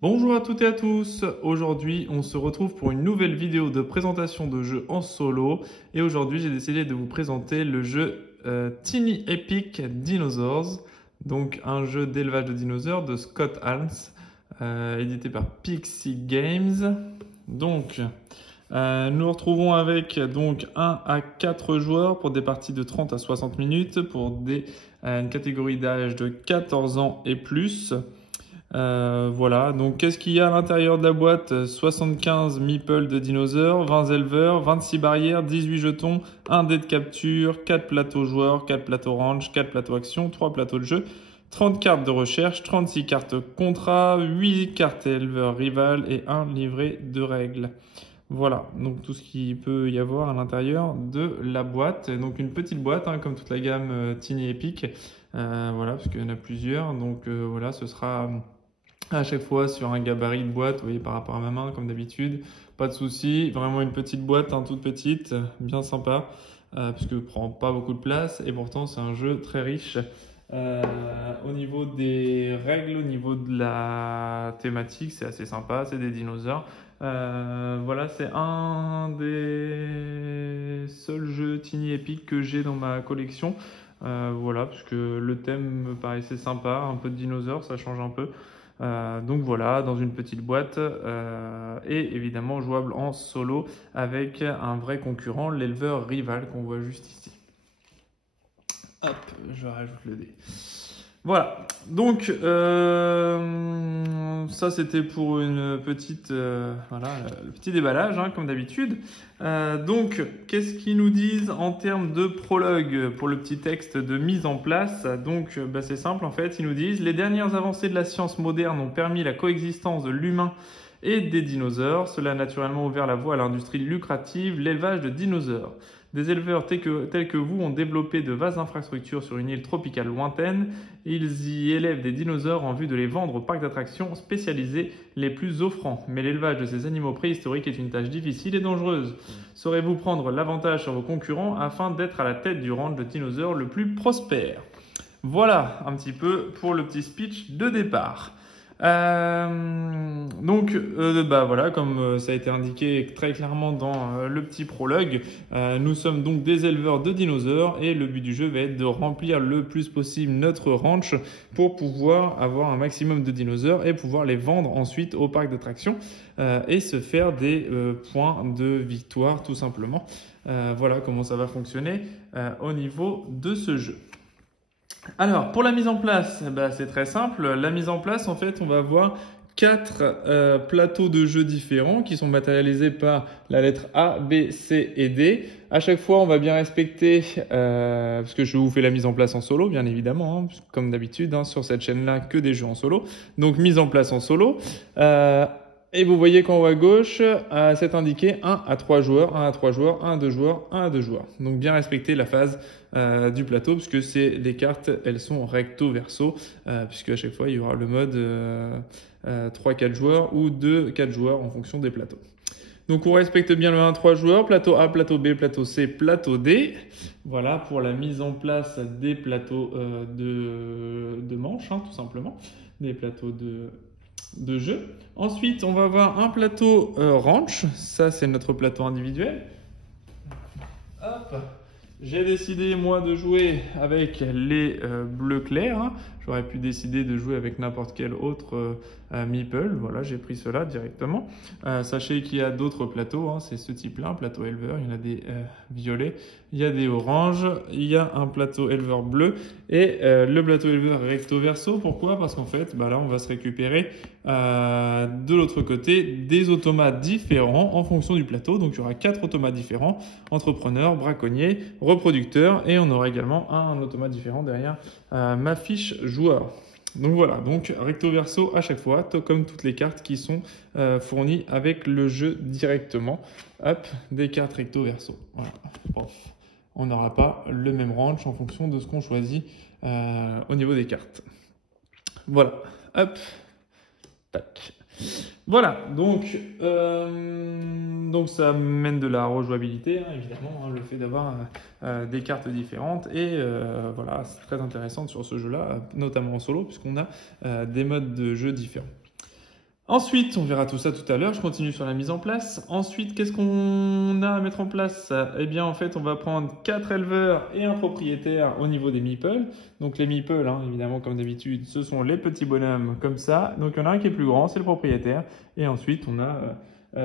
Bonjour à toutes et à tous, aujourd'hui on se retrouve pour une nouvelle vidéo de présentation de jeux en solo et aujourd'hui j'ai décidé de vous présenter le jeu Tiny Epic Dinosaurs, donc un jeu d'élevage de dinosaures de Scott Alms, édité par Pixie Games. Donc nous retrouvons avec donc 1 à 4 joueurs pour des parties de 30 à 60 minutes pour une catégorie d'âge de 14 ans et plus. Voilà, donc qu'est-ce qu'il y a à l'intérieur de la boîte? 75 meeples de dinosaures, 20 éleveurs, 26 barrières, 18 jetons, 1 dé de capture, 4 plateaux joueurs, 4 plateaux range, 4 plateaux action, 3 plateaux de jeu, 30 cartes de recherche, 36 cartes contrat, 8 cartes éleveurs rival et 1 livret de règles. Voilà, donc tout ce qu'il peut y avoir à l'intérieur de la boîte. Donc une petite boîte, hein, comme toute la gamme Tiny Epic. Voilà, parce qu'il y en a plusieurs. Donc voilà, ce sera à chaque fois sur un gabarit de boîte, vous voyez, par rapport à ma main, comme d'habitude. Pas de souci, vraiment une petite boîte, hein, toute petite, bien sympa, puisque ne prend pas beaucoup de place, et pourtant c'est un jeu très riche. Au niveau des règles, au niveau de la thématique, c'est assez sympa, c'est des dinosaures. Voilà, c'est un des seuls jeux Tiny Epic que j'ai dans ma collection. Voilà, parce que le thème me paraissait sympa, un peu de dinosaures, ça change un peu. Donc voilà, dans une petite boîte et évidemment jouable en solo avec un vrai concurrent, l'éleveur rival qu'on voit juste ici. Hop, je rajoute le dé. Voilà, donc ça c'était pour une petite, voilà, le petit déballage, hein, comme d'habitude. Donc, qu'est-ce qu'ils nous disent en termes de prologue pour le petit texte de mise en place? Donc, c'est simple en fait, ils nous disent: les dernières avancées de la science moderne ont permis la coexistence de l'humain et des dinosaures. Cela a naturellement ouvert la voie à l'industrie lucrative, l'élevage de dinosaures. Des éleveurs tels que vous ont développé de vastes infrastructures sur une île tropicale lointaine. Ils y élèvent des dinosaures en vue de les vendre aux parcs d'attractions spécialisés les plus offrants. Mais l'élevage de ces animaux préhistoriques est une tâche difficile et dangereuse. Saurez-vous prendre l'avantage sur vos concurrents afin d'être à la tête du ranch de dinosaures le plus prospère? Voilà un petit peu pour le petit speech de départ. Voilà, comme ça a été indiqué très clairement dans le petit prologue, nous sommes donc des éleveurs de dinosaures et le but du jeu va être de remplir le plus possible notre ranch pour pouvoir avoir un maximum de dinosaures et pouvoir les vendre ensuite au parc d'attractions et se faire des points de victoire tout simplement. Voilà comment ça va fonctionner au niveau de ce jeu. Alors, pour la mise en place, c'est très simple. La mise en place, en fait, on va avoir 4 plateaux de jeux différents qui sont matérialisés par la lettre A, B, C et D. À chaque fois, on va bien respecter, parce que je vous fais la mise en place en solo, bien évidemment, hein, comme d'habitude, hein, sur cette chaîne-là, que des jeux en solo. Donc, mise en place en solo. Et vous voyez qu'en haut à gauche, c'est indiqué 1 à 3 joueurs, 1 à 3 joueurs, 1 à 2 joueurs, 1 à 2 joueurs. Donc bien respecter la phase du plateau, puisque les cartes, elles sont recto verso, puisque à chaque fois, il y aura le mode 3-4 joueurs ou 2-4 joueurs en fonction des plateaux. Donc on respecte bien le 1-3 joueurs, plateau A, plateau B, plateau C, plateau D. Voilà pour la mise en place des plateaux de manches, hein, tout simplement, des plateaux de jeu. Ensuite, on va avoir un plateau ranch. Ça, c'est notre plateau individuel. Hop. J'ai décidé, moi, de jouer avec les bleus clairs, hein. J'aurais pu décider de jouer avec n'importe quel autre meeple. Voilà, j'ai pris cela directement. Sachez qu'il y a d'autres plateaux, hein, c'est ce type-là, un plateau éleveur. Il y en a des violets, il y a des oranges, il y a un plateau éleveur bleu et le plateau éleveur recto verso. Pourquoi? Parce qu'en fait, là, on va se récupérer de l'autre côté des automates différents en fonction du plateau. Donc, il y aura 4 automates différents: entrepreneur, braconnier, reproducteur, et on aura également un automate différent derrière ma fiche joueur. Donc voilà, donc recto verso à chaque fois, comme toutes les cartes qui sont fournies avec le jeu directement. Hop, des cartes recto verso. Voilà. Bon, on n'aura pas le même range en fonction de ce qu'on choisit au niveau des cartes. Voilà, hop, tac. Voilà, donc ça mène de la rejouabilité, hein, évidemment, hein, le fait d'avoir des cartes différentes. Et voilà, c'est très intéressant sur ce jeu-là, notamment en solo, puisqu'on a des modes de jeu différents. Ensuite, on verra tout ça tout à l'heure, je continue sur la mise en place. Ensuite, qu'est-ce qu'on a à mettre en place? Eh bien, en fait, on va prendre 4 éleveurs et un propriétaire au niveau des meeples. Donc les meeples, hein, évidemment, comme d'habitude, ce sont les petits bonhommes comme ça. Donc il y en a un qui est plus grand, c'est le propriétaire. Et ensuite, on a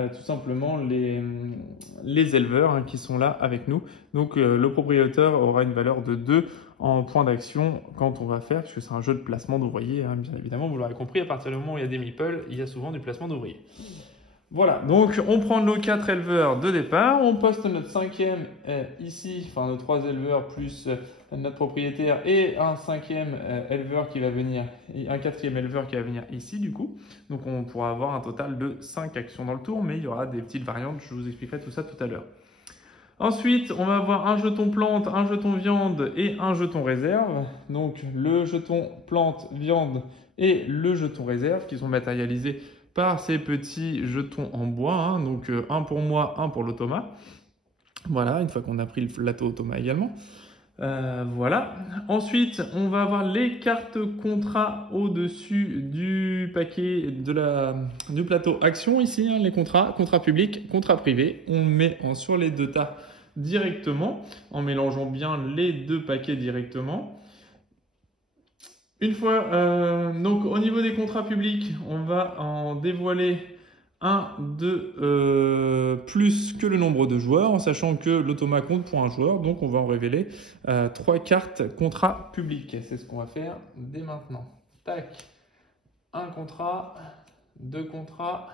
tout simplement les éleveurs hein, qui sont là avec nous. Donc le propriétaire aura une valeur de 2 en point d'action quand on va faire, parce que c'est un jeu de placement d'ouvriers, hein, bien évidemment, vous l'aurez compris, à partir du moment où il y a des meeples, il y a souvent du placement d'ouvriers. Voilà, donc on prend nos 4 éleveurs de départ, on poste notre 5e ici, enfin nos 3 éleveurs plus notre propriétaire et un 5e éleveur qui va venir, et un 4e éleveur qui va venir ici du coup. Donc on pourra avoir un total de 5 actions dans le tour, mais il y aura des petites variantes, je vous expliquerai tout ça tout à l'heure. Ensuite, on va avoir un jeton plante, un jeton viande et un jeton réserve. Donc le jeton plante, viande et le jeton réserve qui sont matérialisés par ces petits jetons en bois. Hein. Donc un pour moi, un pour l'automa. Voilà, une fois qu'on a pris le plateau automa également. Voilà. Ensuite, on va avoir les cartes contrats au-dessus du paquet du plateau action ici, hein, les contrats publics, contrats privés. On met sur les deux tas directement en mélangeant bien les deux paquets directement. Une fois, donc au niveau des contrats publics, on va en dévoiler un de plus que le nombre de joueurs, en sachant que l'automa compte pour un joueur, donc on va en révéler 3 cartes contrat public. C'est ce qu'on va faire dès maintenant. Tac, un contrat, 2 contrats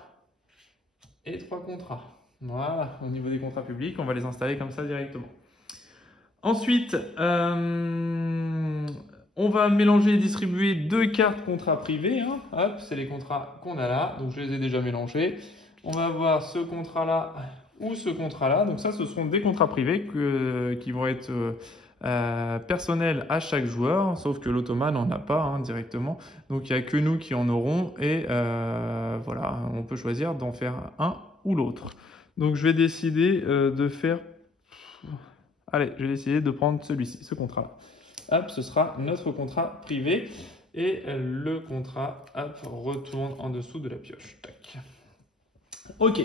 et 3 contrats. Voilà, au niveau des contrats publics, on va les installer comme ça directement. Ensuite, on va mélanger et distribuer 2 cartes contrats privés. Hein. Hop, c'est les contrats qu'on a là. Donc je les ai déjà mélangés. On va avoir ce contrat-là ou ce contrat-là. Donc ça, ce sont des contrats privés qui vont être personnels à chaque joueur. Sauf que l'automa n'en a pas hein, directement. Donc il n'y a que nous qui en aurons. Et voilà, on peut choisir d'en faire un ou l'autre. Donc je vais décider de faire... Allez, je vais décider de prendre celui-ci, ce contrat-là. Hop, ce sera notre contrat privé et le contrat hop, retourne en dessous de la pioche. Tac. Ok,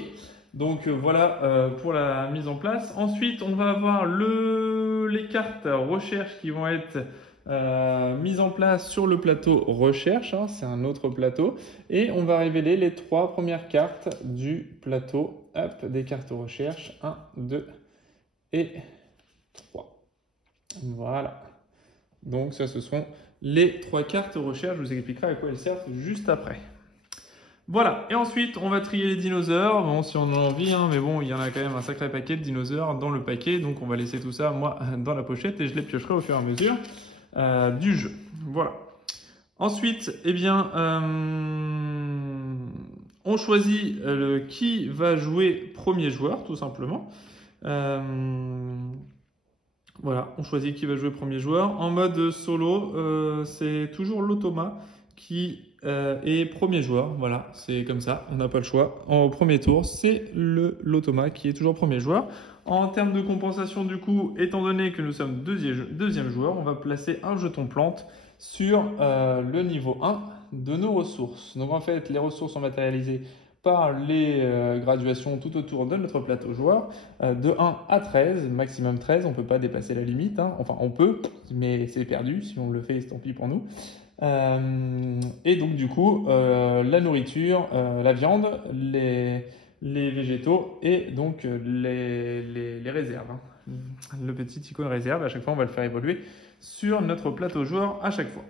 donc voilà pour la mise en place. Ensuite, on va avoir les cartes recherche qui vont être mises en place sur le plateau recherche. Hein, c'est un autre plateau. Et on va révéler les 3 premières cartes du plateau hop, des cartes recherche. 1, 2 et 3. Voilà. Donc ça, ce sont les 3 cartes recherche. Je vous expliquerai à quoi elles servent juste après. Voilà. Et ensuite, on va trier les dinosaures. Bon, si on en a envie, hein, mais bon, il y en a quand même un sacré paquet de dinosaures dans le paquet. Donc on va laisser tout ça, moi, dans la pochette et je les piocherai au fur et à mesure du jeu. Voilà. Ensuite, eh bien, on choisit qui va jouer premier joueur, tout simplement. Voilà, on choisit qui va jouer premier joueur. En mode solo, c'est toujours l'automa qui est premier joueur. Voilà, c'est comme ça, on n'a pas le choix. En premier tour, c'est l'automa qui est toujours premier joueur. En termes de compensation, du coup, étant donné que nous sommes deuxième joueur, on va placer un jeton plante sur le niveau 1 de nos ressources. Donc en fait, les ressources sont matérialisées par les graduations tout autour de notre plateau joueur, de 1 à 13, maximum 13, on ne peut pas dépasser la limite, hein. Enfin on peut, mais c'est perdu, si on le fait, tant pis pour nous. Et donc du coup, la nourriture, la viande, les végétaux et donc les réserves. Hein. Le petit icône réserve, à chaque fois on va le faire évoluer sur notre plateau joueur à chaque fois.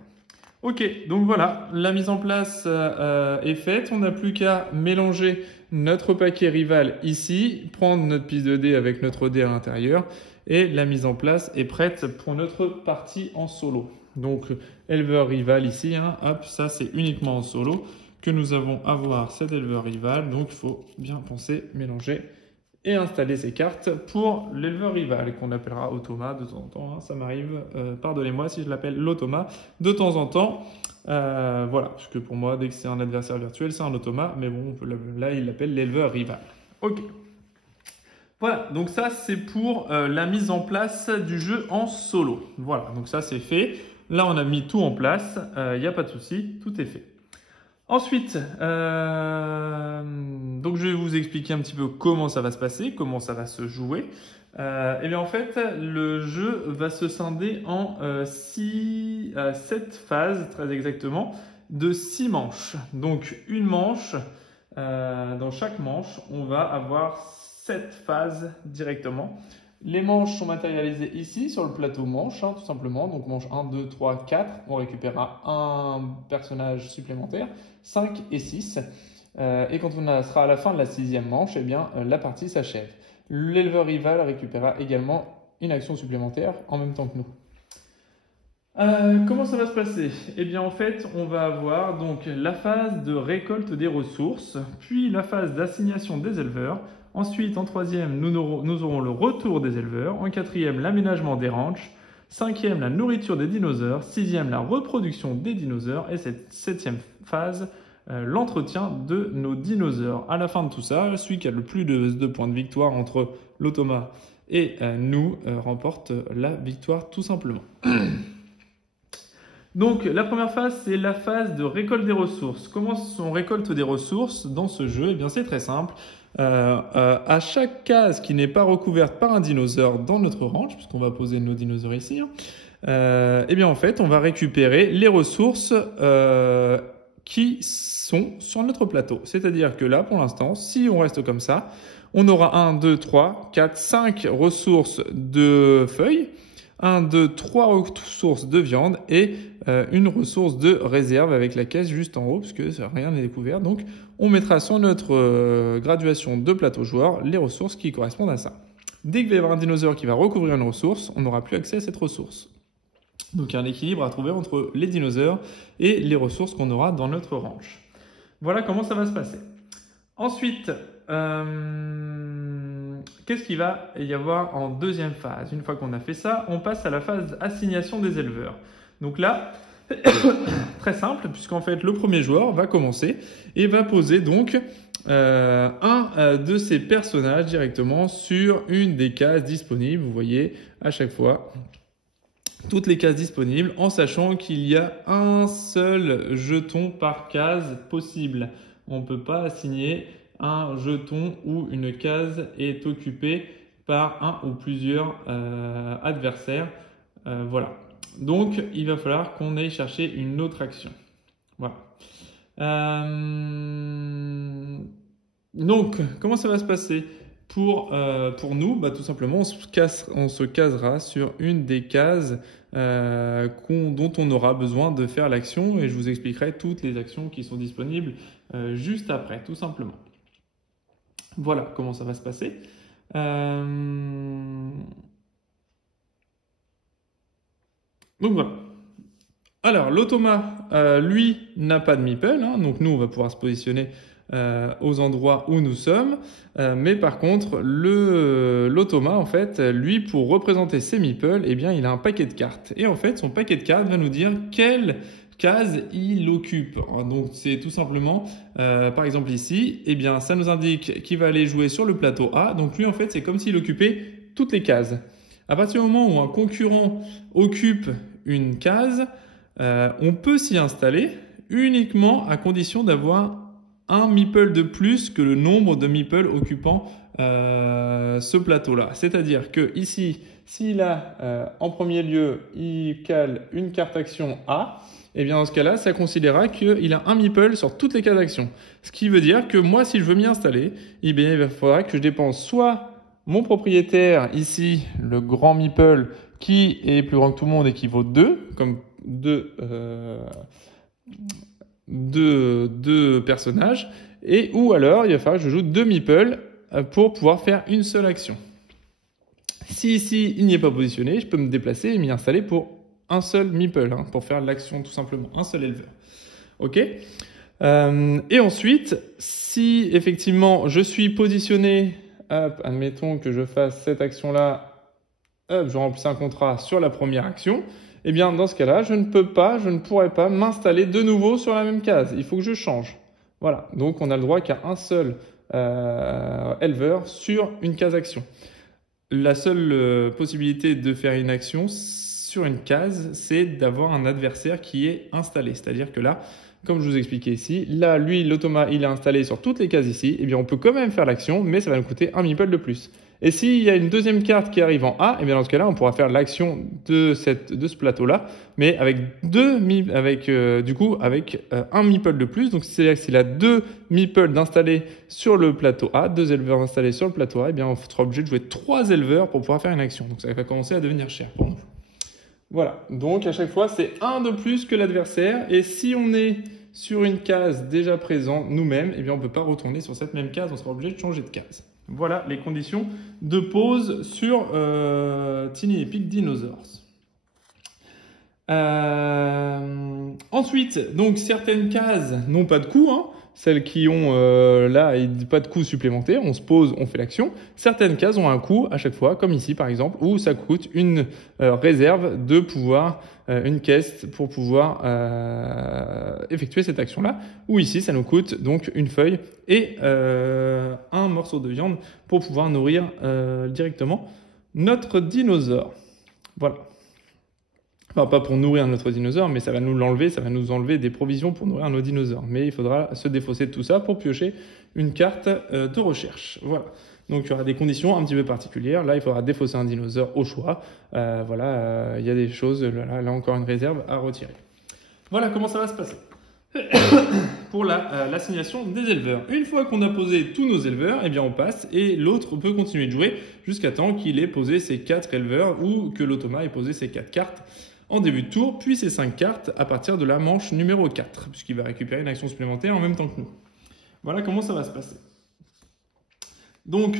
Ok, donc voilà, la mise en place est faite. On n'a plus qu'à mélanger notre paquet rival ici, prendre notre piste de dés avec notre dé à l'intérieur et la mise en place est prête pour notre partie en solo. Donc, éleveur rival ici, hein, hop, ça c'est uniquement en solo que nous avons à voir cet éleveur rival. Donc, il faut bien penser, mélanger et installer ces cartes pour l'éleveur rival qu'on appellera automa de temps en temps. Hein, ça m'arrive, pardonnez-moi si je l'appelle l'automa de temps en temps. Voilà, parce que pour moi, dès que c'est un adversaire virtuel, c'est un automa, mais bon, là, il l'appelle l'éleveur rival. Ok. Voilà, donc ça, c'est pour la mise en place du jeu en solo. Voilà, donc ça, c'est fait. Là, on a mis tout en place, il n'y a pas de souci, tout est fait. Ensuite, donc je vais vous expliquer un petit peu comment ça va se passer, comment ça va se jouer. Et bien en fait, le jeu va se scinder en 7 phases, très exactement, de 6 manches. Donc une manche, dans chaque manche, on va avoir 7 phases directement. Les manches sont matérialisées ici sur le plateau manche, hein, tout simplement. Donc manche 1, 2, 3, 4, on récupérera un personnage supplémentaire, 5 et 6. Et quand on sera à la fin de la 6e manche, eh bien, la partie s'achève. L'éleveur rival récupérera également une action supplémentaire en même temps que nous. Comment ça va se passer? Eh bien en fait, on va avoir donc la phase de récolte des ressources, puis la phase d'assignation des éleveurs. Ensuite, en troisième, nous aurons le retour des éleveurs. En quatrième, l'aménagement des ranchs. Cinquième, la nourriture des dinosaures. Sixième, la reproduction des dinosaures. Et cette septième phase, l'entretien de nos dinosaures. À la fin de tout ça, celui qui a le plus de points de victoire entre l'automa et nous remporte la victoire tout simplement. Donc la première phase, c'est la phase de récolte des ressources. Comment on récolte des ressources dans ce jeu? Eh bien c'est très simple. À chaque case qui n'est pas recouverte par un dinosaure dans notre ranch, puisqu'on va poser nos dinosaures ici, eh bien en fait on va récupérer les ressources qui sont sur notre plateau. C'est-à-dire que là pour l'instant, si on reste comme ça, on aura 1, 2, 3, 4, 5 ressources de feuilles, 1, 2, 3 ressources de viande et une ressource de réserve avec la caisse juste en haut, puisque rien n'est découvert. Donc, on mettra sur notre graduation de plateau joueur les ressources qui correspondent à ça. Dès qu'il va y avoir un dinosaure qui va recouvrir une ressource, on n'aura plus accès à cette ressource. Donc, il y a un équilibre à trouver entre les dinosaures et les ressources qu'on aura dans notre ranch. Voilà comment ça va se passer. Ensuite, qu'est-ce qu'il va y avoir en deuxième phase? Une fois qu'on a fait ça, on passe à la phase d'assignation des éleveurs. Donc là, très simple, puisqu'en fait le premier joueur va commencer et va poser donc un de ses personnages directement sur une des cases disponibles. Vous voyez à chaque fois toutes les cases disponibles en sachant qu'il y a un seul jeton par case possible. On ne peut pas assigner un jeton où une case est occupée par un ou plusieurs adversaires. Voilà. Donc, il va falloir qu'on aille chercher une autre action. Voilà. Donc, comment ça va se passer? Pour nous, tout simplement, on se casera sur une des cases dont on aura besoin de faire l'action et je vous expliquerai toutes les actions qui sont disponibles juste après, tout simplement. Voilà comment ça va se passer. Donc voilà. Alors, l'automa, lui, n'a pas de meeple, hein, donc nous, on va pouvoir se positionner aux endroits où nous sommes. Mais par contre, l'automa, en fait, lui, pour représenter ses meeples, eh bien, il a un paquet de cartes. Et en fait, son paquet de cartes va nous dire quelle case il occupe. Donc, c'est tout simplement, par exemple ici, eh bien, ça nous indique qu'il va aller jouer sur le plateau A. Donc, lui, en fait, c'est comme s'il occupait toutes les cases. À partir du moment où un concurrent occupe une case, on peut s'y installer uniquement à condition d'avoir un meeple de plus que le nombre de meeples occupant ce plateau-là. C'est-à-dire que ici, s'il a en premier lieu, il cale une carte action A, et bien dans ce cas-là, ça considérera qu'il a un meeple sur toutes les cases action. Ce qui veut dire que moi, si je veux m'y installer, eh bien, il faudra que je dépense soit mon propriétaire, ici, le grand meeple, qui est plus grand que tout le monde et qui vaut 2, comme deux personnages, et ou alors il va falloir que je joue 2 meeples pour pouvoir faire une seule action. Si ici il n'y est pas positionné, je peux me déplacer et m'y installer pour un seul meeple, hein, pour faire l'action tout simplement, un seul éleveur. Ok. Et ensuite, si effectivement je suis positionné, hop, admettons que je fasse cette action-là, hop, je remplisse un contrat sur la première action, eh bien dans ce cas-là, je ne pourrais pas m'installer de nouveau sur la même case. Il faut que je change. Voilà, donc on a le droit qu'à un seul éleveur sur une case action. La seule possibilité de faire une action sur une case, c'est d'avoir un adversaire qui est installé. C'est-à-dire que là, comme je vous expliquais ici. Là, lui, l'automa, il est installé sur toutes les cases ici. Eh bien, on peut quand même faire l'action, mais ça va nous coûter un meeple de plus. Et s'il y a une deuxième carte qui arrive en A, eh bien dans ce cas-là, on pourra faire l'action de ce plateau-là, mais avec un meeple de plus. Donc c'est-à-dire que s'il a 2 meeples d'installer sur le plateau A, 2 éleveurs installés sur le plateau A, eh bien on sera obligé de jouer 3 éleveurs pour pouvoir faire une action. Donc ça va commencer à devenir cher pour nous. Voilà, donc à chaque fois, c'est un de plus que l'adversaire. Et si on est sur une case déjà présente nous-mêmes, eh bien on ne peut pas retourner sur cette même case, on sera obligé de changer de case. Voilà les conditions de pause sur Tiny Epic Dinosaurs. Ensuite, donc certaines cases n'ont pas de coût, hein. Celles qui ont là pas de coût supplémentaire, on se pose, on fait l'action. Certaines cases ont un coût à chaque fois, comme ici par exemple, où ça coûte une réserve de pouvoir, une caisse pour pouvoir effectuer cette action-là. Ou ici, ça nous coûte donc une feuille et un morceau de viande pour pouvoir nourrir directement notre dinosaure. Voilà. Enfin, pas pour nourrir notre dinosaure, mais ça va nous l'enlever, ça va nous enlever des provisions pour nourrir nos dinosaures. Mais il faudra se défausser de tout ça pour piocher une carte de recherche. Voilà. Donc il y aura des conditions un petit peu particulières. Là, il faudra défausser un dinosaure au choix. Voilà, il y a des choses, là encore une réserve à retirer. Voilà comment ça va se passer. Pour l'assignation des éleveurs. Une fois qu'on a posé tous nos éleveurs, eh bien on passe et l'autre peut continuer de jouer jusqu'à temps qu'il ait posé ses 4 éleveurs ou que l'automa ait posé ses 4 cartes en début de tour, puis ses 5 cartes à partir de la manche numéro 4, puisqu'il va récupérer une action supplémentaire en même temps que nous. Voilà comment ça va se passer. Donc,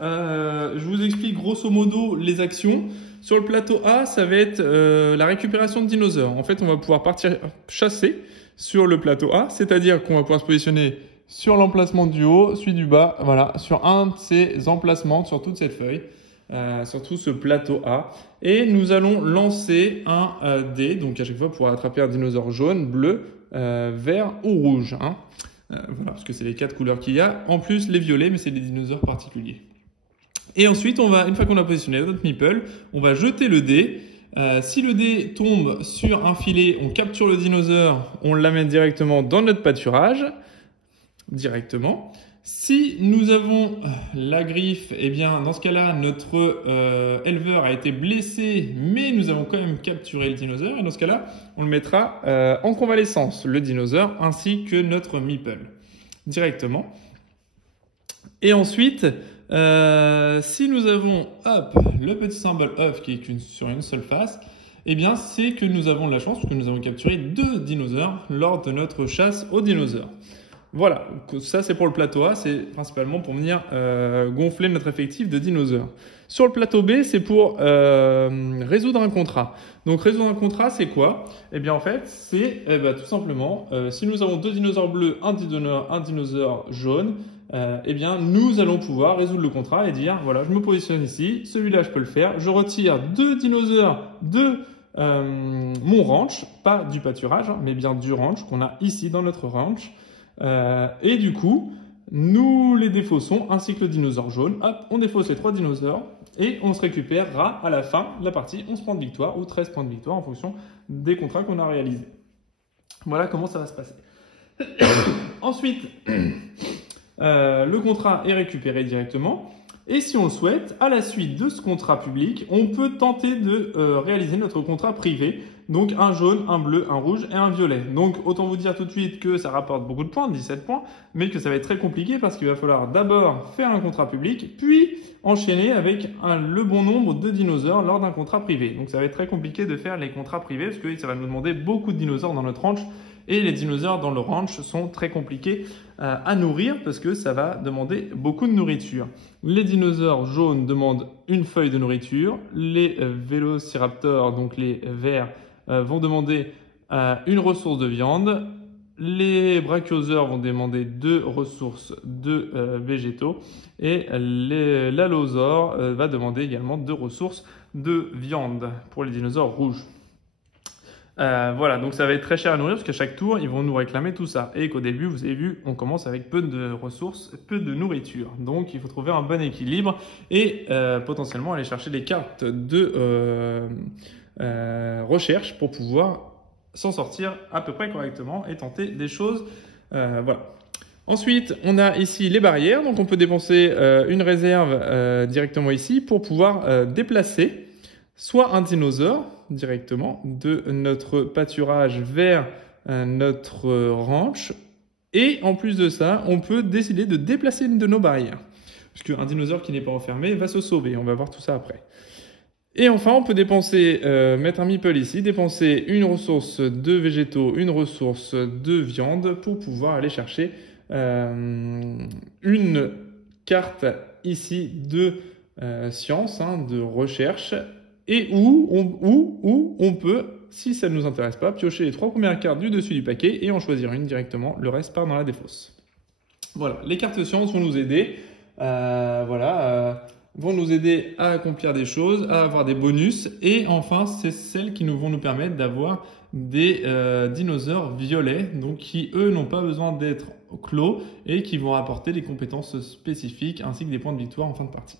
je vous explique grosso modo les actions. Sur le plateau A, ça va être la récupération de dinosaures. En fait, on va pouvoir partir chasser sur le plateau A, c'est-à-dire qu'on va pouvoir se positionner sur l'emplacement du haut, celui du bas, voilà, sur un de ces emplacements, sur toute cette feuille. Sur tout ce plateau A, et nous allons lancer un dé, donc à chaque fois pour attraper un dinosaure jaune, bleu, vert ou rouge, hein. Voilà, parce que c'est les 4 couleurs qu'il y a, en plus les violets, mais c'est des dinosaures particuliers. Et ensuite, une fois qu'on a positionné notre meeple, on va jeter le dé. Si le dé tombe sur un filet, on capture le dinosaure, on l'amène directement dans notre pâturage, directement. Si nous avons la griffe, eh bien dans ce cas-là, notre éleveur a été blessé, mais nous avons quand même capturé le dinosaure. Et dans ce cas-là, on le mettra en convalescence, le dinosaure, ainsi que notre meeple, directement. Et ensuite, si nous avons le petit symbole up qui est sur une seule face, eh bien c'est que nous avons de la chance, parce que nous avons capturé 2 dinosaures lors de notre chasse aux dinosaures. Voilà, ça c'est pour le plateau A, c'est principalement pour venir gonfler notre effectif de dinosaures. Sur le plateau B, c'est pour résoudre un contrat. Donc résoudre un contrat, c'est quoi? Eh bien en fait, c'est tout simplement, si nous avons 2 dinosaures bleus, un dinosaure jaune, eh bien nous allons pouvoir résoudre le contrat et dire, voilà, je me positionne ici, celui-là je peux le faire, je retire 2 dinosaures de mon ranch, pas du pâturage, hein, mais bien du ranch qu'on a ici dans notre ranch. Et du coup, nous les défaussons ainsi que le dinosaure jaune. Hop, on défausse les 3 dinosaures et on se récupérera à la fin de la partie 11 points de victoire ou 13 points de victoire en fonction des contrats qu'on a réalisés. Voilà comment ça va se passer. Ensuite, le contrat est récupéré directement. Et si on le souhaite, à la suite de ce contrat public, on peut tenter de réaliser notre contrat privé. Donc un jaune, un bleu, un rouge et un violet. Donc autant vous dire tout de suite que ça rapporte beaucoup de points, 17 points, mais que ça va être très compliqué parce qu'il va falloir d'abord faire un contrat public, puis enchaîner avec le bon nombre de dinosaures lors d'un contrat privé. Donc ça va être très compliqué de faire les contrats privés parce que ça va nous demander beaucoup de dinosaures dans notre ranch. Et les dinosaures dans le ranch sont très compliqués à nourrir parce que ça va demander beaucoup de nourriture. Les dinosaures jaunes demandent une feuille de nourriture. Les vélociraptors, donc les vers, vont demander une ressource de viande. Les brachiosaures vont demander 2 ressources de végétaux. Et l'allosaure va demander également 2 ressources de viande pour les dinosaures rouges. Voilà, donc ça va être très cher à nourrir parce qu'à chaque tour, ils vont nous réclamer tout ça. Et qu'au début, vous avez vu, on commence avec peu de ressources, peu de nourriture. Donc, il faut trouver un bon équilibre et potentiellement aller chercher des cartes de recherche pour pouvoir s'en sortir à peu près correctement et tenter des choses. Voilà. Ensuite, on a ici les barrières. Donc, on peut dépenser une réserve directement ici pour pouvoir déplacer soit un dinosaure directement de notre pâturage vers notre ranch. Et en plus de ça, on peut décider de déplacer une de nos barrières. Puisque un dinosaure qui n'est pas enfermé va se sauver. On va voir tout ça après. Et enfin, on peut dépenser, mettre un meeple ici, dépenser une ressource de végétaux, une ressource de viande pour pouvoir aller chercher une carte ici de science, de recherche, et où on peut, si ça ne nous intéresse pas, piocher les 3 premières cartes du dessus du paquet et en choisir une directement. Le reste part dans la défausse. Voilà, les cartes science vont nous aider. Vont nous aider à accomplir des choses, à avoir des bonus. Et enfin, c'est celles qui vont nous permettre d'avoir des dinosaures violets, donc qui, eux, n'ont pas besoin d'être clos et qui vont apporter des compétences spécifiques ainsi que des points de victoire en fin de partie.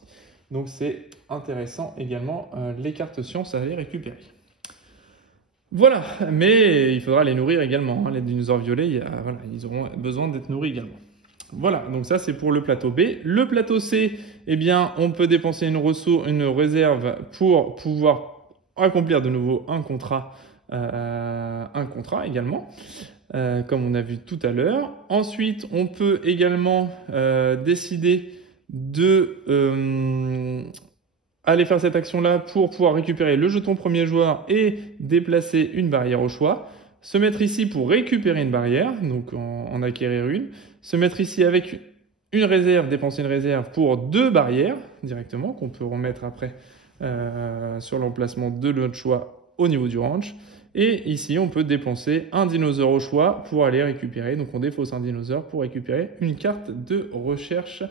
Donc c'est intéressant également les cartes science à les récupérer. Voilà, mais il faudra les nourrir également. Les dinosaures violets, ils auront besoin d'être nourris également. Voilà, donc ça c'est pour le plateau B. Le plateau C, eh bien, on peut dépenser une réserve pour pouvoir accomplir de nouveau un contrat également, comme on a vu tout à l'heure. Ensuite, on peut également décider de aller faire cette action-là pour pouvoir récupérer le jeton premier joueur et déplacer une barrière au choix. Se mettre ici pour récupérer une barrière, donc en acquérir une. Se mettre ici avec une réserve, dépenser une réserve pour 2 barrières directement, qu'on peut remettre après sur l'emplacement de notre choix au niveau du ranch. Et ici, on peut dépenser un dinosaure au choix pour aller récupérer. Donc on défausse un dinosaure pour récupérer une carte de recherche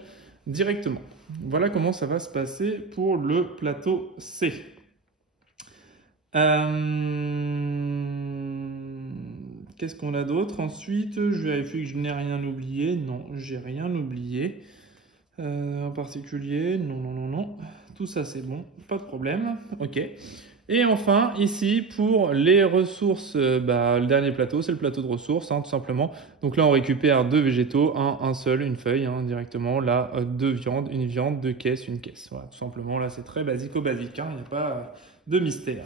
directement. Voilà comment ça va se passer pour le plateau C. Qu'est-ce qu'on a d'autre ensuite? Je vérifie que je n'ai rien oublié. Non, j'ai rien oublié en particulier. Non. Tout ça, c'est bon. Pas de problème. OK. Et enfin, ici, pour les ressources, le dernier plateau, c'est le plateau de ressources, tout simplement. Donc là, on récupère 2 végétaux, un seul, une feuille, directement. Là, 2 viandes, une viande, 2 caisses, une caisse. Voilà, tout simplement. Là, c'est très basique-basique. Il n'y a pas de mystère.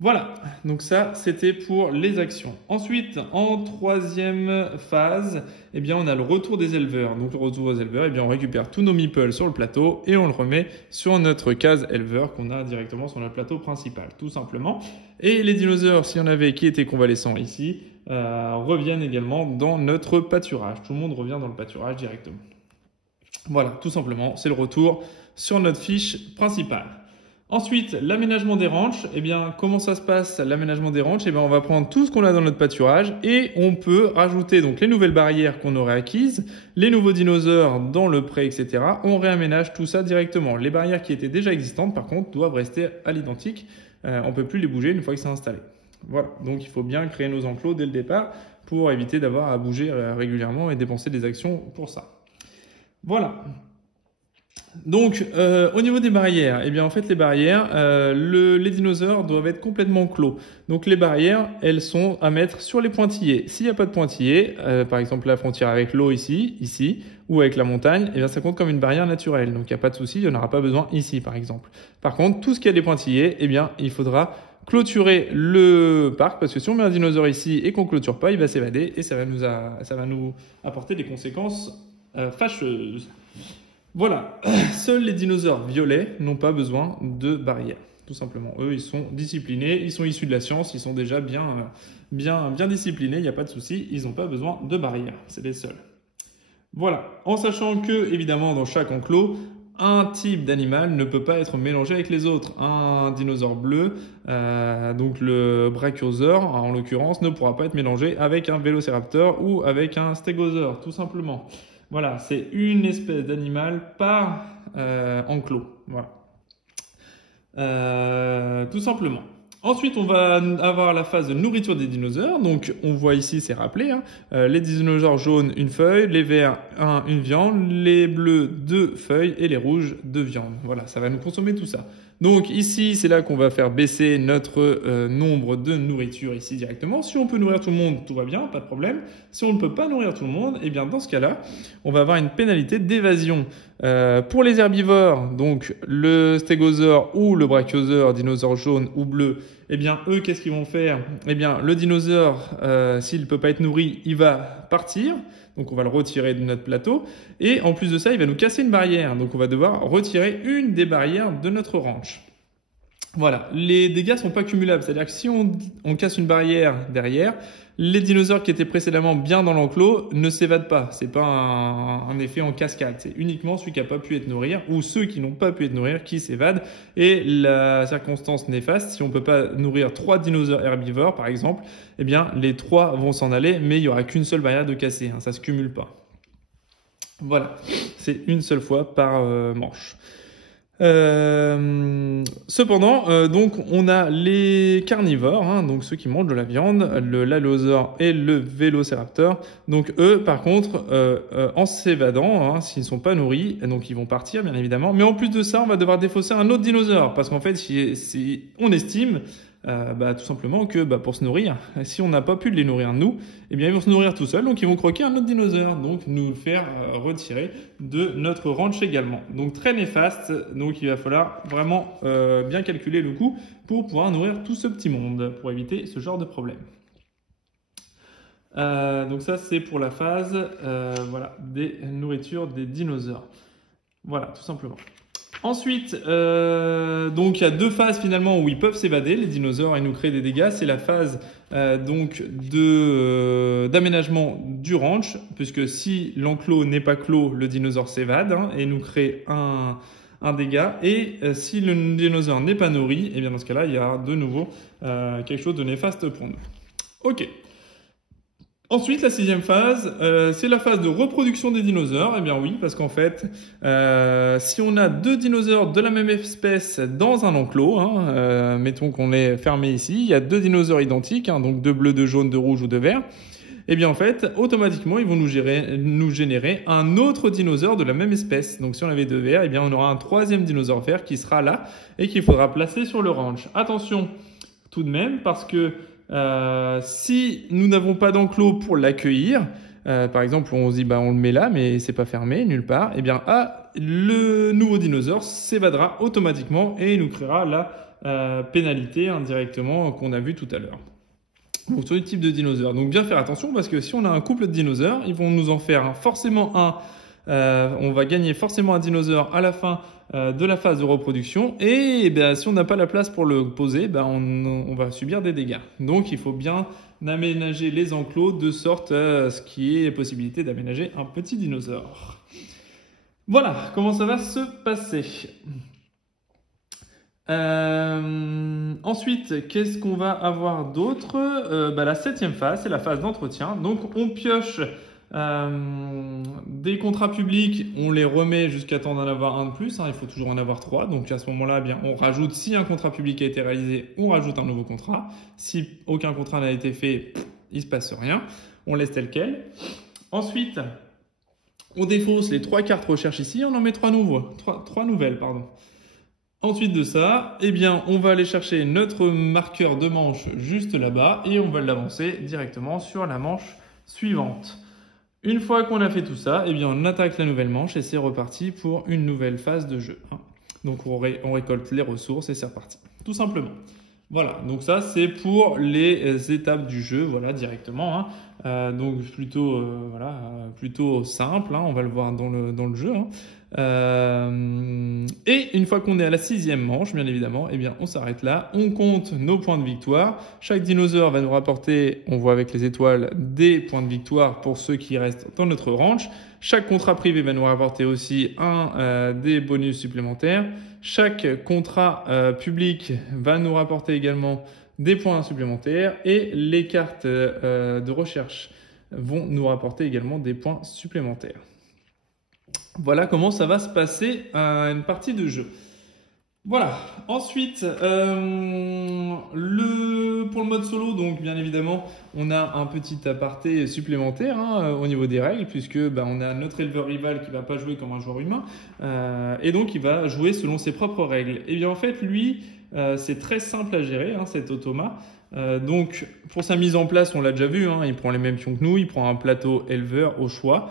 Voilà, donc ça c'était pour les actions. Ensuite, en troisième phase, eh bien, on a le retour des éleveurs. Donc le retour des éleveurs, eh bien, on récupère tous nos meeples sur le plateau et on le remet sur notre case éleveur qu'on a directement sur notre plateau principal, tout simplement. Et les dinosaures, s'il y en avait qui étaient convalescents ici, reviennent également dans notre pâturage. Tout le monde revient dans le pâturage directement. Voilà, tout simplement, c'est le retour sur notre fiche principale. Ensuite, l'aménagement des ranchs. Eh bien, comment ça se passe, l'aménagement des ranchs? Eh bien, on va prendre tout ce qu'on a dans notre pâturage et on peut rajouter donc les nouvelles barrières qu'on aurait acquises, les nouveaux dinosaures dans le pré, etc. On réaménage tout ça directement. Les barrières qui étaient déjà existantes, par contre, doivent rester à l'identique. On ne peut plus les bouger une fois que c'est installé. Voilà, donc il faut bien créer nos enclos dès le départ pour éviter d'avoir à bouger régulièrement et dépenser des actions pour ça. Voilà. Donc, au niveau des barrières, eh bien, en fait, les barrières, les dinosaures doivent être complètement clos. Donc, les barrières, elles sont à mettre sur les pointillés. S'il n'y a pas de pointillés, par exemple, la frontière avec l'eau ici, ou avec la montagne, eh bien, ça compte comme une barrière naturelle. Donc, il n'y a pas de souci, il n'y en aura pas besoin ici, par exemple. Par contre, tout ce qui a des pointillés, eh bien, il faudra clôturer le parc, parce que si on met un dinosaure ici et qu'on ne clôture pas, il va s'évader et ça va nous apporter des conséquences fâcheuses. Voilà, seuls les dinosaures violets n'ont pas besoin de barrières, tout simplement. Eux, ils sont disciplinés, ils sont issus de la science, ils sont déjà bien disciplinés, il n'y a pas de souci, ils n'ont pas besoin de barrières, c'est les seuls. Voilà, en sachant que, évidemment, dans chaque enclos, un type d'animal ne peut pas être mélangé avec les autres. Un dinosaure bleu, donc le brachiosaure en l'occurrence, ne pourra pas être mélangé avec un vélociraptor ou avec un stégosaure, tout simplement. Voilà, c'est une espèce d'animal par enclos. Voilà. Tout simplement. Ensuite, on va avoir la phase de nourriture des dinosaures. Donc, on voit ici, c'est rappelé, hein, les dinosaures jaunes, une feuille, les verts, une viande, les bleus, 2 feuilles et les rouges, 2 viandes. Voilà, ça va nous consommer tout ça. Donc ici, c'est là qu'on va faire baisser notre nombre de nourriture ici directement. Si on peut nourrir tout le monde, tout va bien, pas de problème. Si on ne peut pas nourrir tout le monde, eh bien dans ce cas-là, on va avoir une pénalité d'évasion. Pour les herbivores, donc le stégosaure ou le brachiosaure, dinosaure jaune ou bleu, eh bien eux, qu'est-ce qu'ils vont faire? Eh bien le dinosaure, s'il ne peut pas être nourri, il va partir. Donc on va le retirer de notre plateau. Et en plus de ça, il va nous casser une barrière. Donc on va devoir retirer une des barrières de notre ranch. Voilà, les dégâts sont pas cumulables. C'est-à-dire que si on casse une barrière derrière, les dinosaures qui étaient précédemment bien dans l'enclos ne s'évadent pas. C'est pas un effet en cascade. C'est uniquement celui qui n'a pas pu être nourri ou ceux qui n'ont pas pu être nourris qui s'évadent. Et la circonstance néfaste, si on peut pas nourrir 3 dinosaures herbivores par exemple, eh bien les 3 vont s'en aller, mais il y aura qu'une seule barrière de cassée. Ça se cumule pas. Voilà, c'est une seule fois par manche. Cependant, donc on a les carnivores, hein, donc ceux qui mangent de la viande, l'allosaure et le vélociraptor. Donc eux, par contre, en s'évadant, hein, s'ils ne sont pas nourris, donc ils vont partir bien évidemment. Mais en plus de ça, on va devoir défausser un autre dinosaure parce qu'en fait, si on estime tout simplement que pour se nourrir, si on n'a pas pu les nourrir nous, eh bien ils vont se nourrir tout seuls, donc ils vont croquer un autre dinosaure, donc nous le faire retirer de notre ranch également. Donc très néfaste, donc il va falloir vraiment bien calculer le coût pour pouvoir nourrir tout ce petit monde, pour éviter ce genre de problème. Donc ça c'est pour la phase des nourritures des dinosaures. Voilà, tout simplement. Ensuite, donc il y a 2 phases finalement où ils peuvent s'évader, les dinosaures, et nous créer des dégâts. C'est la phase d'aménagement du ranch, puisque si l'enclos n'est pas clos, le dinosaure s'évade et nous crée un dégât. Et si le dinosaure n'est pas nourri, et bien dans ce cas-là, il y a de nouveau quelque chose de néfaste pour nous. Ok. Ensuite, la 6e phase, c'est la phase de reproduction des dinosaures. Eh bien oui, parce qu'en fait, si on a 2 dinosaures de la même espèce dans un enclos, mettons qu'on est fermé ici, il y a 2 dinosaures identiques, donc 2 bleus, 2 jaunes, 2 rouges ou 2 verts. Eh bien en fait, automatiquement, ils vont nous générer un autre dinosaure de la même espèce. Donc si on avait 2 verts, eh bien on aura un 3e dinosaure vert qui sera là et qu'il faudra placer sur le ranch. Attention tout de même, parce que si nous n'avons pas d'enclos pour l'accueillir, par exemple on se dit on le met là mais c'est pas fermé nulle part, et bien le nouveau dinosaure s'évadera automatiquement et il nous créera la pénalité indirectement qu'on a vu tout à l'heure. Donc sur le type de dinosaure. Donc bien faire attention parce que si on a un couple de dinosaures, ils vont nous en faire forcément on va gagner forcément un dinosaure à la fin de la phase de reproduction et si on n'a pas la place pour le poser, on va subir des dégâts. Donc il faut bien aménager les enclos de sorte à ce qu'il y ait possibilité d'aménager un petit dinosaure. Voilà comment ça va se passer. Ensuite, qu'est-ce qu'on va avoir d'autre? La 7e phase, c'est la phase d'entretien. Donc on pioche des contrats publics, on les remet jusqu'à temps d'en avoir un de plus, il faut toujours en avoir 3, donc à ce moment-là, on rajoute, si un contrat public a été réalisé, on rajoute un nouveau contrat. Si aucun contrat n'a été fait, il se passe rien, on laisse tel quel. Ensuite, on défausse les 3 cartes recherche ici, on en met 3 nouvelles. Ensuite de ça, on va aller chercher notre marqueur de manche juste là-bas et on va l'avancer directement sur la manche suivante. Une fois qu'on a fait tout ça, on attaque la nouvelle manche et c'est reparti pour une nouvelle phase de jeu. Donc on récolte les ressources et c'est reparti, tout simplement. Voilà, donc ça c'est pour les étapes du jeu, voilà directement. Donc plutôt simple, on va le voir dans le jeu. Et une fois qu'on est à la 6e manche, bien évidemment, on s'arrête là, on compte nos points de victoire. Chaque dinosaure va nous rapporter, on voit avec les étoiles, des points de victoire pour ceux qui restent dans notre ranch. Chaque contrat privé va nous rapporter aussi des bonus supplémentaires. Chaque contrat public va nous rapporter également des points supplémentaires et les cartes de recherche vont nous rapporter également des points supplémentaires. Voilà comment ça va se passer à une partie de jeu. Voilà. Ensuite, pour le mode solo, donc bien évidemment, on a un petit aparté supplémentaire au niveau des règles, puisque bah, on a notre éleveur rival qui va pas jouer comme un joueur humain, et donc il va jouer selon ses propres règles. Et bien en fait, lui, c'est très simple à gérer, cet automa. Donc pour sa mise en place, on l'a déjà vu, il prend les mêmes pions que nous, il prend un plateau éleveur au choix.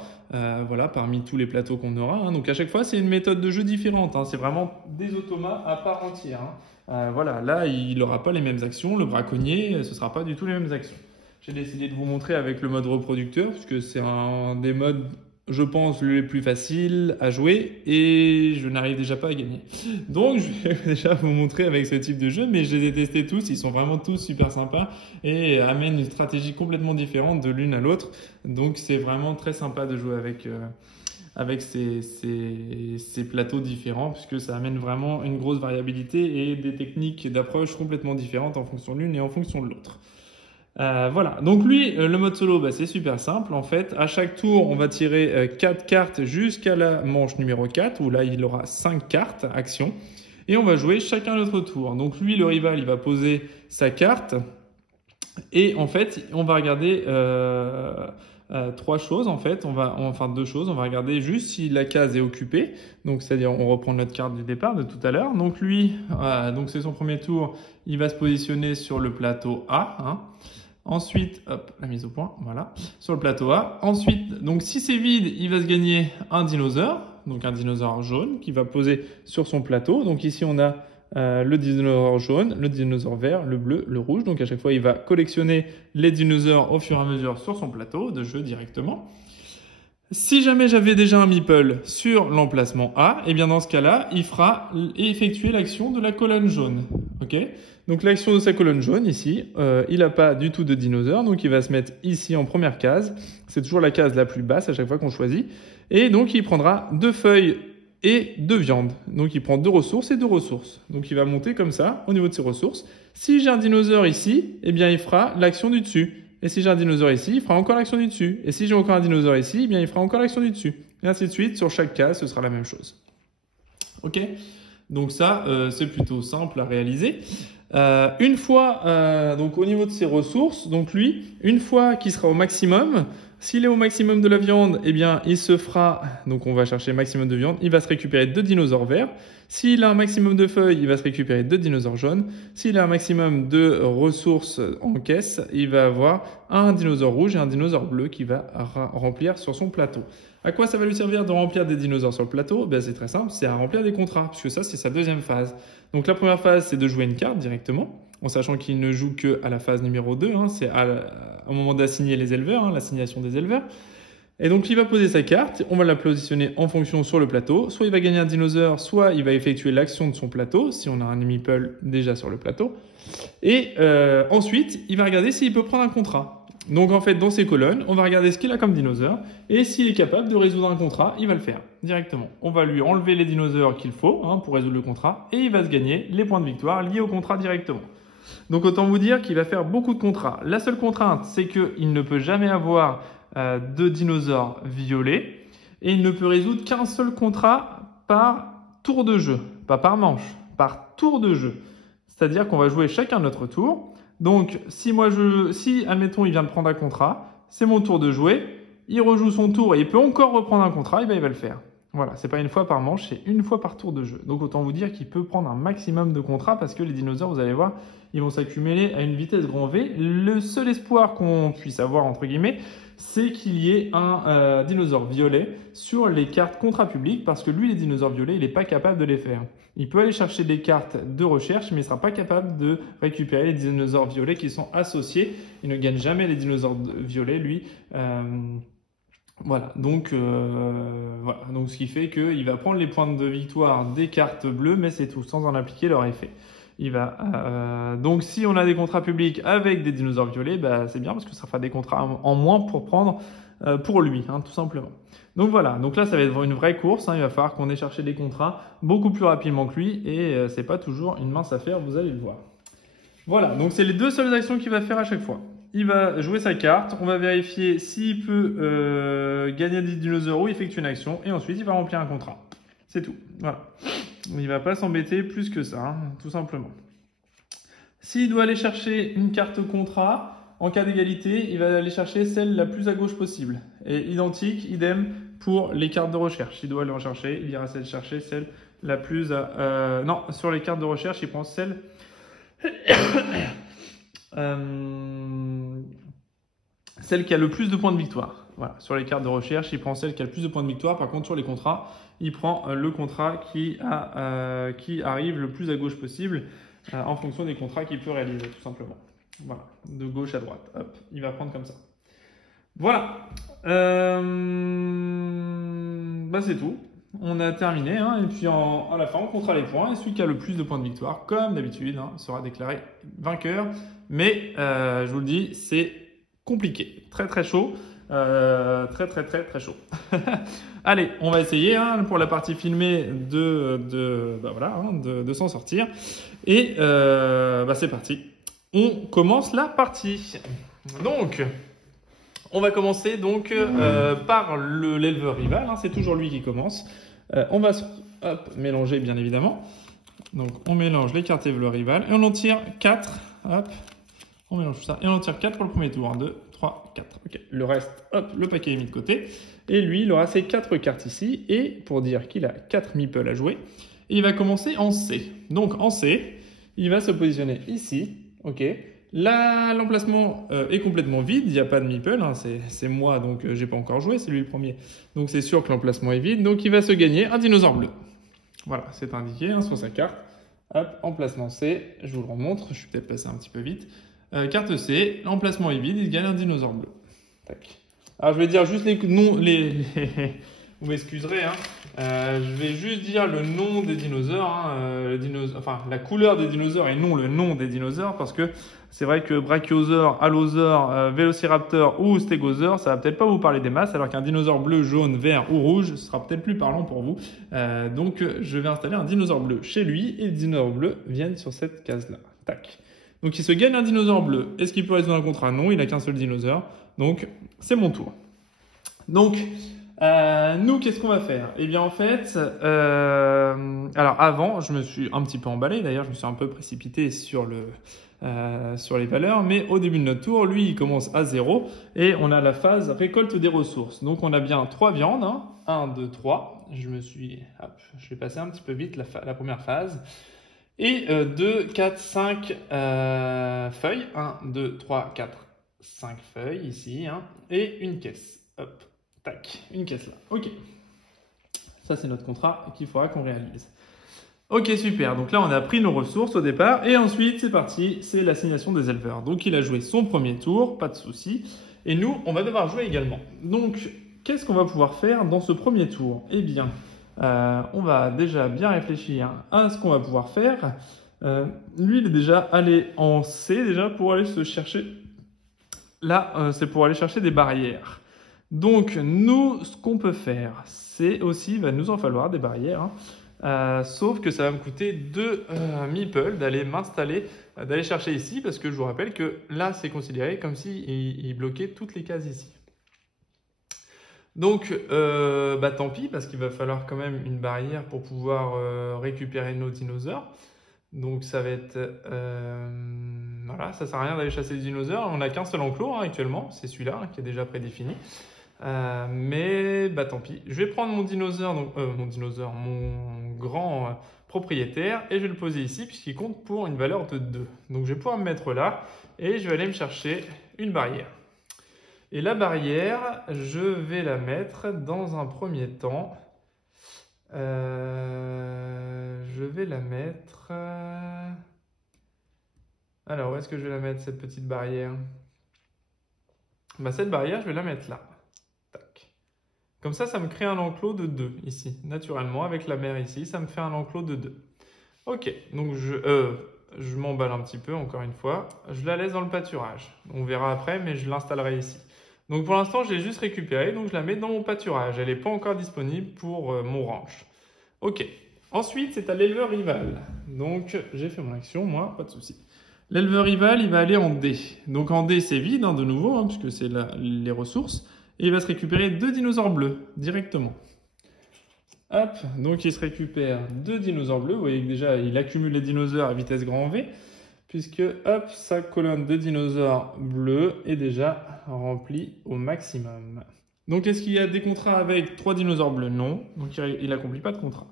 Voilà, parmi tous les plateaux qu'on aura. Donc à chaque fois, c'est une méthode de jeu différente. C'est vraiment des automas à part entière. Voilà, là, il n'aura pas les mêmes actions. Le braconnier, ce ne sera pas du tout les mêmes actions. J'ai décidé de vous montrer avec le mode reproducteur, puisque c'est un des modes, je pense, les plus faciles à jouer, et je n'arrive déjà pas à gagner. Donc, je vais déjà vous montrer avec ce type de jeu, mais je les ai testés tous. Ils sont vraiment tous super sympas et amènent une stratégie complètement différente de l'une à l'autre. Donc c'est vraiment très sympa de jouer avec ces plateaux différents, puisque ça amène vraiment une grosse variabilité et des techniques d'approche complètement différentes en fonction de l'une et en fonction de l'autre. Voilà, donc lui, le mode solo, bah, c'est super simple en fait. À chaque tour, on va tirer 4 cartes jusqu'à la manche numéro 4, où là, il aura 5 cartes, action. Et on va jouer chacun notre tour. Donc lui, le rival, il va poser sa carte. Et en fait, on va regarder trois choses en fait. Enfin deux choses. On va regarder juste si la case est occupée. Donc c'est-à-dire on reprend notre carte du départ de tout à l'heure. Donc lui, donc c'est son premier tour. Il va se positionner sur le plateau A. Ensuite, hop, la mise au point, voilà, sur le plateau A. Ensuite, donc si c'est vide, il va se gagner un dinosaure, donc un dinosaure jaune qui va poser sur son plateau. Donc ici, on a le dinosaure jaune, le dinosaure vert, le bleu, le rouge. Donc à chaque fois, il va collectionner les dinosaures au fur et à mesure sur son plateau de jeu directement. Si jamais j'avais déjà un meeple sur l'emplacement A, et bien dans ce cas-là, il fera effectuer l'action de la colonne jaune. Ok? Donc l'action de sa colonne jaune ici, il n'a pas du tout de dinosaure, donc il va se mettre ici en première case. C'est toujours la case la plus basse à chaque fois qu'on choisit. Et donc il prendra 2 feuilles et 2 viandes. Donc il prend 2 ressources et 2 ressources. Donc il va monter comme ça au niveau de ses ressources. Si j'ai un dinosaure ici, eh bien il fera l'action du dessus. Et si j'ai un dinosaure ici, il fera encore l'action du dessus. Et si j'ai encore un dinosaure ici, eh bien il fera encore l'action du dessus. Et ainsi de suite, sur chaque case, ce sera la même chose. Ok? Donc ça, c'est plutôt simple à réaliser. Une fois, donc au niveau de ses ressources, donc lui, une fois qu'il sera au maximum, s'il est au maximum de la viande, eh bien il se fera, donc on va chercher maximum de viande, il va se récupérer 2 dinosaures verts. S'il a un maximum de feuilles, il va se récupérer 2 dinosaures jaunes. S'il a un maximum de ressources en caisse, il va avoir un dinosaure rouge et un dinosaure bleu qui va remplir sur son plateau. À quoi ça va lui servir de remplir des dinosaures sur le plateau? Ben, c'est très simple, c'est à remplir des contrats, puisque ça c'est sa deuxième phase. Donc la première phase, c'est de jouer une carte directement, en sachant qu'il ne joue qu'à la phase numéro 2, c'est au moment d'assigner les éleveurs, l'assignation des éleveurs. Et donc il va poser sa carte, on va la positionner en fonction sur le plateau. Soit il va gagner un dinosaure, soit il va effectuer l'action de son plateau, si on a un meeple déjà sur le plateau. Et ensuite, il va regarder s'il peut prendre un contrat. Donc en fait, dans ces colonnes, on va regarder ce qu'il a comme dinosaure. Et s'il est capable de résoudre un contrat, il va le faire directement. On va lui enlever les dinosaures qu'il faut pour résoudre le contrat. Et il va se gagner les points de victoire liés au contrat directement. Donc autant vous dire qu'il va faire beaucoup de contrats. La seule contrainte, c'est qu'il ne peut jamais avoir de dinosaures violets et il ne peut résoudre qu'un seul contrat par tour de jeu, pas par manche, par tour de jeu. C'est-à-dire qu'on va jouer chacun notre tour. Donc si admettons il vient de prendre un contrat, c'est mon tour de jouer, il rejoue son tour et il peut encore reprendre un contrat, et ben il va le faire. Voilà, c'est pas une fois par manche, c'est une fois par tour de jeu. Donc autant vous dire qu'il peut prendre un maximum de contrats parce que les dinosaures, vous allez voir, ils vont s'accumuler à une vitesse grand V. Le seul espoir qu'on puisse avoir, entre guillemets, c'est qu'il y ait un dinosaure violet sur les cartes contrat public parce que lui, les dinosaures violets, il n'est pas capable de les faire. Il peut aller chercher des cartes de recherche, mais il ne sera pas capable de récupérer les dinosaures violets qui sont associés. Il ne gagne jamais les dinosaures violets, lui. Voilà, donc ce qui fait qu'il va prendre les points de victoire des cartes bleues, mais c'est tout, sans en appliquer leur effet. Donc si on a des contrats publics avec des dinosaures violets, bah, c'est bien parce que ça fera des contrats en moins pour prendre pour lui, tout simplement. Donc voilà, donc là ça va être une vraie course, il va falloir qu'on ait cherché des contrats beaucoup plus rapidement que lui et c'est pas toujours une mince affaire, vous allez le voir. Voilà, donc c'est les deux seules actions qu'il va faire à chaque fois. Il va jouer sa carte, on va vérifier s'il peut gagner des dinosaures ou effectuer une action, et ensuite il va remplir un contrat. C'est tout. Voilà. Il ne va pas s'embêter plus que ça, hein, tout simplement. S'il doit aller chercher une carte contrat, en cas d'égalité, il va aller chercher celle la plus à gauche possible. Et identique, idem pour les cartes de recherche. Il doit aller en chercher, il ira chercher celle la plus... non, sur les cartes de recherche, il prend celle... celle qui a le plus de points de victoire. Voilà, sur les cartes de recherche, il prend celle qui a le plus de points de victoire. Par contre, sur les contrats, il prend le contrat qui arrive le plus à gauche possible en fonction des contrats qu'il peut réaliser, tout simplement. Voilà, de gauche à droite. Hop, il va prendre comme ça. Voilà. C'est tout. On a terminé. Hein, et puis à la fin, on comptera les points. Et celui qui a le plus de points de victoire, comme d'habitude, hein, sera déclaré vainqueur. Mais je vous le dis, c'est compliqué. Très très chaud. Très chaud. Allez, on va essayer hein, pour la partie filmée de s'en sortir. Et c'est parti. On commence la partie. Donc, on va commencer donc par l'éleveur rival. Hein, c'est toujours lui qui commence. On va mélanger bien évidemment. Donc, on mélange les cartes éleveur rival et on en tire 4. Hop, on mélange tout ça et on en tire 4 pour le premier tour. 1, 2, 3, 4. Ok. Le reste, hop, le paquet est mis de côté. Et lui, il aura ses 4 cartes ici. Et pour dire qu'il a 4 meeples à jouer, il va commencer en C. Donc en C, il va se positionner ici. Ok. Là, l'emplacement est complètement vide. Il n'y a pas de meeple. Hein. C'est moi, donc j'ai pas encore joué. C'est lui le premier. Donc c'est sûr que l'emplacement est vide. Donc il va se gagner un dinosaure bleu. Voilà, c'est indiqué hein, sur sa carte. Hop, emplacement C. Je vous le remontre. Je suis peut-être passé un petit peu vite. Carte C, l'emplacement est vide, il gagne un dinosaure bleu. Tac. Alors je vais dire juste les noms, vous m'excuserez, hein. Je vais juste dire le nom des dinosaures, hein, la couleur des dinosaures et non le nom des dinosaures, parce que c'est vrai que Brachiosaure, Allosaure, Vélociraptor ou Stégosaure, ça va peut-être pas vous parler des masses, alors qu'un dinosaure bleu, jaune, vert ou rouge sera peut-être plus parlant pour vous. Donc je vais installer un dinosaure bleu chez lui et le dinosaure bleu viennent sur cette case-là. Tac. Donc il se gagne un dinosaure bleu. Est-ce qu'il peut rester dans le contrat? Non, il n'a qu'un seul dinosaure. Donc c'est mon tour. Donc nous, qu'est-ce qu'on va faire? Eh bien en fait, alors avant, je me suis un petit peu emballé. D'ailleurs, je me suis un peu précipité sur les valeurs. Mais au début de notre tour, lui, il commence à 0 et on a la phase récolte des ressources. Donc on a bien 3 viandes. Hein. 1, 2, 3. Je vais passer un petit peu vite la première phase. Et 2, 4, 5 feuilles. 1, 2, 3, 4, 5 feuilles ici. Hein, et une caisse. Hop, tac, une caisse là. Ok. Ça, c'est notre contrat qu'il faudra qu'on réalise. Ok, super. Donc là, on a pris nos ressources au départ. Et ensuite, c'est parti. C'est l'assignation des éleveurs. Donc, il a joué son premier tour. Pas de souci. Et nous, on va devoir jouer également. Donc, qu'est-ce qu'on va pouvoir faire dans ce premier tour? Eh bien... on va déjà bien réfléchir à ce qu'on va pouvoir faire. Lui, il est déjà allé en C déjà pour aller se chercher. Là, c'est pour aller chercher des barrières. Donc, nous, ce qu'on peut faire, c'est aussi, il va nous en falloir des barrières. Hein. Sauf que ça va me coûter 2 meeples d'aller m'installer, d'aller chercher ici, parce que je vous rappelle que là, c'est considéré comme s'il bloquait toutes les cases ici. Donc, tant pis, parce qu'il va falloir quand même une barrière pour pouvoir récupérer nos dinosaures. Donc, ça va être... voilà, ça sert à rien d'aller chasser des dinosaures. On n'a qu'un seul enclos hein, actuellement, c'est celui-là hein, qui est déjà prédéfini. Mais tant pis. Je vais prendre mon dinosaure, mon grand propriétaire, et je vais le poser ici, puisqu'il compte pour une valeur de 2. Donc, je vais pouvoir me mettre là, et je vais aller me chercher une barrière. Et la barrière, je vais la mettre dans un premier temps. Je vais la mettre... Alors, où est-ce que je vais la mettre, cette petite barrière? Cette barrière, je vais la mettre là. Tac. Comme ça me crée un enclos de 2 ici. Naturellement, avec la mer ici, ça me fait un enclos de 2. Ok, donc je m'emballe un petit peu, encore une fois. Je la laisse dans le pâturage. On verra après, mais je l'installerai ici. Donc pour l'instant, je l'ai juste récupérée, donc je la mets dans mon pâturage. Elle n'est pas encore disponible pour mon ranch. Ok. Ensuite, c'est à l'éleveur rival. Donc j'ai fait mon action, moi, pas de souci. L'éleveur rival, il va aller en D. Donc en D, c'est vide, hein, de nouveau, hein, puisque c'est les ressources. Et il va se récupérer 2 dinosaures bleus, directement. Hop, donc il se récupère 2 dinosaures bleus. Vous voyez que déjà, il accumule les dinosaures à vitesse grand V, puisque hop, sa colonne de dinosaures bleus est déjà remplie au maximum. Donc est-ce qu'il y a des contrats avec 3 dinosaures bleus? Non, donc il n'accomplit pas de contrat.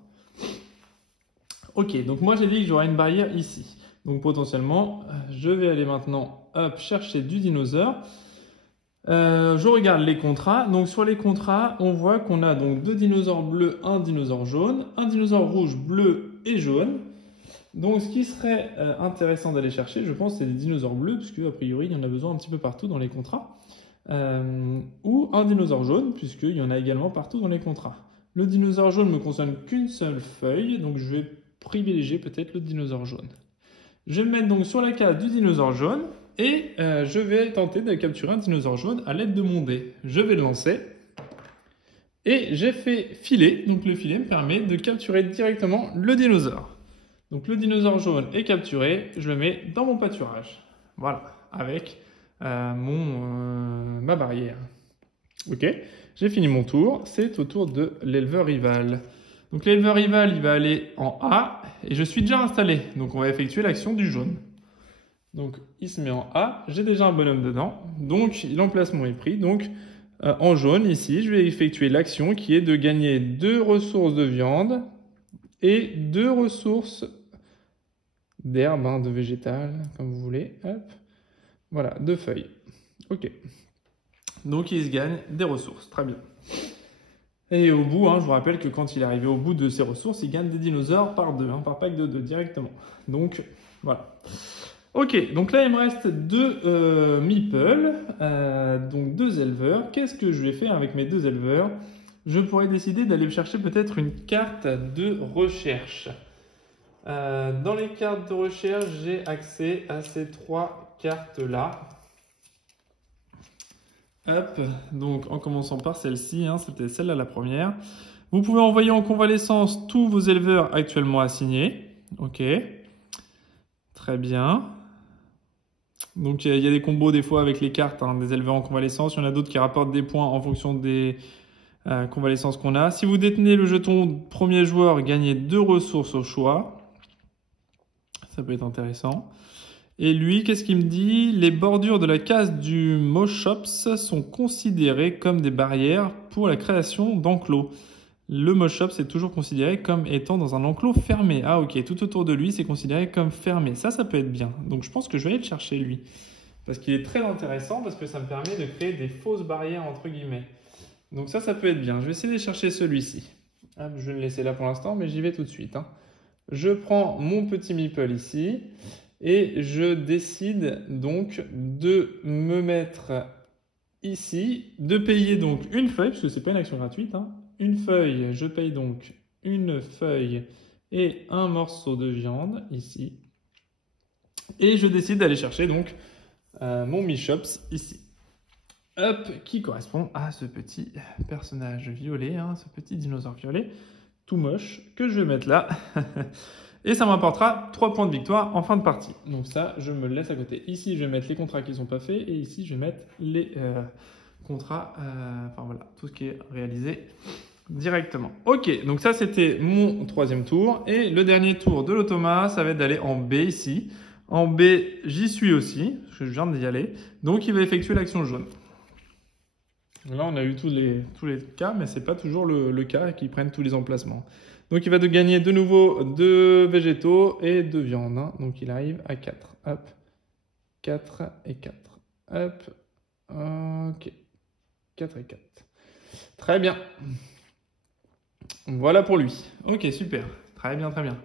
Ok, donc moi j'ai dit que j'aurais une barrière ici. Donc potentiellement, je vais aller maintenant hop, chercher du dinosaure. Je regarde les contrats. Donc sur les contrats, on voit qu'on a donc 2 dinosaures bleus, un dinosaure jaune, un dinosaure rouge, bleu et jaune. Donc ce qui serait intéressant d'aller chercher, je pense, c'est des dinosaures bleus, puisque a priori il y en a besoin un petit peu partout dans les contrats. Ou un dinosaure jaune, puisqu'il y en a également partout dans les contrats. Le dinosaure jaune ne me concerne qu'une seule feuille, donc je vais privilégier peut-être le dinosaure jaune. Je vais me mettre donc sur la case du dinosaure jaune et je vais tenter de capturer un dinosaure jaune à l'aide de mon dé. Je vais le lancer et j'ai fait filet, donc le filet me permet de capturer directement le dinosaure. Donc le dinosaure jaune est capturé, je le mets dans mon pâturage. Voilà, avec ma barrière. Ok, j'ai fini mon tour, c'est au tour de l'éleveur rival. Donc l'éleveur rival, il va aller en A, et je suis déjà installé, donc on va effectuer l'action du jaune. Donc il se met en A, j'ai déjà un bonhomme dedans, donc l'emplacement est pris. Donc en jaune, ici, je vais effectuer l'action qui est de gagner 2 ressources de viande et 2 ressources d'herbe, de végétal, comme vous voulez. Hop. Voilà, 2 feuilles. Ok. Donc il se gagne des ressources, très bien. Et au bout, je vous rappelle que quand il est arrivé au bout de ses ressources, il gagne des dinosaures par 2, par pack de 2 directement. Donc voilà. Ok, donc là il me reste 2 meeples, donc 2 éleveurs. Qu'est-ce que je vais faire avec mes 2 éleveurs? Je pourrais décider d'aller chercher peut-être une carte de recherche. Dans les cartes de recherche, j'ai accès à ces 3 cartes-là. Hop, donc en commençant par celle-ci, c'était celle-là la première. Vous pouvez envoyer en convalescence tous vos éleveurs actuellement assignés. Ok, très bien. Donc il y a des combos des fois avec les cartes des éleveurs en convalescence. Il y en a d'autres qui rapportent des points en fonction des convalescences qu'on a. Si vous détenez le jeton premier joueur, gagnez 2 ressources au choix. Ça peut être intéressant. Et lui, qu'est-ce qu'il me dit? Les bordures de la case du Moschops sont considérées comme des barrières pour la création d'enclos. Le Moschops est toujours considéré comme étant dans un enclos fermé. Ah ok, tout autour de lui, c'est considéré comme fermé. Ça peut être bien. Donc je pense que je vais aller le chercher lui. Parce qu'il est très intéressant, parce que ça me permet de créer des fausses barrières entre guillemets. Donc ça peut être bien. Je vais essayer de chercher celui-ci. Je vais le laisser là pour l'instant, mais j'y vais tout de suite. Je prends mon petit meeple ici. Et je décide donc de me mettre ici, de payer donc une feuille, parce que ce n'est pas une action gratuite. Une feuille, je paye donc une feuille et un morceau de viande ici. Et je décide d'aller chercher donc mon Mishops ici. Hop, qui correspond à ce petit personnage violet, ce petit dinosaure violet, tout moche, que je vais mettre là. Et ça m'apportera 3 points de victoire en fin de partie. Donc ça, je me le laisse à côté. Ici, je vais mettre les contrats qui ne sont pas faits. Et ici, je vais mettre les contrats, tout ce qui est réalisé directement. Ok, donc ça, c'était mon 3e tour. Et le dernier tour de l'automa, ça va être d'aller en B ici. En B, j'y suis aussi, parce que je viens d'y aller. Donc, il va effectuer l'action jaune. Là, on a eu tous les cas, mais ce n'est pas toujours le cas qui prennent tous les emplacements. Donc, il va gagner de nouveau 2 végétaux et 2 viandes. Donc, il arrive à 4. Hop. 4 et 4. Hop. Ok. 4 et 4. Très bien. Voilà pour lui. Ok, super. Très bien, très bien.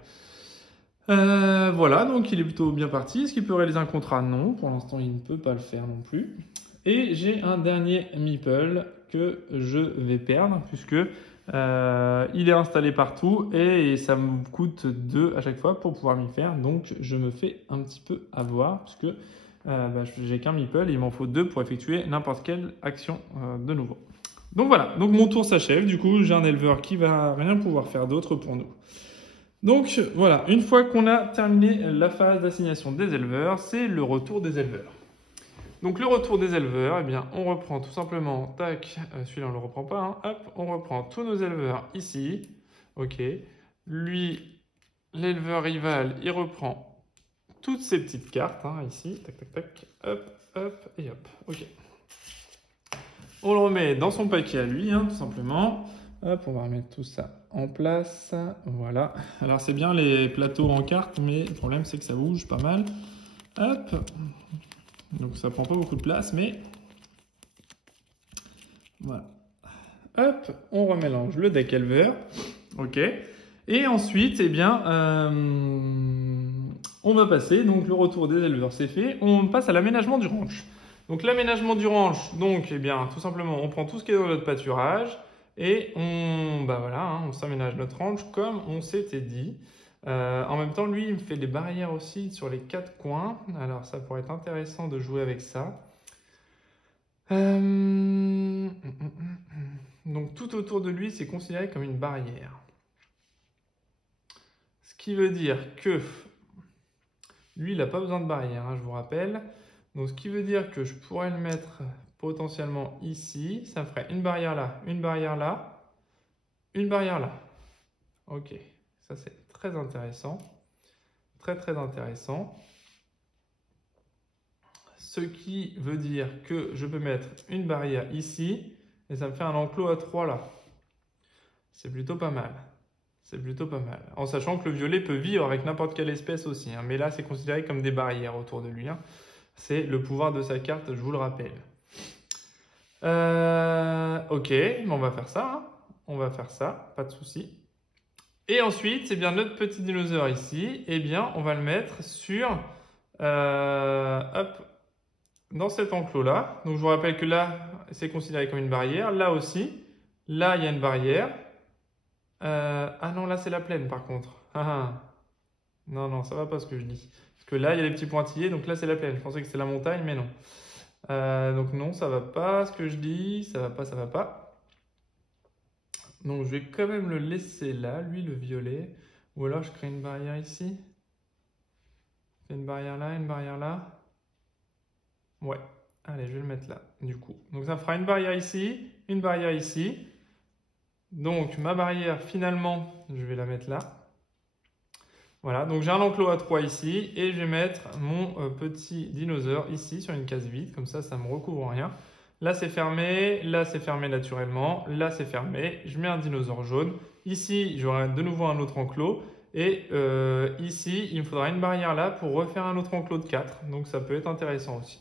Voilà, donc il est plutôt bien parti. Est-ce qu'il peut réaliser un contrat? Non. Pour l'instant, il ne peut pas le faire non plus. Et j'ai un dernier meeple que je vais perdre, puisque il est installé partout et ça me coûte 2 à chaque fois pour pouvoir m'y faire. Donc je me fais un petit peu avoir puisque j'ai qu'un meeple et il m'en faut 2 pour effectuer n'importe quelle action de nouveau. Donc voilà, donc mon tour s'achève. Du coup, j'ai un éleveur qui va rien pouvoir faire d'autre pour nous. Donc voilà, une fois qu'on a terminé la phase d'assignation des éleveurs, c'est le retour des éleveurs. Donc le retour des éleveurs, eh bien, on reprend tout simplement, tac, celui-là on ne le reprend pas, hop, on reprend tous nos éleveurs ici, Ok. Lui, l'éleveur rival, il reprend toutes ces petites cartes, hein, ici. Tac, tac, tac. Hop, hop et hop. Ok. On le remet dans son paquet à lui, hein, tout simplement. Hop, on va remettre tout ça en place. Voilà. Alors, c'est bien les plateaux en cartes, mais le problème, c'est que ça bouge pas mal. Hop. Donc, ça prend pas beaucoup de place, mais voilà. Hop, on remélange le deck éleveur. Ok. Et ensuite, eh bien, on va passer. Donc, le retour des éleveurs, c'est fait. On passe à l'aménagement du ranch. Donc, l'aménagement du ranch, donc, eh bien, tout simplement, on prend tout ce qui est dans notre pâturage et bah voilà, hein, on s'aménage notre ranch comme on s'était dit. En même temps, lui, il me fait des barrières aussi sur les 4 coins. Alors, ça pourrait être intéressant de jouer avec ça. Donc, tout autour de lui, c'est considéré comme une barrière. Ce qui veut dire que lui, il n'a pas besoin de barrière, hein, je vous rappelle. Donc, ce qui veut dire que je pourrais le mettre potentiellement ici. Ça me ferait une barrière là, une barrière là, une barrière là. Ok, ça c'est très intéressant. Très, très intéressant. Ce qui veut dire que je peux mettre une barrière ici et ça me fait un enclos à 3 là. C'est plutôt pas mal. C'est plutôt pas mal. En sachant que le violet peut vivre avec n'importe quelle espèce aussi, hein. Mais là, c'est considéré comme des barrières autour de lui, hein. C'est le pouvoir de sa carte, je vous le rappelle. Ok, on va faire ça, hein. On va faire ça, pas de souci. Et ensuite, c'est bien notre petit dinosaure ici. Eh bien, on va le mettre sur... hop, dans cet enclos-là. Donc, je vous rappelle que là, c'est considéré comme une barrière. Là aussi, là, il y a une barrière. Ah non, là, c'est la plaine, par contre. Non, non, ça va pas ce que je dis. Parce que là, il y a les petits pointillés, donc là, c'est la plaine. Je pensais que c'était la montagne, mais non. Donc non, ça va pas ce que je dis. Ça va pas, ça va pas. Donc, je vais quand même le laisser là, lui, le violet. Ou alors, je crée une barrière ici. Une barrière là, une barrière là. Ouais. Allez, je vais le mettre là, du coup. Donc, ça fera une barrière ici, une barrière ici. Donc, ma barrière, finalement, je vais la mettre là. Voilà, donc j'ai un enclos à 3 ici et je vais mettre mon petit dinosaure ici sur une case vide, comme ça me recouvre rien. Là c'est fermé naturellement, là c'est fermé, je mets un dinosaure jaune. Ici j'aurai de nouveau un autre enclos et ici il me faudra une barrière là pour refaire un autre enclos de 4, donc ça peut être intéressant aussi.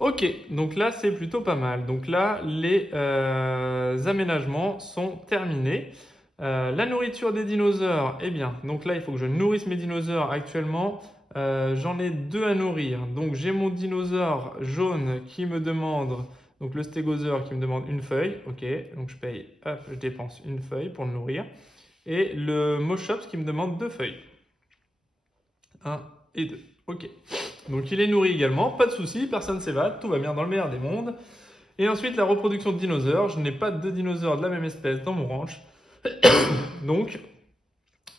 Ok, donc là c'est plutôt pas mal. Donc là les aménagements sont terminés. La nourriture des dinosaures, eh bien, donc là il faut que je nourrisse mes dinosaures actuellement. J'en ai 2 à nourrir. Donc j'ai mon dinosaure jaune qui me demande, donc le stégosaure qui me demande une feuille. Ok, donc je paye, hop, je dépense une feuille pour le nourrir. Et le Moschops qui me demande 2 feuilles. 1 et 2. Ok. Donc il est nourri également, pas de souci, personne ne s'évade, tout va bien dans le meilleur des mondes. Et ensuite la reproduction de dinosaures, je n'ai pas de dinosaures de la même espèce dans mon ranch. Donc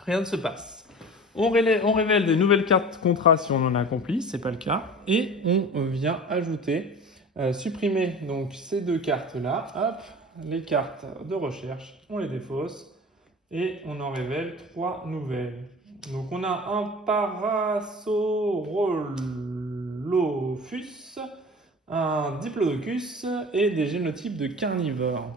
rien ne se passe. On révèle des nouvelles cartes contrat si on en a accompli, c'est pas le cas. Et on vient ajouter, supprimer donc ces 2 cartes-là. Hop, les cartes de recherche, on les défausse. Et on en révèle 3 nouvelles. Donc on a un Parasaurolophus, un Diplodocus et des génotypes de carnivores.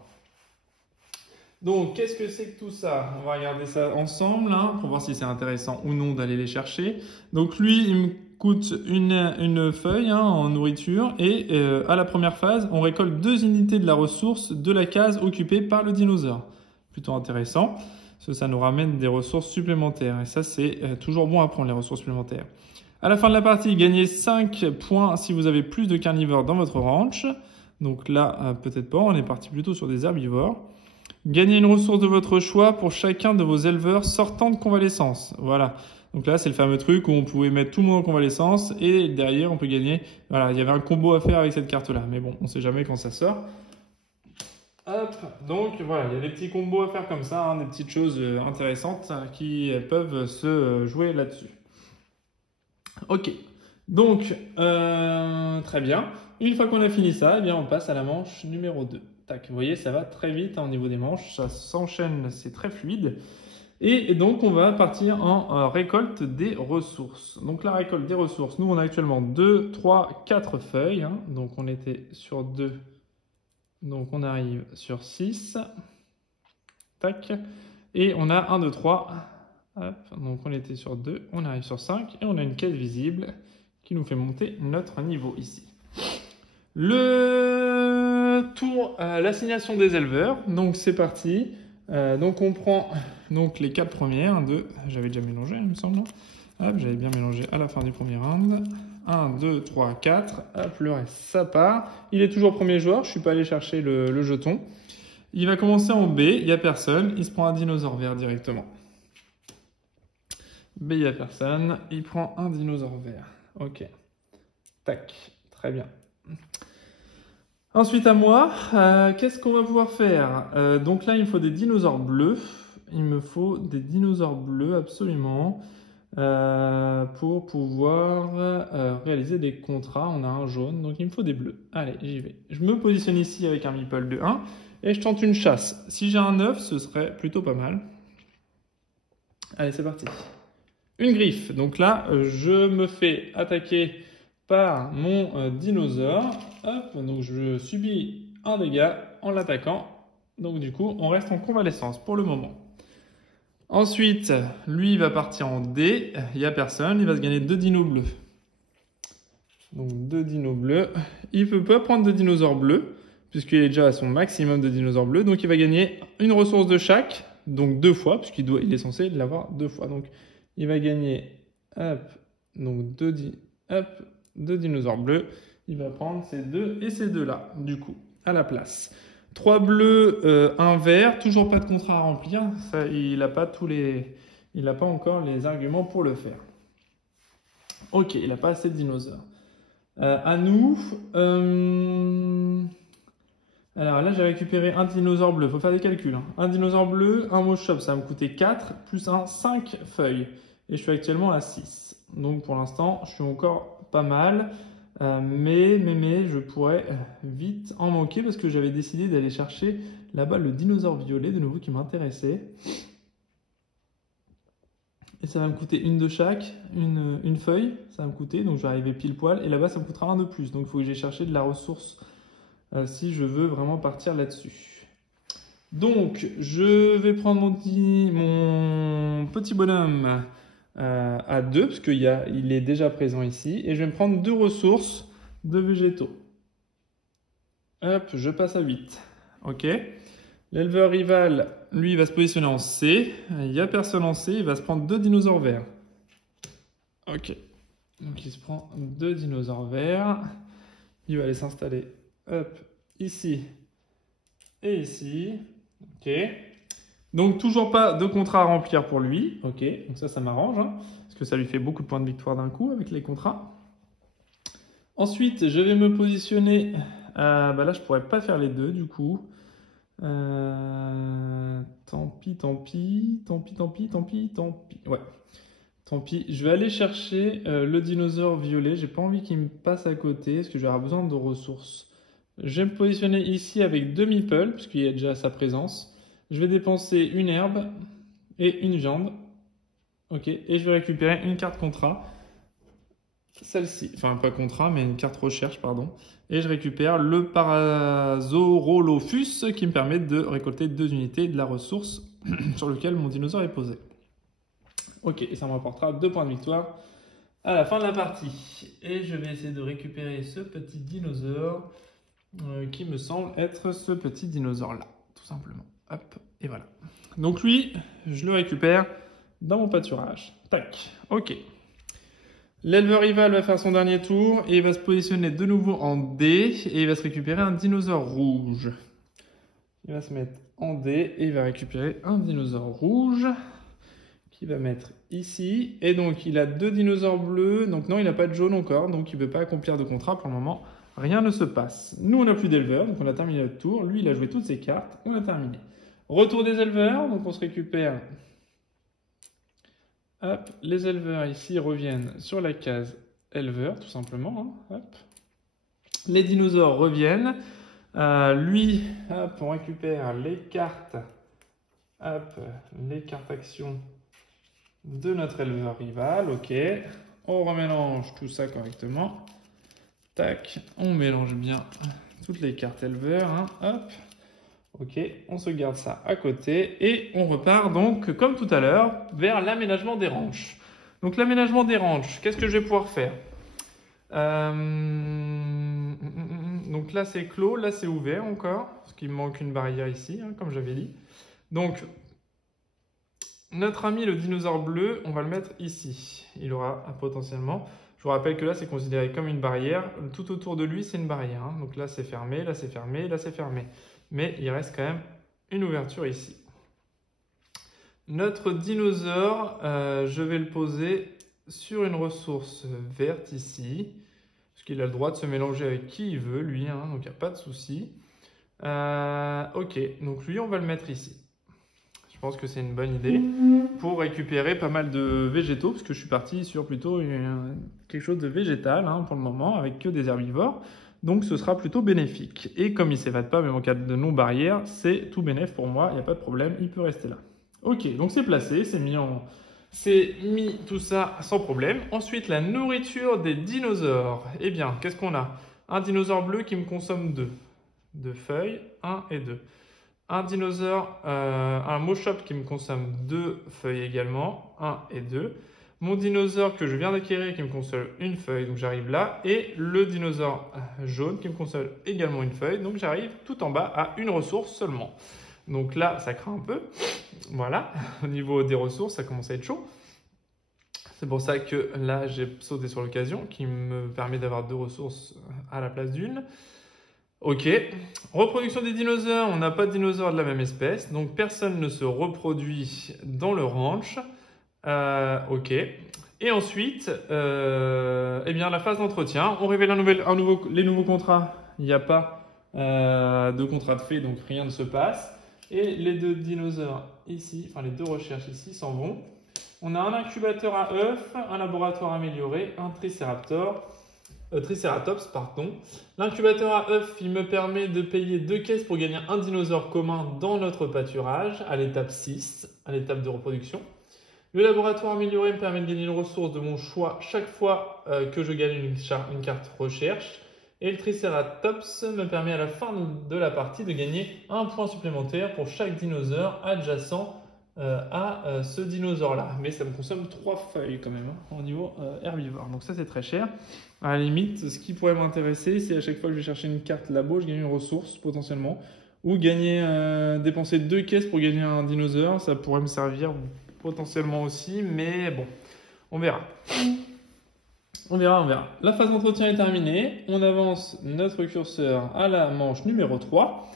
Donc, qu'est-ce que c'est que tout ça? On va regarder ça ensemble, hein, pour voir si c'est intéressant ou non d'aller les chercher. Donc, lui, il me coûte une feuille, hein, en nourriture. Et à la première phase, on récolte 2 unités de la ressource de la case occupée par le dinosaure. Plutôt intéressant, parce que ça nous ramène des ressources supplémentaires. Et ça, c'est toujours bon à prendre, les ressources supplémentaires. À la fin de la partie, gagnez 5 points si vous avez plus de carnivores dans votre ranch. Donc là, peut-être pas, on est parti plutôt sur des herbivores. Gagnez une ressource de votre choix pour chacun de vos éleveurs sortant de convalescence. Voilà. Donc là, c'est le fameux truc où on pouvait mettre tout le monde en convalescence et derrière, on peut gagner. Voilà, il y avait un combo à faire avec cette carte-là. Mais bon, on ne sait jamais quand ça sort. Hop, donc voilà, il y a des petits combos à faire comme ça, hein, des petites choses intéressantes qui peuvent se jouer là-dessus. Ok, donc très bien. Une fois qu'on a fini ça, eh bien, on passe à la manche numéro 2. Tac, vous voyez, ça va très vite au niveau des manches, ça s'enchaîne, c'est très fluide. Et donc, on va partir en récolte des ressources. Donc, la récolte des ressources, nous, on a actuellement 2, 3, 4 feuilles. Hein. Donc, on était sur 2. Donc, on arrive sur 6. Tac. Et on a 1, 2, 3. Hop. Donc, on était sur 2. On arrive sur 5. Et on a une quête visible qui nous fait monter notre niveau ici. Le tour à l'assignation des éleveurs. Donc, c'est parti. Donc on prend donc les 4 premières, 1, 2, j'avais déjà mélangé il me semble, hop, j'avais bien mélangé à la fin du premier round, 1, 2, 3, 4, hop, le reste ça part, il est toujours premier joueur, je suis pas allé chercher le jeton, il va commencer en B, il n'y a personne, il se prend un dinosaure vert directement, B il n'y a personne, il prend un dinosaure vert, ok, tac, très bien. Ensuite à moi, qu'est-ce qu'on va pouvoir faire? Donc là, il me faut des dinosaures bleus. Il me faut des dinosaures bleus, absolument, pour pouvoir réaliser des contrats. On a un jaune, donc il me faut des bleus. Allez, j'y vais. Je me positionne ici avec un meeple de 1 et je tente une chasse. Si j'ai un 9, ce serait plutôt pas mal. Allez, c'est parti. Une griffe. Donc là, je me fais attaquer par mon dinosaure. Hop, donc je subis un dégât en l'attaquant. Donc du coup, on reste en convalescence pour le moment. Ensuite, lui, il va partir en D. Il n'y a personne. Il va se gagner 2 dinos bleus. Donc 2 dinos bleus. Il ne peut pas prendre de dinosaures bleus, puisqu'il est déjà à son maximum de dinosaures bleus. Donc il va gagner une ressource de chaque. Donc 2 fois, puisqu'il est censé l'avoir 2 fois. Donc il va gagner hop, donc 2 dinosaures bleus. Il va prendre ces 2 et ces 2 là, du coup, à la place. 3 bleus, 1 vert, toujours pas de contrat à remplir. Ça, il n'a pas encore les arguments pour le faire. Ok, il n'a pas assez de dinosaures. À nous. Alors là, j'ai récupéré un dinosaure bleu. Il faut faire des calculs. Hein. Un dinosaure bleu, un Moshop, ça va me coûter 4, plus 1, 5 feuilles. Et je suis actuellement à 6. Donc pour l'instant, je suis encore pas mal. Mais je pourrais vite en manquer parce que j'avais décidé d'aller chercher là-bas le dinosaure violet, de nouveau, qui m'intéressait. Et ça va me coûter une de chaque, une feuille, ça va me coûter, donc je vais arriver pile poil. Et là-bas, ça me coûtera un de plus. Donc il faut que j'aille chercher de la ressource si je veux vraiment partir là-dessus. Donc, je vais prendre mon petit bonhomme à 2, parce qu'il est déjà présent ici. Et je vais me prendre 2 ressources de végétaux. Hop, je passe à 8. Ok. L'éleveur rival, lui, va se positionner en C. Il n'y a personne en C, il va se prendre 2 dinosaures verts. Ok. Donc, il se prend 2 dinosaures verts. Il va aller s'installer, hop, ici et ici. Ok. Donc, toujours pas de contrat à remplir pour lui. Ok. Donc, ça m'arrange, hein, parce que ça lui fait beaucoup de points de victoire d'un coup avec les contrats. Ensuite, je vais me positionner. Là, je pourrais pas faire les deux, du coup. Tant pis. Ouais. Tant pis. Je vais aller chercher le dinosaure violet. J'ai pas envie qu'il me passe à côté, parce que je vais avoir besoin de ressources. Je vais me positionner ici avec 2 meeples, puisqu'il y a déjà sa présence. Je vais dépenser une herbe et une viande. Ok. Et je vais récupérer une carte contrat. Celle-ci. Enfin, pas contrat, mais une carte recherche, pardon. Et je récupère le Parasaurolophus qui me permet de récolter 2 unités de la ressource sur laquelle mon dinosaure est posé. Ok, et ça me rapportera 2 points de victoire à la fin de la partie. Et je vais essayer de récupérer ce petit dinosaure qui me semble être ce petit dinosaure-là, tout simplement. Hop, et voilà. Donc lui, je le récupère dans mon pâturage. Tac, ok. L'éleveur rival va faire son dernier tour et il va se positionner de nouveau en D et il va se récupérer un dinosaure rouge. Il va se mettre en D et il va récupérer un dinosaure rouge qu'il va mettre ici. Et donc il a 2 dinosaures bleus, donc non, il n'a pas de jaune encore, donc il ne peut pas accomplir de contrat pour le moment. Rien ne se passe. Nous, on n'a plus d'éleveur, donc on a terminé notre tour. Lui, il a joué toutes ses cartes, on a terminé. Retour des éleveurs, donc on se récupère. Hop, les éleveurs ici reviennent sur la case éleveur, tout simplement. Hein. Hop. Les dinosaures reviennent. Lui, hop, on récupère les cartes. Hop, les cartes actions de notre éleveur rival. Ok. On remélange tout ça correctement. Tac, on mélange bien toutes les cartes éleveurs. Hein. Hop. Ok, on se garde ça à côté et on repart donc, comme tout à l'heure, vers l'aménagement des ranches. Donc l'aménagement des ranches, qu'est-ce que je vais pouvoir faire? Donc là c'est clos, là c'est ouvert encore, parce qu'il me manque une barrière ici, hein, comme j'avais dit. Donc notre ami le dinosaure bleu, on va le mettre ici. Il aura potentiellement, je vous rappelle que là c'est considéré comme une barrière, tout autour de lui c'est une barrière. Hein. Donc là c'est fermé, là c'est fermé, là c'est fermé. Mais il reste quand même une ouverture ici. Notre dinosaure, je vais le poser sur une ressource verte ici, parce qu'il a le droit de se mélanger avec qui il veut, lui, hein, donc il n'y a pas de souci. Ok, donc lui, on va le mettre ici. Je pense que c'est une bonne idée pour récupérer pas mal de végétaux, parce que je suis parti sur plutôt quelque chose de végétal hein, pour le moment, avec que des herbivores. Donc ce sera plutôt bénéfique. Et comme il ne s'évade pas, même en cas de non-barrière, c'est tout bénéf pour moi, il n'y a pas de problème, il peut rester là. Ok, donc c'est placé, c'est mis tout ça sans problème. Ensuite, la nourriture des dinosaures. Eh bien, qu'est-ce qu'on a? Un dinosaure bleu qui me consomme 2 feuilles, 1 et 2. Un dinosaure, un Moshop qui me consomme 2 feuilles également, 1 et 2. Mon dinosaure que je viens d'acquérir qui me consomme une feuille, donc j'arrive là. Et le dinosaure jaune qui me consomme également une feuille, donc j'arrive tout en bas à une ressource seulement. Donc là, ça craint un peu. Voilà, au niveau des ressources, ça commence à être chaud. C'est pour ça que là, j'ai sauté sur l'occasion qui me permet d'avoir 2 ressources à la place d'une. Ok, reproduction des dinosaures, on n'a pas de dinosaures de la même espèce, donc personne ne se reproduit dans le ranch. Ok, et ensuite, eh bien, la phase d'entretien, on révèle les nouveaux contrats, il n'y a pas de contrat de fait, donc rien ne se passe. Et les 2 dinosaures ici, enfin les 2 recherches ici s'en vont. On a un incubateur à œufs, un laboratoire amélioré, un Triceratops, pardon. L'incubateur à œufs, il me permet de payer 2 caisses pour gagner un dinosaure commun dans notre pâturage à l'étape 6, à l'étape de reproduction. Le laboratoire amélioré me permet de gagner une ressource de mon choix chaque fois que je gagne une carte recherche. Et le Triceratops me permet à la fin de la partie de gagner un point supplémentaire pour chaque dinosaure adjacent à ce dinosaure-là. Mais ça me consomme 3 feuilles quand même hein, au niveau herbivore. Donc ça c'est très cher. À la limite, ce qui pourrait m'intéresser, c'est à chaque fois que je vais chercher une carte labo, je gagne une ressource potentiellement. Ou dépenser 2 caisses pour gagner un dinosaure, ça pourrait me servir potentiellement aussi, mais bon, on verra. On verra. La phase d'entretien est terminée. On avance notre curseur à la manche numéro 3.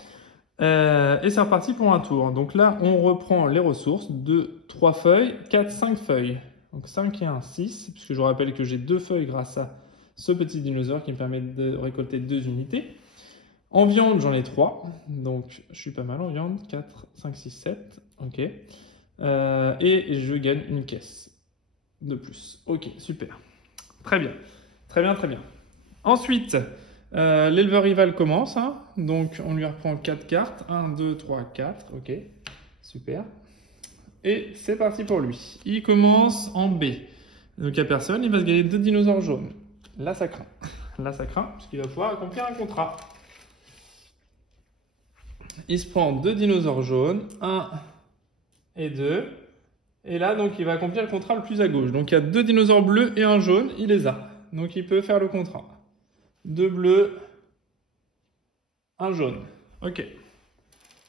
Et c'est reparti pour un tour. Donc là, on reprend les ressources. 2, 3 feuilles, 4, 5 feuilles. Donc 5 et 1, 6. Puisque je vous rappelle que j'ai 2 feuilles grâce à ce petit dinosaure qui me permet de récolter 2 unités. En viande, j'en ai 3. Donc je suis pas mal en viande. 4, 5, 6, 7. Ok. Et je gagne une caisse de plus. Ok, super. Très bien. Ensuite, l'éleveur rival commence. Hein. Donc, on lui reprend 4 cartes. 1, 2, 3, 4. Ok, super. Et c'est parti pour lui. Il commence en B. Donc, il n'y a personne. Il va se gagner 2 dinosaures jaunes. Là, ça craint. Puisqu'il va pouvoir accomplir un contrat. Il se prend 2 dinosaures jaunes. 1 et 2. Et là, donc, il va accomplir le contrat le plus à gauche. Donc, il y a 2 dinosaures bleus et un jaune. Il les a. Donc, il peut faire le contrat. 2 bleus, 1 jaune. Ok.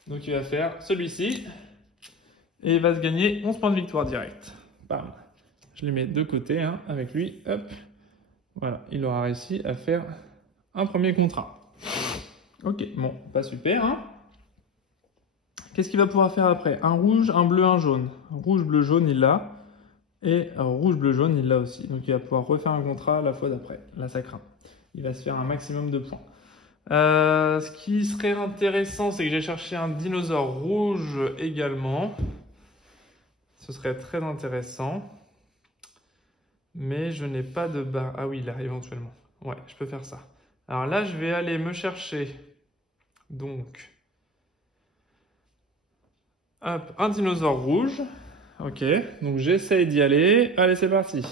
Donc, il va faire celui-ci. Et il va se gagner 11 points de victoire direct. Bam. Je les mets de côté hein, avec lui. Hop. Voilà. Il aura réussi à faire un premier contrat. Ok. Bon, pas super. Hein. Qu'est-ce qu'il va pouvoir faire après? Un rouge, un bleu, un jaune. Rouge, bleu, jaune, il l'a. Et rouge, bleu, jaune, il l'a aussi. Donc il va pouvoir refaire un contrat la fois d'après. Là, ça craint. Il va se faire un maximum de points. Ce qui serait intéressant, c'est que j'ai cherché un dinosaure rouge également. Ce serait très intéressant. Mais je n'ai pas de barre. Ah oui, là, éventuellement. Ouais, je peux faire ça. Alors là, je vais aller me chercher, donc, hop, un dinosaure rouge. Ok, donc j'essaye d'y aller. Allez, c'est parti.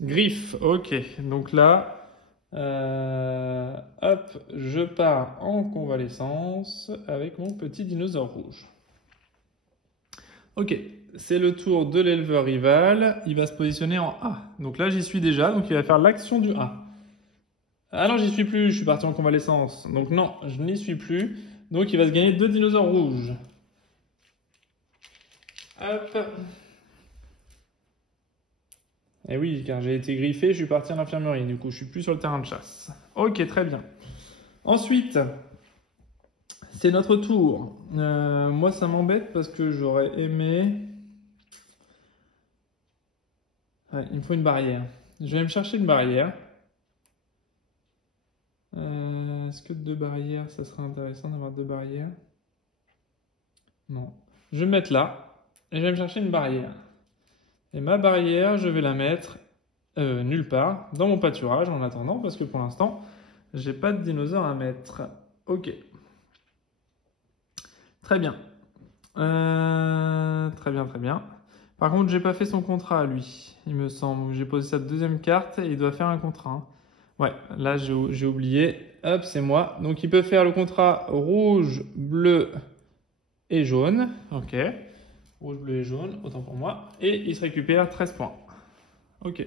Griffe, ok. Donc là, hop, je pars en convalescence avec mon petit dinosaure rouge. Ok, c'est le tour de l'éleveur rival. Il va se positionner en A. Donc là, j'y suis déjà, donc il va faire l'action du A. Ah non, j'y suis plus, je suis parti en convalescence. Donc non, je n'y suis plus. Donc il va se gagner 2 dinosaures rouges. Hop. Et oui, car j'ai été griffé, je suis parti à l'infirmerie. Du coup, je suis plus sur le terrain de chasse. Ok, très bien. Ensuite, c'est notre tour. Moi, ça m'embête parce que j'aurais aimé... Ouais, il me faut une barrière. Je vais me chercher une barrière. Est-ce que 2 barrières, ça serait intéressant d'avoir 2 barrières? Non. Je vais me mettre là et je vais me chercher une barrière. Et ma barrière, je vais la mettre nulle part, dans mon pâturage en attendant, parce que pour l'instant, j'ai pas de dinosaure à mettre. Ok. Très bien. Très bien, très bien. Par contre, j'ai pas fait son contrat, lui, il me semble. J'ai posé sa deuxième carte et il doit faire un contrat. Hein. Ouais, là, j'ai oublié. Hop, c'est moi. Donc, il peut faire le contrat rouge, bleu et jaune. Ok. Rouge, bleu et jaune, autant pour moi. Et il se récupère 13 points. Ok.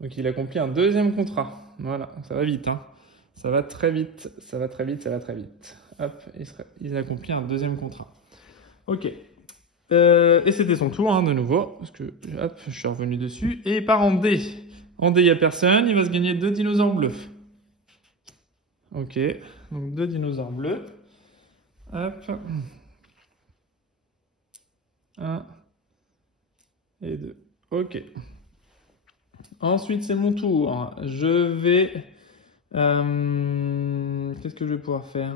Donc il accomplit un deuxième contrat. Voilà, ça va vite. Hein. Ça va très vite, ça va très vite, ça va très vite. Hop, il accomplit un deuxième contrat. Ok. Et c'était son tour, hein, de nouveau. Parce que, hop, je suis revenu dessus. Et il part en D. En D, il n'y a personne. Il va se gagner 2 dinosaures bleus. Ok. Donc 2 dinosaures bleus. Hop. 1 et 2. Ok. Ensuite, c'est mon tour. Je vais... qu'est-ce que je vais pouvoir faire?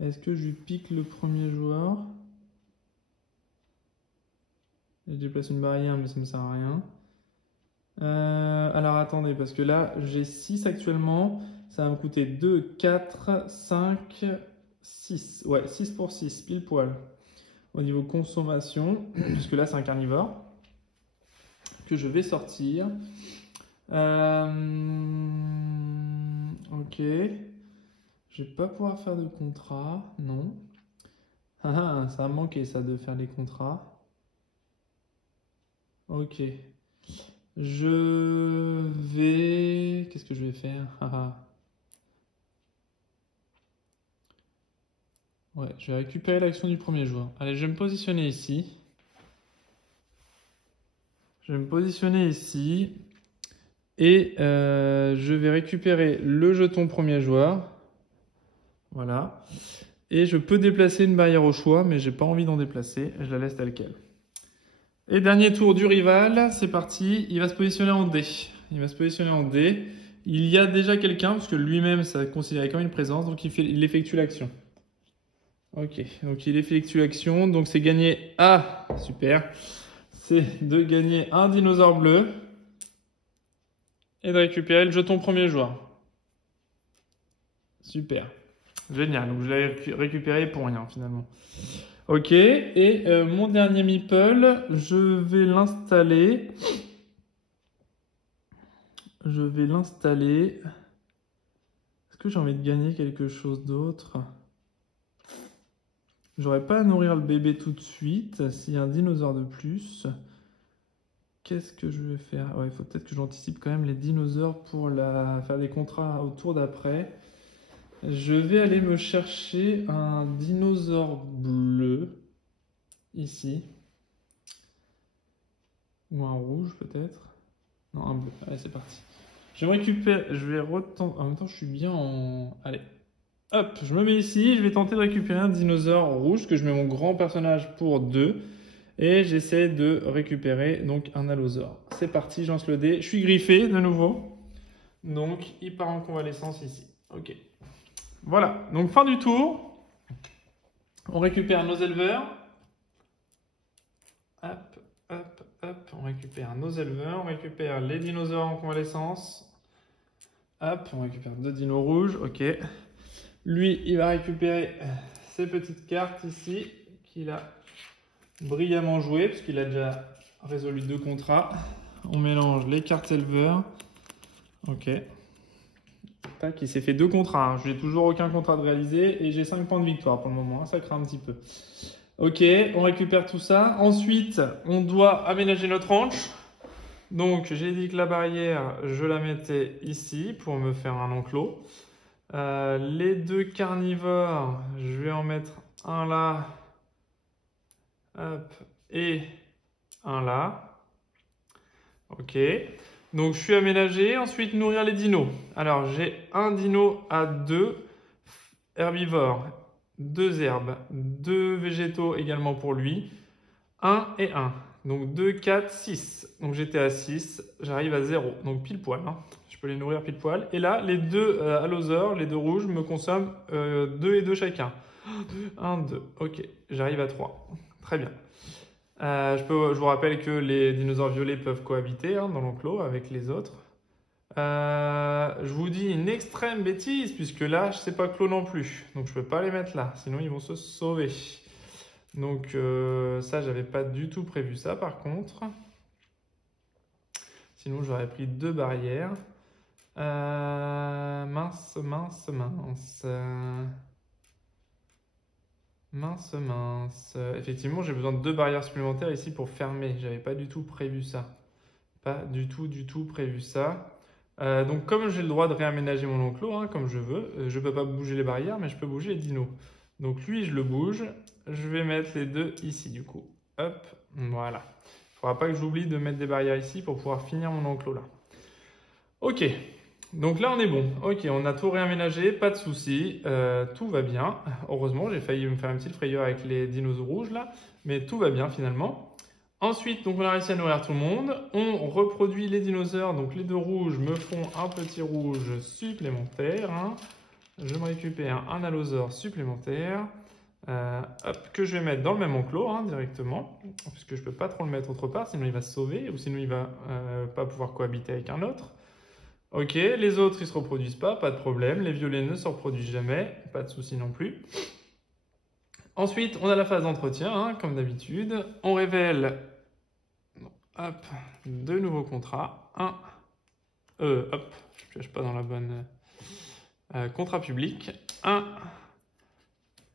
Est-ce que je lui pique le premier joueur? Je déplace une barrière, mais ça me sert à rien. Alors attendez, parce que là, j'ai 6 actuellement. Ça va me coûter 2, 4, 5, 6. Ouais, 6 pour 6, pile poil. Au niveau consommation, puisque là, c'est un carnivore que je vais sortir. Ok. Je vais pas pouvoir faire de contrat, non. Ah, ça a manqué ça de faire les contrats. Ok. Je vais... Qu'est-ce que je vais faire? Ouais, je vais récupérer l'action du premier joueur. Allez, je vais me positionner ici. Je vais me positionner ici. Et je vais récupérer le jeton premier joueur. Voilà. Et je peux déplacer une barrière au choix, mais j'ai pas envie d'en déplacer. Je la laisse telle quelle. Et dernier tour du rival, c'est parti. Il va se positionner en D. Il va se positionner en D. Il y a déjà quelqu'un, parce que lui-même, ça considéré comme une présence, donc il effectue l'action. Ok, donc il effectue l'action, donc c'est gagner... Ah, super. C'est de gagner un dinosaure bleu et de récupérer le jeton premier joueur. Super. Génial, donc je l'ai récupéré pour rien finalement. Ok, et mon dernier meeple, je vais l'installer. Je vais l'installer. Est-ce que j'ai envie de gagner quelque chose d'autre? J'aurais pas à nourrir le bébé tout de suite. S'il y a un dinosaure de plus, qu'est-ce que je vais faire? Ouais, il faut peut-être que j'anticipe quand même les dinosaures pour faire des contrats au tour d'après. Je vais aller me chercher un dinosaure bleu ici. Ou un rouge peut-être. Non, un bleu. Allez, c'est parti. Je vais retenter. En même temps, je suis bien en. Allez. Hop, je me mets ici. Je vais tenter de récupérer un dinosaure rouge que je mets mon grand personnage pour 2. Et j'essaie de récupérer donc un allosaure. C'est parti, je lance le dé. Je suis griffé de nouveau. Donc, il part en convalescence ici. Ok. Voilà, donc fin du tour. On récupère nos éleveurs. Hop, hop, hop. On récupère nos éleveurs. On récupère les dinosaures en convalescence. Hop, on récupère 2 dinos rouges, ok. Lui, il va récupérer ces petites cartes ici, qu'il a brillamment jouées, puisqu'il a déjà résolu 2 contrats. On mélange les cartes éleveurs. Ok. Tac, il s'est fait 2 contrats. Je n'ai toujours aucun contrat de réalisé et j'ai 5 points de victoire pour le moment. Ça craint un petit peu. Ok, on récupère tout ça. Ensuite, on doit aménager notre ranch. Donc, j'ai dit que la barrière, je la mettais ici pour me faire un enclos. Les 2 carnivores, je vais en mettre un là, hop, et un là. Ok. Donc, je suis aménagé. Ensuite, nourrir les dinos. Alors, j'ai un dino à 2 herbivores, 2 herbes, 2 végétaux également pour lui, 1 et 1. Donc 2, 4, 6. Donc j'étais à 6, j'arrive à 0. Donc pile poil, hein. Je peux les nourrir pile poil. Et là, les 2 allosaures, les 2 rouges, me consomment 2 et 2 chacun. 1, 2. Ok, j'arrive à 3. Très bien. Je vous rappelle que les dinosaures violets peuvent cohabiter dans l'enclos avec les autres. Je vous dis une extrême bêtise, puisque là, je ne sais pas clos non plus. Donc je ne peux pas les mettre là, sinon ils vont se sauver. Donc ça, j'avais pas du tout prévu ça par contre. Sinon, j'aurais pris 2 barrières. Mince. Effectivement, j'ai besoin de 2 barrières supplémentaires ici pour fermer. J'avais pas du tout prévu ça. Pas du tout prévu ça. Donc comme j'ai le droit de réaménager mon enclos, comme je veux, je peux pas bouger les barrières, mais je peux bouger les dinos. Donc lui, je le bouge. Je vais mettre les 2 ici du coup. Hop, voilà. Il ne faudra pas que j'oublie de mettre des barrières ici pour pouvoir finir mon enclos là. Ok, donc là on est bon. Ok, on a tout réaménagé, pas de souci. Tout va bien. Heureusement, j'ai failli me faire une petite frayeur avec les dinosaures rouges là. Mais tout va bien finalement. Ensuite, donc on a réussi à nourrir tout le monde. On reproduit les dinosaures. Donc les 2 rouges me font un petit rouge supplémentaire. Je me récupère un allosaure supplémentaire. Hop, que je vais mettre dans le même enclos directement, puisque je ne peux pas trop le mettre autre part, sinon il va se sauver, ou sinon il va pas pouvoir cohabiter avec un autre. Ok, les autres ils se reproduisent pas de problème, les violets ne se reproduisent jamais, pas de souci non plus. Ensuite, on a la phase d'entretien, comme d'habitude. On révèle, hop, 2 nouveaux contrats. Hop, je ne pioche pas dans la bonne... contrat public, 1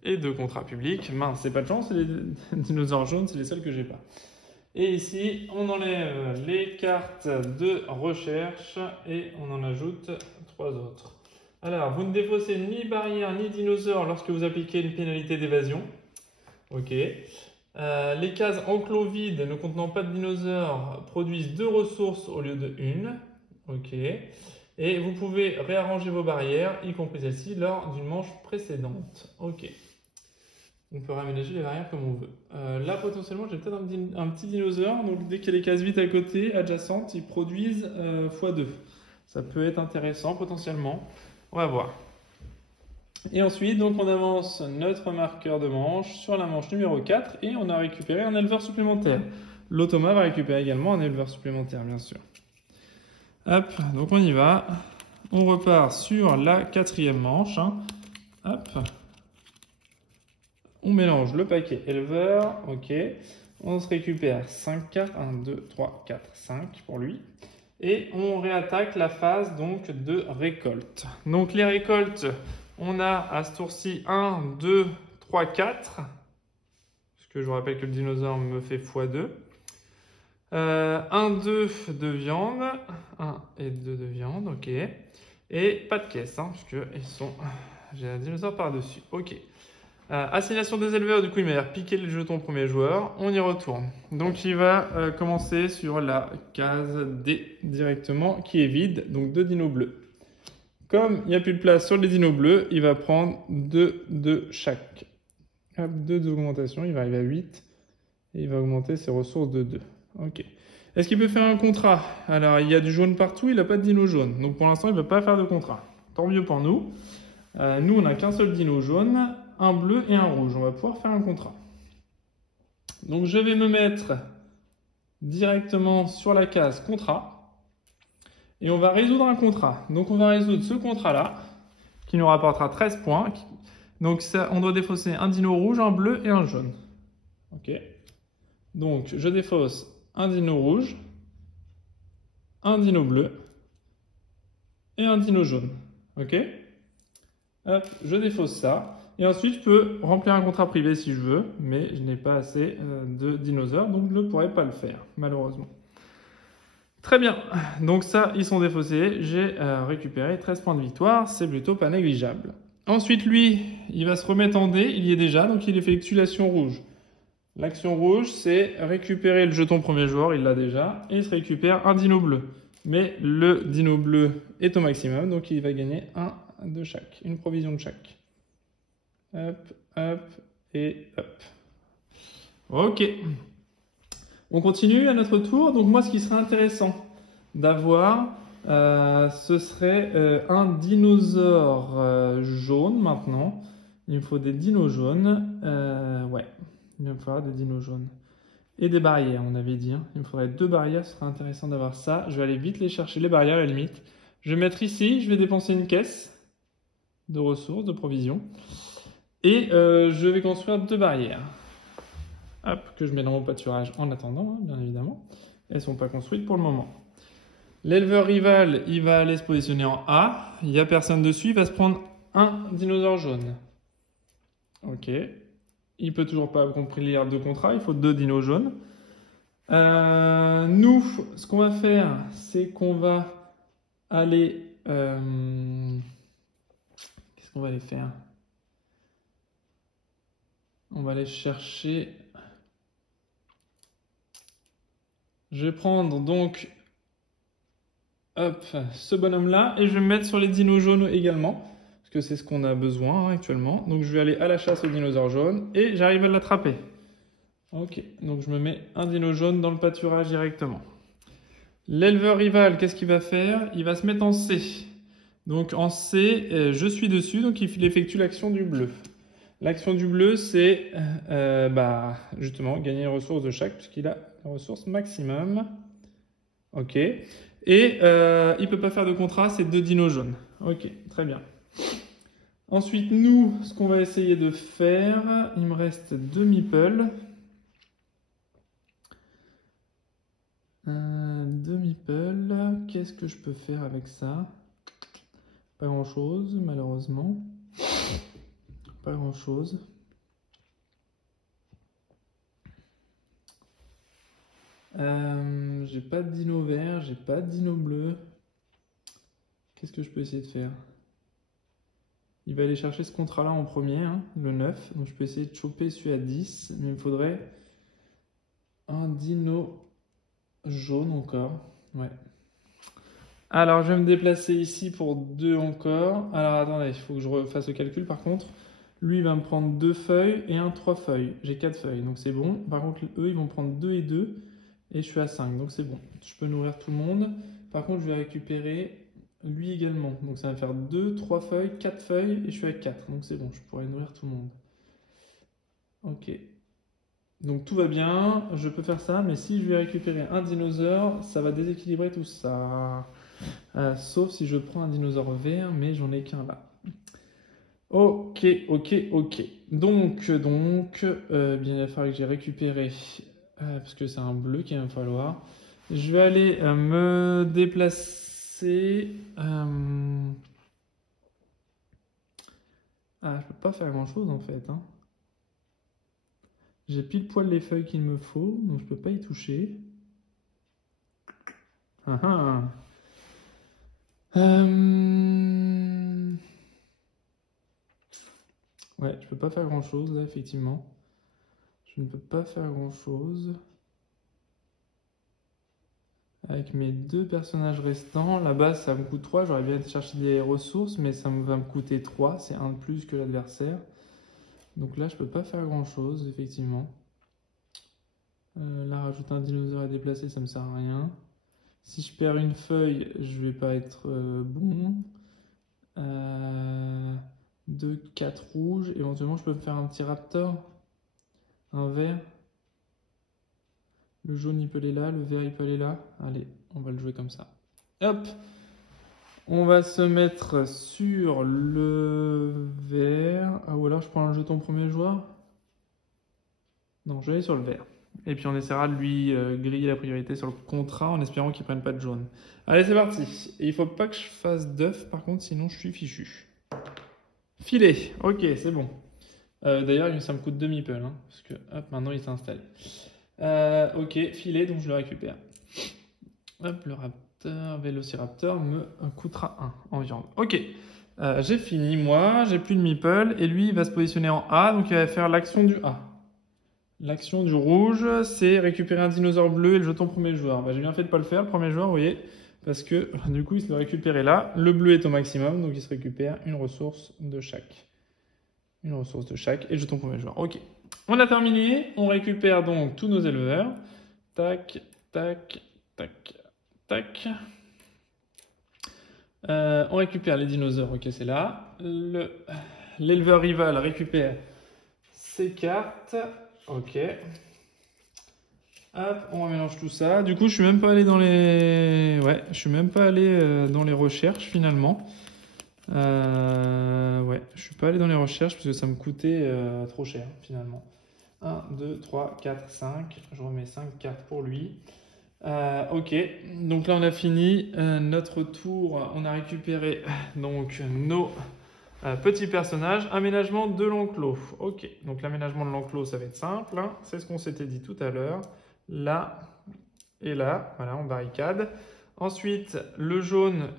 et 2 contrats publics. Mince, c'est pas de chance, les dinosaures jaunes, c'est les seuls que j'ai pas. Et ici, on enlève les cartes de recherche et on en ajoute 3 autres. Alors, vous ne défaussez ni barrière ni dinosaure lorsque vous appliquez une pénalité d'évasion. Ok. Les cases enclos vides ne contenant pas de dinosaures produisent 2 ressources au lieu de 1. Ok. Et vous pouvez réarranger vos barrières, y compris celle-ci, lors d'une manche précédente. Ok. On peut réaménager les barrières comme on veut. Là, potentiellement, j'ai peut-être un petit dinosaure. Donc, dès qu'il y a les cases vides à côté, adjacentes, ils produisent x2. Ça peut être intéressant, potentiellement. On va voir. Et ensuite, donc, on avance notre marqueur de manche sur la manche numéro 4 et on a récupéré un éleveur supplémentaire. L'automa va récupérer également un éleveur supplémentaire, bien sûr. Hop, donc on y va. On repart sur la 4e manche. Hop. On mélange le paquet éleveur. Ok. On se récupère 5 cartes. 1, 2, 3, 4, 5 pour lui. Et on réattaque la phase donc de récolte. Donc les récoltes, on a à ce tour-ci 1, 2, 3, 4. Parce que je vous rappelle que le dinosaure me fait x2. 1, 2 de viande, 1 et 2 de viande, ok. Et pas de caisse, puisque ils sont... j'ai un dinosaure par-dessus, ok. Assignation des éleveurs, du coup il m'a piqué le jeton au premier joueur, on y retourne. Donc il va commencer sur la case D directement, qui est vide, donc 2 dinos bleus. Comme il n'y a plus de place sur les dinos bleus, il va prendre 2 de chaque. Hop, 2 d'augmentation, il va arriver à 8, et il va augmenter ses ressources de 2. Ok. Est-ce qu'il peut faire un contrat? Alors, il y a du jaune partout, il n'a pas de dino jaune. Donc, pour l'instant, il ne va pas faire de contrat. Tant mieux pour nous. Nous, on n'a qu'un seul dino jaune, un bleu et un rouge. On va pouvoir faire un contrat. Donc, je vais me mettre directement sur la case contrat. Et on va résoudre un contrat. Donc on va résoudre ce contrat-là, qui nous rapportera 13 points. Donc ça, on doit défausser un dino rouge, un bleu et un jaune. Ok. Donc je défausse un dino rouge, un dino bleu et un dino jaune. Ok. Hop, je défausse ça. Et ensuite, je peux remplir un contrat privé si je veux, mais je n'ai pas assez de dinosaures, donc je ne pourrai pas le faire, malheureusement. Très bien, donc ça, ils sont défaussés. J'ai récupéré 13 points de victoire, c'est plutôt pas négligeable. Ensuite, lui, il va se remettre en dé, il y est déjà, donc il effectue l'action rouge. L'action rouge, c'est récupérer le jeton premier joueur, il l'a déjà, et il se récupère un dino bleu. Mais le dino bleu est au maximum, donc il va gagner un de chaque, une provision de chaque. Hop, hop et hop. Ok. On continue à notre tour. Donc moi, ce qui serait intéressant d'avoir, ce serait un dinosaure jaune maintenant. Il me faut des dinos jaunes. Ouais, il va me falloir des dinos jaunes. Et des barrières, on avait dit. Il me faudrait 2 barrières, ce serait intéressant d'avoir ça. Je vais aller vite les chercher, les barrières à la limite. Je vais mettre ici, je vais dépenser une caisse de ressources, de provisions. Et je vais construire 2 barrières. Hop, que je mets dans mon pâturage en attendant, hein, bien évidemment. Elles ne sont pas construites pour le moment. L'éleveur rival, il va aller se positionner en A. Il n'y a personne dessus, il va se prendre un dinosaure jaune. Ok. Il peut toujours pas accomplir 2 contrats, il faut 2 dinos jaunes. Nous, ce qu'on va faire, c'est qu'on va aller... Qu'est-ce qu'on va aller faire? On va aller chercher... Je vais prendre donc hop, ce bonhomme-là et je vais me mettre sur les dinos jaunes également, parce que c'est ce qu'on a besoin actuellement. Donc je vais aller à la chasse aux dinosaures jaunes et j'arrive à l'attraper. Ok, donc je me mets un dino jaune dans le pâturage directement. L'éleveur rival, qu'est-ce qu'il va faire? Il va se mettre en C. Donc en C, je suis dessus, donc il effectue l'action du bleu. L'action du bleu, c'est justement gagner les ressources de chaque, puisqu'il a la ressource maximum. Ok. Et il ne peut pas faire de contrat, c'est 2 dinos jaunes. Ok, très bien. Ensuite, nous, ce qu'on va essayer de faire, il me reste 2 meeples. 2 meeples. Qu'est-ce que je peux faire avec ça? Pas grand-chose, malheureusement. Pas grand-chose. J'ai pas de dino vert, j'ai pas de dino bleu. Qu'est-ce que je peux essayer de faire? Il va aller chercher ce contrat-là en premier, hein, le 9. Donc je peux essayer de choper celui à 10. Mais il me faudrait un dino jaune encore. Ouais. Alors je vais me déplacer ici pour 2 encore. Alors attendez, il faut que je refasse le calcul par contre. Lui il va me prendre 2 feuilles et 3 feuilles. J'ai 4 feuilles, donc c'est bon. Par contre, eux ils vont prendre 2 et 2. Et je suis à 5, donc c'est bon. Je peux nourrir tout le monde. Par contre, je vais récupérer lui également. Donc ça va faire 2, 3 feuilles, 4 feuilles, et je suis à 4. Donc c'est bon, je pourrais nourrir tout le monde. Ok. Donc tout va bien, je peux faire ça, mais si je vais récupérer un dinosaure, ça va déséquilibrer tout ça. Sauf si je prends un dinosaure vert, mais j'en ai qu'un là. Ok, ok, ok. Donc, bien il va falloir que j'ai récupéré, parce que c'est un bleu qu'il va me falloir. Je vais aller me déplacer. Ah, je peux pas faire grand chose en fait, hein. J'ai pile poil les feuilles qu'il me faut, donc je peux pas y toucher. Ah, ah. Ouais, je peux pas faire grand chose là, effectivement. Je ne peux pas faire grand chose. Avec mes 2 personnages restants, là-bas ça me coûte 3, j'aurais bien été chercher des ressources, mais ça va me coûter 3, c'est 1 de plus que l'adversaire. Donc là je peux pas faire grand chose, effectivement. Là rajouter un dinosaure à déplacer, ça me sert à rien. Si je perds une feuille, je vais pas être bon. 2, 4 rouges, éventuellement je peux me faire un petit raptor. Un vert. Le jaune il peut aller là, le vert il peut aller là. Allez, on va le jouer comme ça. Hop, on va se mettre sur le vert. Ah, ou alors je prends un jeton premier joueur. Non, je vais aller sur le vert. Et puis on essaiera de lui griller la priorité sur le contrat en espérant qu'il ne prenne pas de jaune. Allez, c'est parti. Et il ne faut pas que je fasse d'œuf, par contre, sinon je suis fichu. Filet, ok, c'est bon. D'ailleurs, ça me coûte 2 meeples, hein, parce que hop, maintenant il s'est installé. Ok, filet, donc je le récupère. Hop, le raptor, Vélociraptor me coûtera 1 en viande. Ok, j'ai fini, moi, j'ai plus de meeple, et lui, il va se positionner en A, donc il va faire l'action du A. L'action du rouge, c'est récupérer un dinosaure bleu et le jeton premier joueur. Bah, j'ai bien fait de ne pas le faire, le premier joueur, vous voyez, parce que du coup, il se le récupérait là. Le bleu est au maximum, donc il se récupère une ressource de chaque. Une ressource de chaque et le jeton premier joueur. Ok, on a terminé. On récupère donc tous nos éleveurs. Tac, tac, tac, tac. On récupère les dinosaures, ok, c'est là. L'éleveur rival récupère ses cartes. Ok. Hop, on mélange tout ça. Du coup, je suis même pas allé dans les... Ouais, je suis même pas allé dans les recherches finalement. Ouais, je suis pas allé dans les recherches parce que ça me coûtait trop cher finalement. 1, 2, 3, 4, 5. Je remets 5 cartes pour lui. Ok, donc là on a fini notre tour. On a récupéré donc nos petits personnages. Aménagement de l'enclos. Ok, donc l'aménagement de l'enclos ça va être simple, hein. C'est ce qu'on s'était dit tout à l'heure. Là et là, voilà, on barricade. Ensuite, le jaune,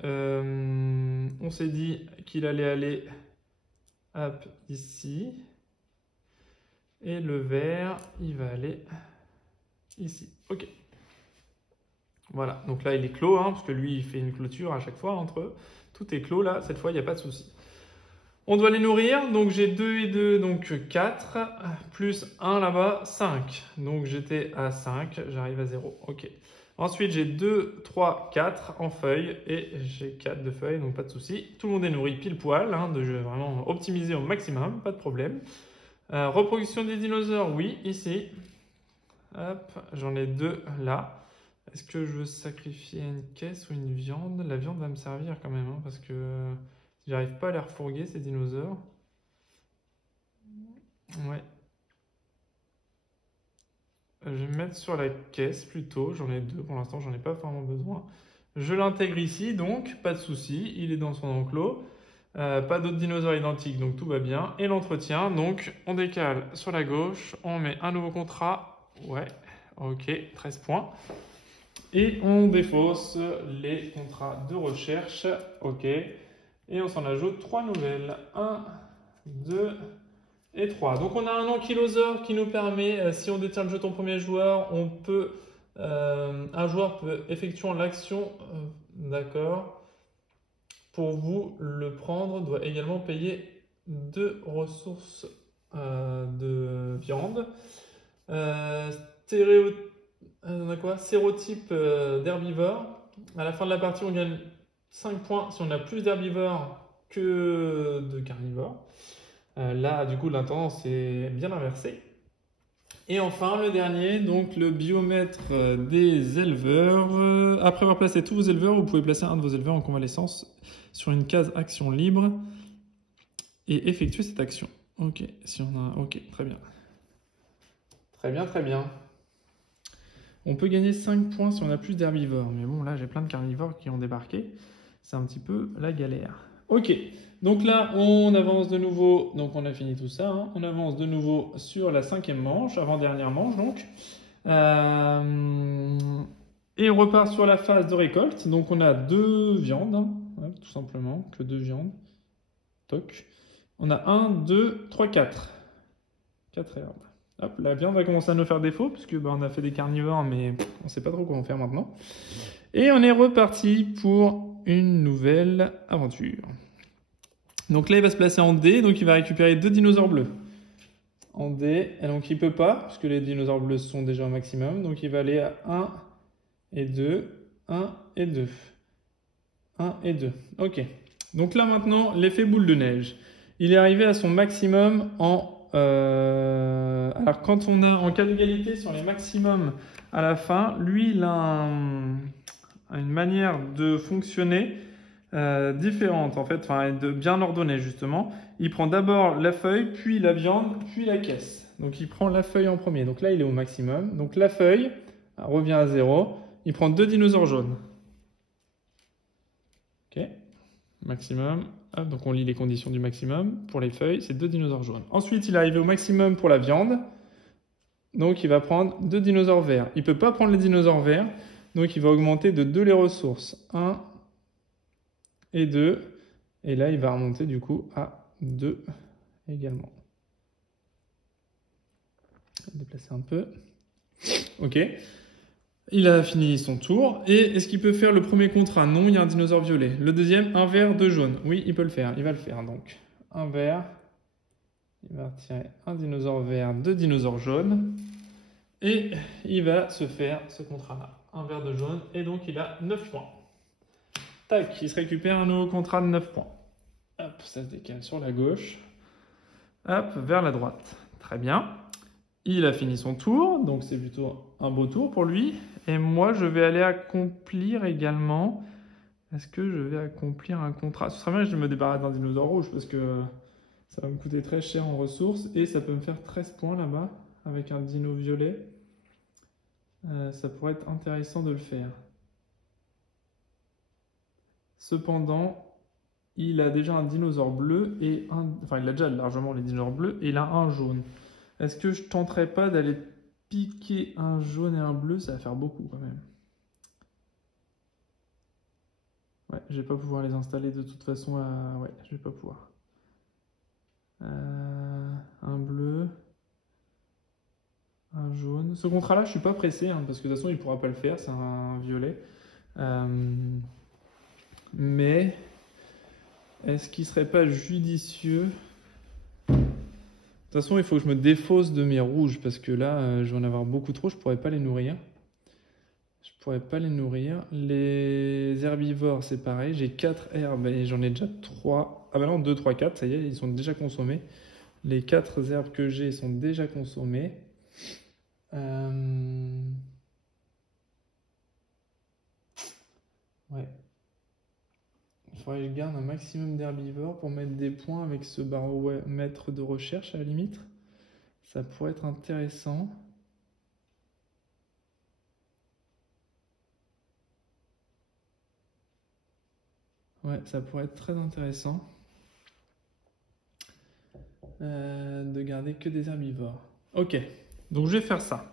on s'est dit qu'il allait aller hop, ici. Et le vert, il va aller ici. Ok. Voilà, donc là il est clos, hein, parce que lui il fait une clôture à chaque fois entre eux. Tout est clos là, cette fois il n'y a pas de souci. On doit les nourrir, donc j'ai 2 et 2, donc 4, plus 1 là-bas, 5. Donc j'étais à 5, j'arrive à 0. Ok. Ensuite j'ai 2, 3, 4 en feuilles et j'ai 4 de feuilles, donc pas de souci. Tout le monde est nourri pile poil, hein, de jeu vraiment optimisé au maximum, pas de problème. Reproduction des dinosaures, oui, ici. Hop, j'en ai 2 là. Est-ce que je veux sacrifier une caisse ou une viande? La viande va me servir quand même, hein, parce que j'arrive pas à les refourguer, ces dinosaures. Ouais. Je vais me mettre sur la caisse plutôt. J'en ai 2 pour l'instant, j'en ai pas vraiment besoin. Je l'intègre ici, donc pas de souci. Il est dans son enclos. Pas d'autres dinosaures identiques, donc tout va bien. Et l'entretien, donc on décale sur la gauche. On met un nouveau contrat. Ouais, ok, 13 points. Et on défausse les contrats de recherche. Ok. Et on s'en ajoute 3 nouvelles. 1, 2 et 3. Donc on a un ankyloseur qui nous permet, si on détient le jeton premier joueur, on peut, un joueur peut effectuant l'action, d'accord. Pour vous, le prendre doit également payer 2 ressources de viande. On a quoi? Sérotype d'herbivore. À la fin de la partie, on gagne 5 points si on a plus d'herbivores que de carnivores. Là, du coup, la tendance est bien inversée. Et enfin, le dernier, donc le biomètre des éleveurs. Après avoir placé tous vos éleveurs, vous pouvez placer un de vos éleveurs en convalescence sur une case action libre et effectuer cette action. Ok, si on a... Ok, très bien. Très bien, très bien. On peut gagner 5 points si on a plus d'herbivores. Mais bon, là, j'ai plein de carnivores qui ont débarqué. C'est un petit peu la galère. Ok, donc là, on avance de nouveau. Donc, on a fini tout ça, hein. On avance de nouveau sur la 5e manche, avant-dernière manche, donc. Et on repart sur la phase de récolte. Donc, on a 2 viandes, hein, ouais, tout simplement, que 2 viandes. Toc. On a 1, 2, 3, 4. 4 herbes. Hop, la viande va commencer à nous faire défaut, puisque bah, on a fait des carnivores, mais on ne sait pas trop comment faire maintenant. Et on est reparti pour une nouvelle aventure. Donc là, il va se placer en D, donc il va récupérer 2 dinosaures bleus. En D, et donc il ne peut pas, puisque les dinosaures bleus sont déjà au maximum, donc il va aller à 1 et 2, 1 et 2. 1 et 2, ok. Donc là maintenant, l'effet boule de neige. Il est arrivé à son maximum en... alors quand on a en cas d'égalité sur les maximums à la fin, lui il a a une manière de fonctionner différente, en fait, enfin, de bien ordonner, justement. Il prend d'abord la feuille, puis la viande, puis la caisse. Donc, il prend la feuille en premier. Donc là, il est au maximum. Donc, la feuille revient à 0. Il prend 2 dinosaures jaunes. Ok, maximum. Hop, donc, on lit les conditions du maximum. Pour les feuilles, c'est 2 dinosaures jaunes. Ensuite, il est arrivé au maximum pour la viande. Donc, il va prendre 2 dinosaures verts. Il ne peut pas prendre les dinosaures verts. Donc, il va augmenter de 2 les ressources. 1 et 2. Et là, il va remonter du coup à 2 également. Je vais déplacer un peu. Ok. Il a fini son tour. Et est-ce qu'il peut faire le premier contrat? Non, il y a un dinosaure violet. Le deuxième, un vert, 2 jaunes. Oui, il peut le faire. Il va le faire donc. Un vert. Il va retirer un dinosaure vert, 2 dinosaures jaunes. Et il va se faire ce contrat-là. Un vert, 2 jaunes. Et donc, il a 9 points. Tac, il se récupère un nouveau contrat de 9 points. Hop, ça se décale sur la gauche. Hop, vers la droite. Très bien. Il a fini son tour, donc c'est plutôt un beau tour pour lui. Et moi, je vais aller accomplir également... Est-ce que je vais accomplir un contrat? Ce serait bien que je me débarrasse d'un dinosaure rouge, parce que ça va me coûter très cher en ressources. Et ça peut me faire 13 points là-bas, avec un dino violet. Ça pourrait être intéressant de le faire. Cependant, il a déjà un dinosaure bleu et un... Enfin, il a déjà largement les dinosaures bleus et il a un jaune. Est-ce que je tenterais pas d'aller piquer un jaune et un bleu? Ça va faire beaucoup quand même. Ouais, je vais pas pouvoir les installer de toute façon. Ouais, je vais pas pouvoir. Un bleu, un jaune. Ce contrat-là, je suis pas pressé hein, parce que de toute façon, il pourra pas le faire. C'est un violet. Mais est-ce qu'il serait pas judicieux? De toute façon, il faut que je me défausse de mes rouges parce que là, je vais en avoir beaucoup trop. Je pourrais pas les nourrir. Les herbivores, c'est pareil. J'ai 4 herbes et j'en ai déjà 3. Ah bah non, 2, 3, 4, ça y est, ils sont déjà consommés. Les 4 herbes que j'ai sont déjà consommées. Ouais. Il faudrait que je garde un maximum d'herbivores pour mettre des points avec ce baromètre de recherche à la limite. Ça pourrait être intéressant. Ouais, ça pourrait être très intéressant de garder que des herbivores. Ok, donc je vais faire ça.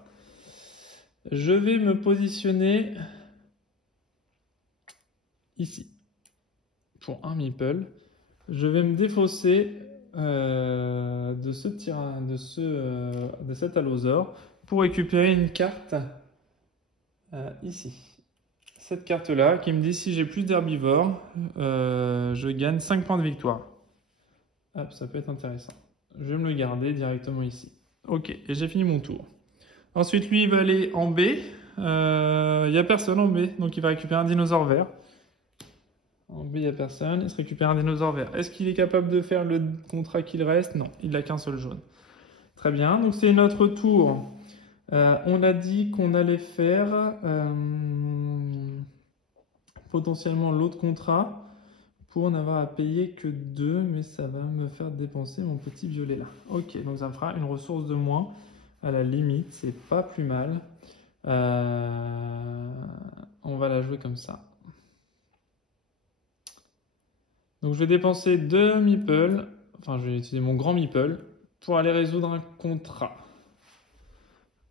Je vais me positionner ici pour un meeple. Je vais me défausser de cet allosaure pour récupérer une carte ici. Cette carte-là qui me dit si j'ai plus d'herbivores, je gagne 5 points de victoire. Hop, ça peut être intéressant. Je vais me le garder directement ici. Ok, et j'ai fini mon tour. Ensuite, lui, il va aller en B. Il n'y a personne en B, donc il va récupérer un dinosaure vert. En B, il n'y a personne, il se récupère un dinosaure vert. Est-ce qu'il est capable de faire le contrat qu'il reste? Non, il n'a qu'un seul jaune. Très bien, donc c'est notre tour. On a dit qu'on allait faire potentiellement l'autre contrat pour n'avoir à payer que 2, mais ça va me faire dépenser mon petit violet là. Ok, donc ça me fera une ressource de moins. À la limite, c'est pas plus mal. On va la jouer comme ça. Donc je vais dépenser 2 meeples, enfin je vais utiliser mon grand meeple pour aller résoudre un contrat.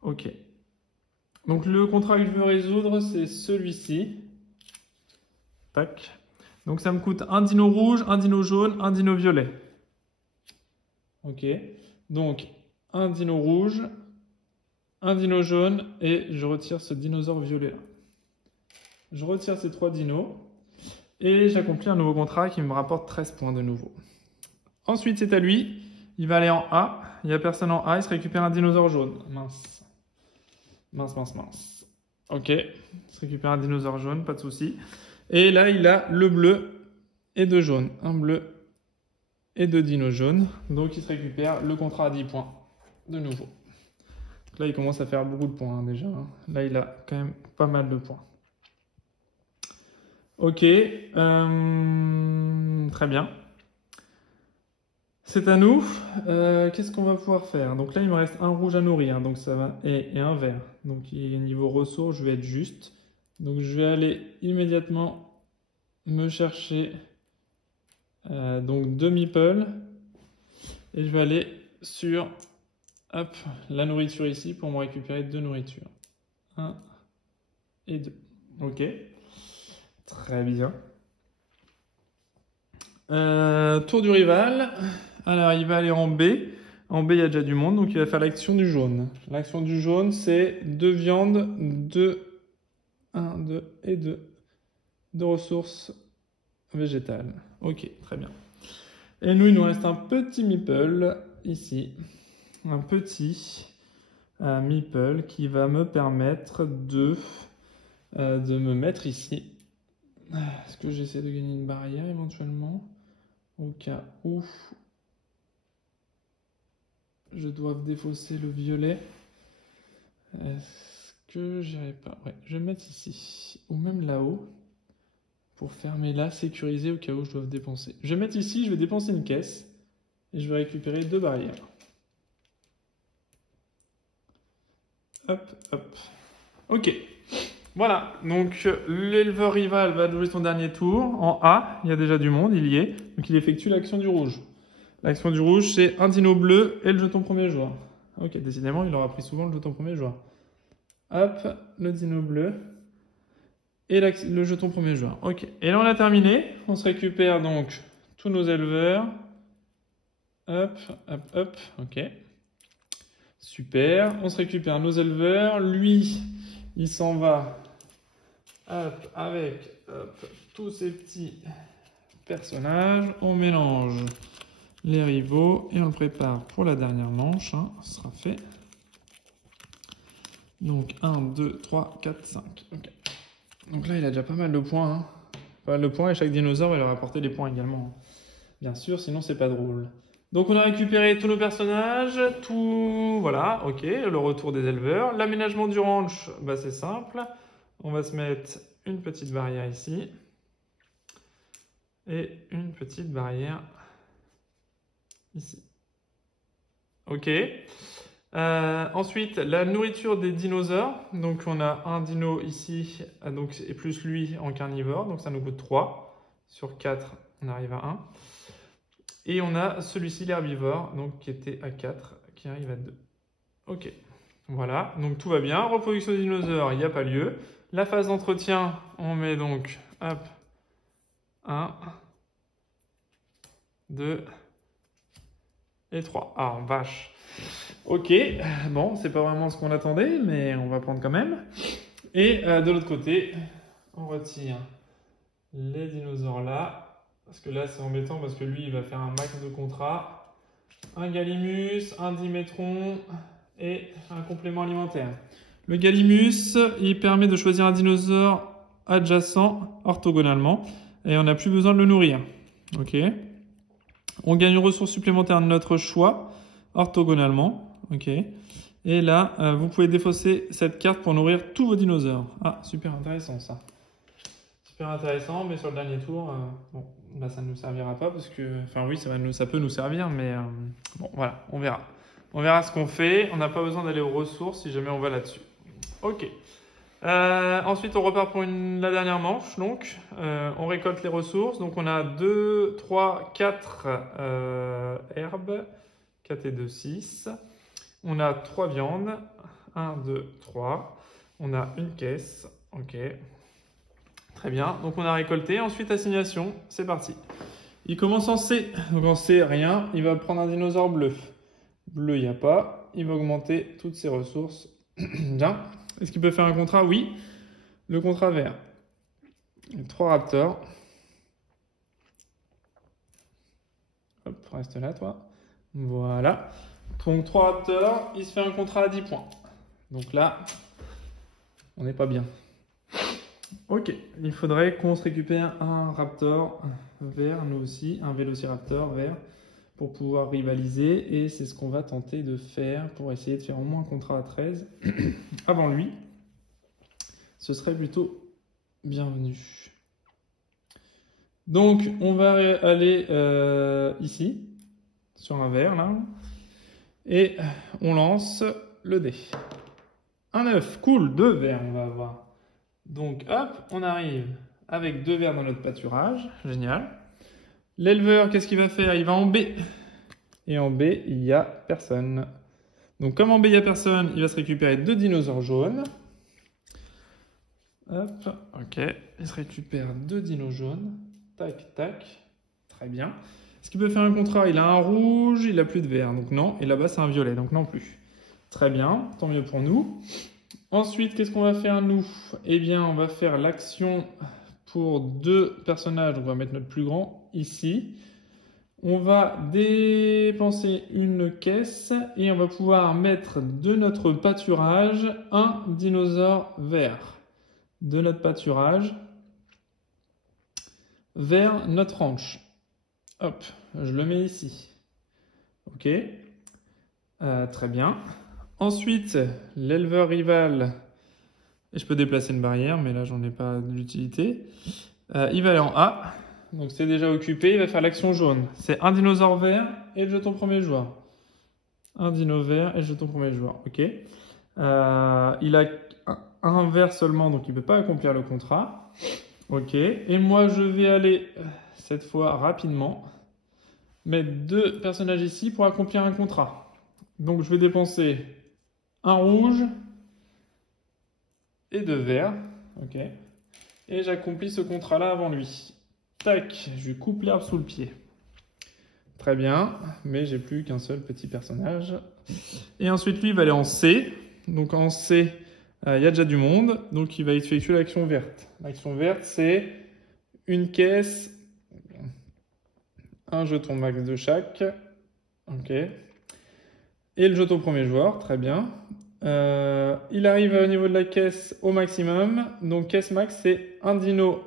Ok. Donc le contrat que je veux résoudre, c'est celui-ci. Tac. Donc ça me coûte un dino rouge, un dino jaune, un dino violet. Ok. Donc un dino rouge, un dino jaune et je retire ce dinosaure violet là. Je retire ces 3 dinos et j'accomplis un nouveau contrat qui me rapporte 13 points de nouveau. Ensuite c'est à lui. Il va aller en A. Il n'y a personne en A. Il se récupère un dinosaure jaune. Mince. Mince. Ok. Il se récupère un dinosaure jaune, pas de souci. Et là, il a le bleu et 2 jaunes. Un bleu et 2 dinos jaunes. Donc, il se récupère le contrat à 10 points de nouveau. Donc là, il commence à faire beaucoup de points déjà. Là, il a quand même pas mal de points. Ok, très bien. C'est à nous. Qu'est-ce qu'on va pouvoir faire? Donc là, il me reste un rouge à nourrir, donc ça va, et un vert. Donc niveau ressources, je vais être juste. Donc je vais aller immédiatement me chercher donc 2 meeples et je vais aller sur hop, la nourriture ici pour me récupérer 2 nourritures. 1 et 2. Ok, très bien. Tour du rival. Alors, il va aller en B. En B, il y a déjà du monde, donc il va faire l'action du jaune. L'action du jaune, c'est 2 viandes, 2, 1, 2 et 2 de ressources végétales. Ok, très bien. Et nous, il nous reste un petit meeple ici. Un petit meeple qui va me permettre de me mettre ici. Est-ce que j'essaie de gagner une barrière éventuellement? Au cas où je dois défausser le violet. Est-ce que j'irai pas? Ouais, je vais me mettre ici. Ou même là-haut. Pour fermer là, sécuriser au cas où je dois dépenser. Je vais mettre ici, je vais dépenser une caisse. Et je vais récupérer 2 barrières. Hop, hop. Ok. Voilà, donc l'éleveur rival va jouer son dernier tour. En A, il y a déjà du monde, il y est. Donc il effectue l'action du rouge. L'action du rouge, c'est un dino bleu et le jeton premier joueur. Ok, décidément, il aura pris souvent le jeton premier joueur. Hop, le dino bleu et le jeton premier joueur. Ok, et là on a terminé. On se récupère donc tous nos éleveurs. Hop, hop, hop, ok. Super, on se récupère nos éleveurs. Lui, il s'en va hop, avec tous ces petits personnages. On mélange les rivaux et on le prépare pour la dernière manche. Hein, ce sera fait. Donc 1, 2, 3, 4, 5. Okay. Donc là, il a déjà pas mal de points. Hein. Pas mal de points et chaque dinosaure va leur apporter des points également. Bien sûr, sinon c'est pas drôle. Donc on a récupéré tous nos personnages, tout... Voilà, ok, le retour des éleveurs. L'aménagement du ranch, bah, c'est simple. On va se mettre une petite barrière ici. Et une petite barrière ici. Ok. Ensuite, la nourriture des dinosaures. Donc on a un dino ici, donc, et plus lui en carnivore. Donc ça nous coûte 3. Sur 4, on arrive à 1. Et on a celui-ci, l'herbivore, donc qui était à 4, qui arrive à 2. Ok, voilà, donc tout va bien. Reproduction des dinosaures, il n'y a pas lieu. La phase d'entretien, on met donc, hop, 1, 2 et 3. Ah, vache. Ok, bon, c'est pas vraiment ce qu'on attendait, mais on va prendre quand même. Et de l'autre côté, on retire les dinosaures là. Parce que là, c'est embêtant parce que lui, il va faire un max de contrats. Un Gallimus, un Dimétron et un complément alimentaire. Le Gallimus, il permet de choisir un dinosaure adjacent orthogonalement et on n'a plus besoin de le nourrir. Ok. On gagne une ressource supplémentaire de notre choix orthogonalement. Ok. Et là, vous pouvez défausser cette carte pour nourrir tous vos dinosaures. Ah, super intéressant ça. Super intéressant, mais sur le dernier tour, bon, bah, ça ne nous servira pas parce que, enfin oui, ça peut nous servir, mais bon, voilà, on verra. On verra ce qu'on fait. On n'a pas besoin d'aller aux ressources si jamais on va là-dessus. Ok. Ensuite, on repart pour la dernière manche. Donc, on récolte les ressources. Donc, on a 2, 3, 4 herbes. 4 et 2, 6. On a 3 viandes. 1, 2, 3. On a une caisse. Ok. Très bien, donc on a récolté. Ensuite, assignation, c'est parti. Il commence en C. Donc en C, rien. Il va prendre un dinosaure bleu. Bleu, il n'y a pas. Il va augmenter toutes ses ressources. Bien. Est-ce qu'il peut faire un contrat? Oui. Le contrat vert. 3 raptors. Hop, reste là, toi. Voilà. Donc 3 raptors, il se fait un contrat à 10 points. Donc là, on n'est pas bien. Ok, il faudrait qu'on se récupère un raptor vert, nous aussi, un vélociraptor vert, pour pouvoir rivaliser. Et c'est ce qu'on va tenter de faire pour essayer de faire au moins un contrat à 13 avant lui. Ce serait plutôt bienvenu. Donc, on va aller ici, sur un vert, là. Et on lance le dé. Un 9, cool, 2 verts, on va avoir. Donc, hop, on arrive avec 2 verres dans notre pâturage. Génial. L'éleveur, qu'est-ce qu'il va faire? Il va en B. Et en B, il n'y a personne. Donc, comme en B, il n'y a personne, il va se récupérer 2 dinosaures jaunes. Hop, ok. Il se récupère 2 dinos jaunes. Tac, tac. Très bien. Est-ce qu'il peut faire un contrat? Il a un rouge, il a plus de vert. Donc non. Et là-bas, c'est un violet. Donc non plus. Très bien. Tant mieux pour nous. Ensuite, qu'est-ce qu'on va faire nous? Eh bien, on va faire l'action pour 2 personnages. On va mettre notre plus grand ici. On va dépenser une caisse et on va pouvoir mettre de notre pâturage un dinosaure vert. De notre pâturage vers notre ranch. Hop, je le mets ici. Ok, très bien. Ensuite, l'éleveur rival, et je peux déplacer une barrière, mais là j'en ai pas d'utilité. Il va aller en A, donc c'est déjà occupé, il va faire l'action jaune. C'est un dinosaure vert et le jeton premier joueur. Un dino vert et le jeton premier joueur, ok. Il a un vert seulement, donc il ne peut pas accomplir le contrat. Ok, et moi je vais aller, cette fois rapidement, mettre 2 personnages ici pour accomplir un contrat. Donc je vais dépenser un rouge et 2 verts. Ok. Et j'accomplis ce contrat-là avant lui. Tac, je lui coupe l'herbe sous le pied. Très bien, mais j'ai plus qu'un seul petit personnage. Et ensuite lui il va aller en C. Donc en C, il y a déjà du monde, donc il va effectuer l'action verte. L'action verte, c'est une caisse, un jeton max de chaque. Ok. Et le jeton premier joueur, très bien. Il arrive au niveau de la caisse au maximum. Donc caisse max, c'est un dino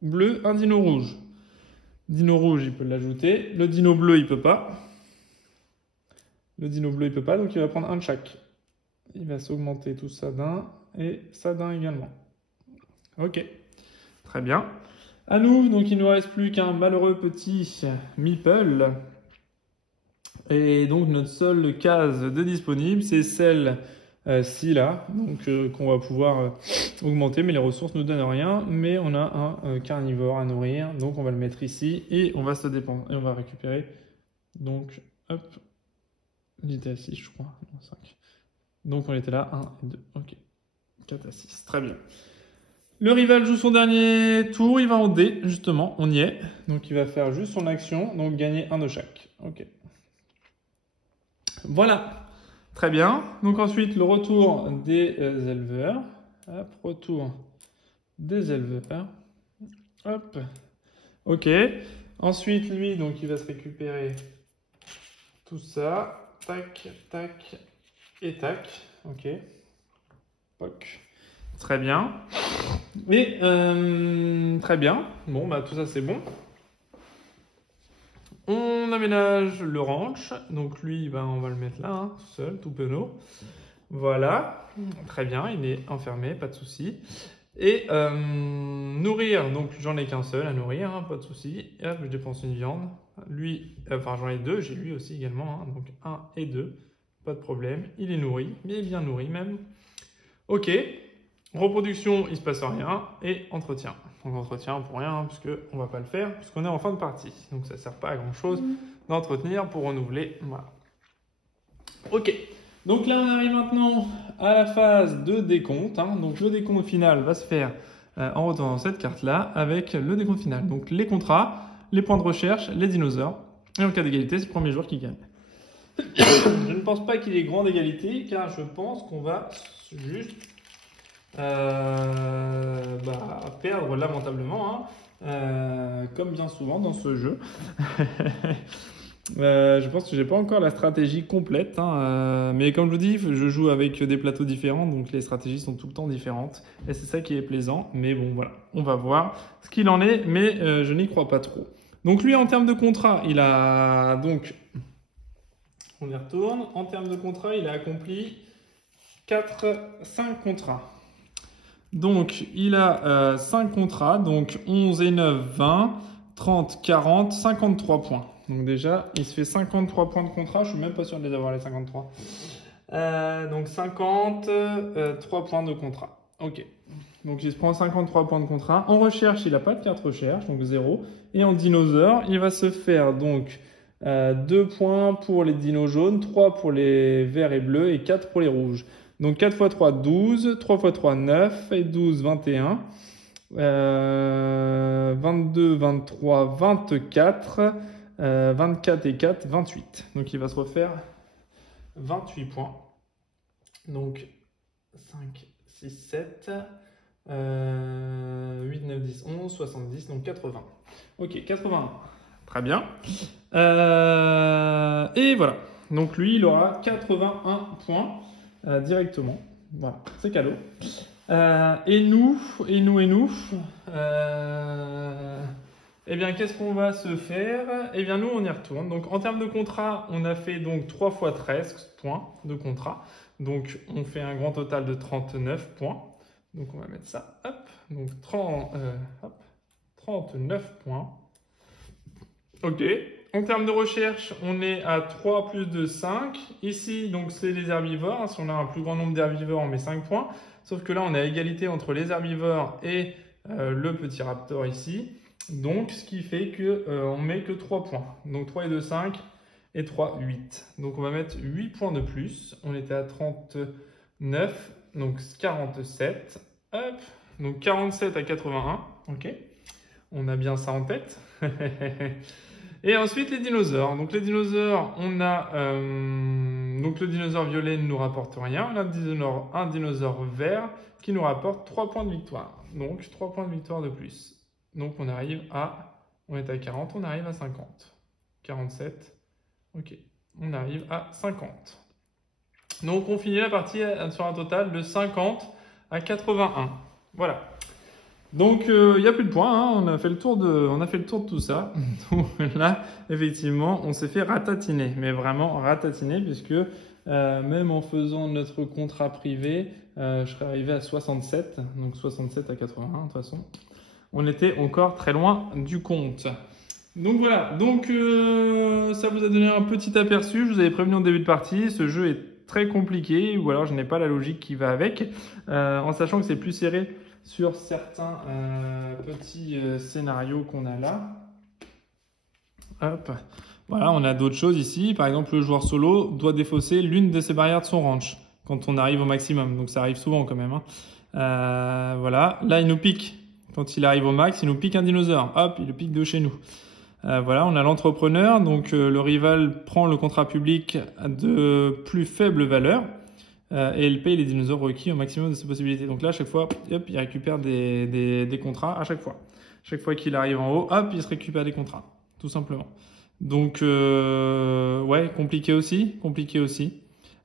bleu, un dino rouge. Dino rouge, il peut l'ajouter. Le dino bleu, il peut pas. Le dino bleu, il peut pas, donc il va prendre un de chaque. Il va s'augmenter tout ça d'un et ça d'un également. Ok, très bien. À nous, donc il ne nous reste plus qu'un malheureux petit meeple. Et donc notre seule case de disponible, c'est celle-ci là, donc qu'on va pouvoir augmenter, mais les ressources ne nous donnent rien. Mais on a un carnivore à nourrir, donc on va le mettre ici et on va se dépendre et on va récupérer. Donc hop, il était à 6 je crois, non 5. Donc on était là, 1 et 2, ok. 4 à 6, très bien. Le rival joue son dernier tour, il va en D, justement, on y est. Donc il va faire juste son action, donc gagner un de chaque. Ok. Voilà, très bien. Donc ensuite, le retour des éleveurs. Hop, retour des éleveurs. Hop, ok. Ensuite, lui, donc il va se récupérer tout ça. Tac, tac et tac. Ok. Poc. Très bien. Et très bien. Bon, bah tout ça c'est bon. On aménage le ranch. Donc lui, bah, on va le mettre là, hein, seul, tout penaud. Voilà. Très bien, il est enfermé, pas de souci. Et nourrir, donc j'en ai qu'un seul à nourrir, hein, pas de souci. Et hop, je dépense une viande. Lui, enfin j'en ai 2, j'ai lui aussi également, hein, donc 1 et 2. Pas de problème, il est nourri, mais bien nourri même. Ok. Reproduction, il ne se passe rien. Et entretien. Donc entretien pour rien, puisque on ne va pas le faire, puisqu'on est en fin de partie. Donc ça ne sert pas à grand chose d'entretenir pour renouveler. Voilà. Ok. Donc là, on arrive maintenant à la phase de décompte. Hein. Donc le décompte final va se faire en retournant cette carte-là avec le décompte final. Donc les contrats, les points de recherche, les dinosaures. Et en cas d'égalité, c'est le premier joueur qui gagne. Je ne pense pas qu'il y ait grande égalité, car je pense qu'on va juste perdre lamentablement, hein, comme bien souvent dans ce jeu. Je pense que j'ai pas encore la stratégie complète, hein, mais comme je vous dis, je joue avec des plateaux différents, donc les stratégies sont tout le temps différentes, et c'est ça qui est plaisant. Mais bon, voilà, on va voir ce qu'il en est, mais je n'y crois pas trop. Donc lui, en termes de contrat, il a donc, on y retourne, en termes de contrat, il a accompli 5 contrats. Donc, il a 5 contrats, donc 11 et 9, 20, 30, 40, 53 points. Donc déjà, il se fait 53 points de contrat. Je suis même pas sûr de les avoir les 53. Donc 50, 3 points de contrat. Ok. Donc il se prend 53 points de contrat. En recherche, il n'a pas de carte recherche, donc 0. Et en dinosaure, il va se faire donc 2 points pour les dinos jaunes, 3 pour les verts et bleus et 4 pour les rouges. Donc 4 x 3, 12, 3 x 3, 9 et 12, 21. 22, 23, 24, 24 et 4, 28. Donc il va se refaire 28 points. Donc 5, 6, 7, 8, 9, 10, 11, 70, donc 80. Ok, 81. Très bien. Et voilà. Donc lui, il aura 81 points directement. Voilà, c'est cadeau. Et nous, eh bien, qu'est-ce qu'on va se faire? Eh bien, nous, on y retourne. Donc, en termes de contrat, on a fait donc 3 x 13 points de contrat. Donc, on fait un grand total de 39 points. Donc, on va mettre ça. Hop. Donc, 39 points. Ok. En termes de recherche, on est à 3 plus 2, 5. Ici, donc, c'est les herbivores. Si on a un plus grand nombre d'herbivores, on met 5 points. Sauf que là, on est à égalité entre les herbivores et le petit raptor ici. Donc, ce qui fait qu'on ne met que 3 points. Donc, 3 et 2, 5 et 3, 8. Donc, on va mettre 8 points de plus. On était à 39, donc 47. Hop. Donc, 47 à 81. OK. On a bien ça en tête. Et ensuite, les dinosaures. Donc, les dinosaures, on a... donc, le dinosaure violet ne nous rapporte rien. On a un dinosaure vert qui nous rapporte 3 points de victoire. Donc, 3 points de victoire de plus. Donc, on arrive à... On est à 40, on arrive à 50. 47. Ok. On arrive à 50. Donc, on finit la partie sur un total de 50 à 81. Voilà. Donc, il n'y a plus de points, hein. On a fait le tour de tout ça. Donc là, effectivement, on s'est fait ratatiner, mais vraiment ratatiner, puisque même en faisant notre contrat privé, je serais arrivé à 67, donc 67 à 81 de toute façon. On était encore très loin du compte. Donc voilà, donc ça vous a donné un petit aperçu. Je vous avais prévenu en début de partie, ce jeu est très compliqué, ou alors je n'ai pas la logique qui va avec, en sachant que c'est plus serré sur certains petits scénarios qu'on a là. Hop. Voilà, on a d'autres choses ici. Par exemple, le joueur solo doit défausser l'une de ses barrières de son ranch quand on arrive au maximum. Donc ça arrive souvent quand même, hein. Voilà, là il nous pique. Quand il arrive au max, il nous pique un dinosaure. Hop, il le pique de chez nous. Voilà, on a l'entrepreneur. Donc le rival prend le contrat public de plus faible valeur. Et il paye les dinosaures requis au maximum de ses possibilités. Donc là, à chaque fois, hop, il récupère des contrats à chaque fois. Chaque fois qu'il arrive en haut, hop, il se récupère des contrats, tout simplement. Donc, ouais, compliqué aussi.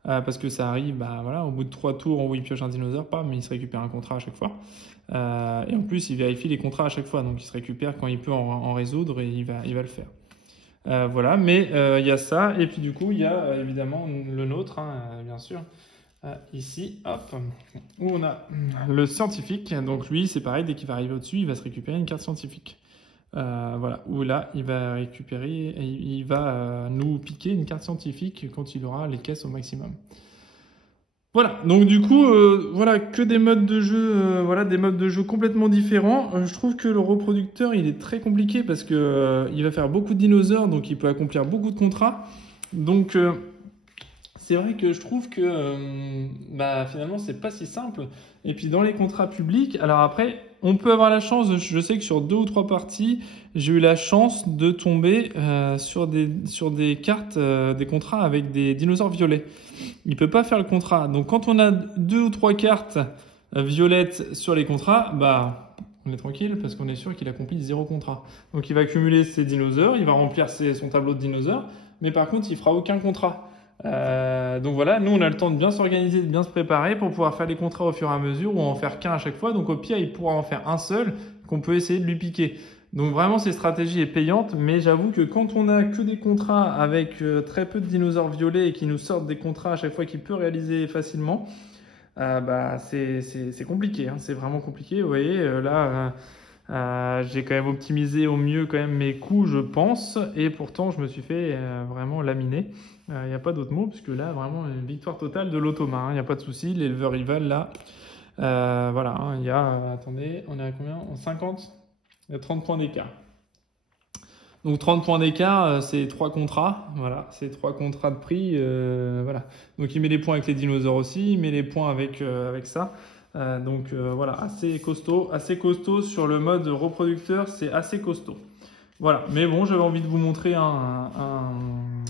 Parce que ça arrive, bah, voilà, au bout de 3 tours où il pioche un dinosaure, pas, mais il se récupère un contrat à chaque fois. Et en plus, il vérifie les contrats à chaque fois. Donc, il se récupère quand il peut en résoudre et il va le faire. Voilà, mais il y a ça. Et puis, du coup, il y a évidemment le nôtre, hein, bien sûr. Ici, hop, où on a le scientifique. Donc lui, c'est pareil, dès qu'il va arriver au-dessus, il va se récupérer une carte scientifique. Voilà, où là, il va récupérer, il va nous piquer une carte scientifique quand il aura les caisses au maximum. Voilà, donc du coup, voilà, que des modes de jeu, voilà, des modes de jeu complètement différents. Je trouve que le reproducteur, il est très compliqué parce que il va faire beaucoup de dinosaures, donc il peut accomplir beaucoup de contrats. Donc c'est vrai que je trouve que bah, finalement, c'est pas si simple. Et puis dans les contrats publics, alors après, on peut avoir la chance, je sais que sur 2 ou 3 parties, j'ai eu la chance de tomber sur des cartes, des contrats avec des dinosaures violets. Il peut pas faire le contrat. Donc quand on a 2 ou 3 cartes violettes sur les contrats, bah on est tranquille parce qu'on est sûr qu'il accomplit 0 contrat. Donc il va cumuler ses dinosaures, il va remplir son tableau de dinosaures, mais par contre il fera aucun contrat. Donc voilà, nous on a le temps de bien s'organiser, de bien se préparer pour pouvoir faire les contrats au fur et à mesure ou en faire qu'un à chaque fois. Donc au pire, il pourra en faire un seul qu'on peut essayer de lui piquer. Donc vraiment, cette stratégie est payante, mais j'avoue que quand on a que des contrats avec très peu de dinosaures violets et qui nous sortent des contrats à chaque fois qu'il peut réaliser facilement, bah c'est compliqué, hein, c'est vraiment compliqué. Vous voyez, là, J'ai quand même optimisé au mieux quand même mes coûts, je pense, et pourtant je me suis fait vraiment laminer. Il n'y a pas d'autre mot, puisque là, vraiment, une victoire totale de l'Automa. Il n'y a pas de souci, l'éleveur rival, là, voilà, hein, il y a, attendez, on est à combien? En 50? Il y a 30 points d'écart. Donc 30 points d'écart, c'est 3 contrats, voilà, c'est 3 contrats de prix, voilà. Donc il met les points avec les dinosaures aussi, il met les points avec ça. Donc voilà, assez costaud sur le mode reproducteur, c'est assez costaud. Voilà, mais bon, j'avais envie de vous montrer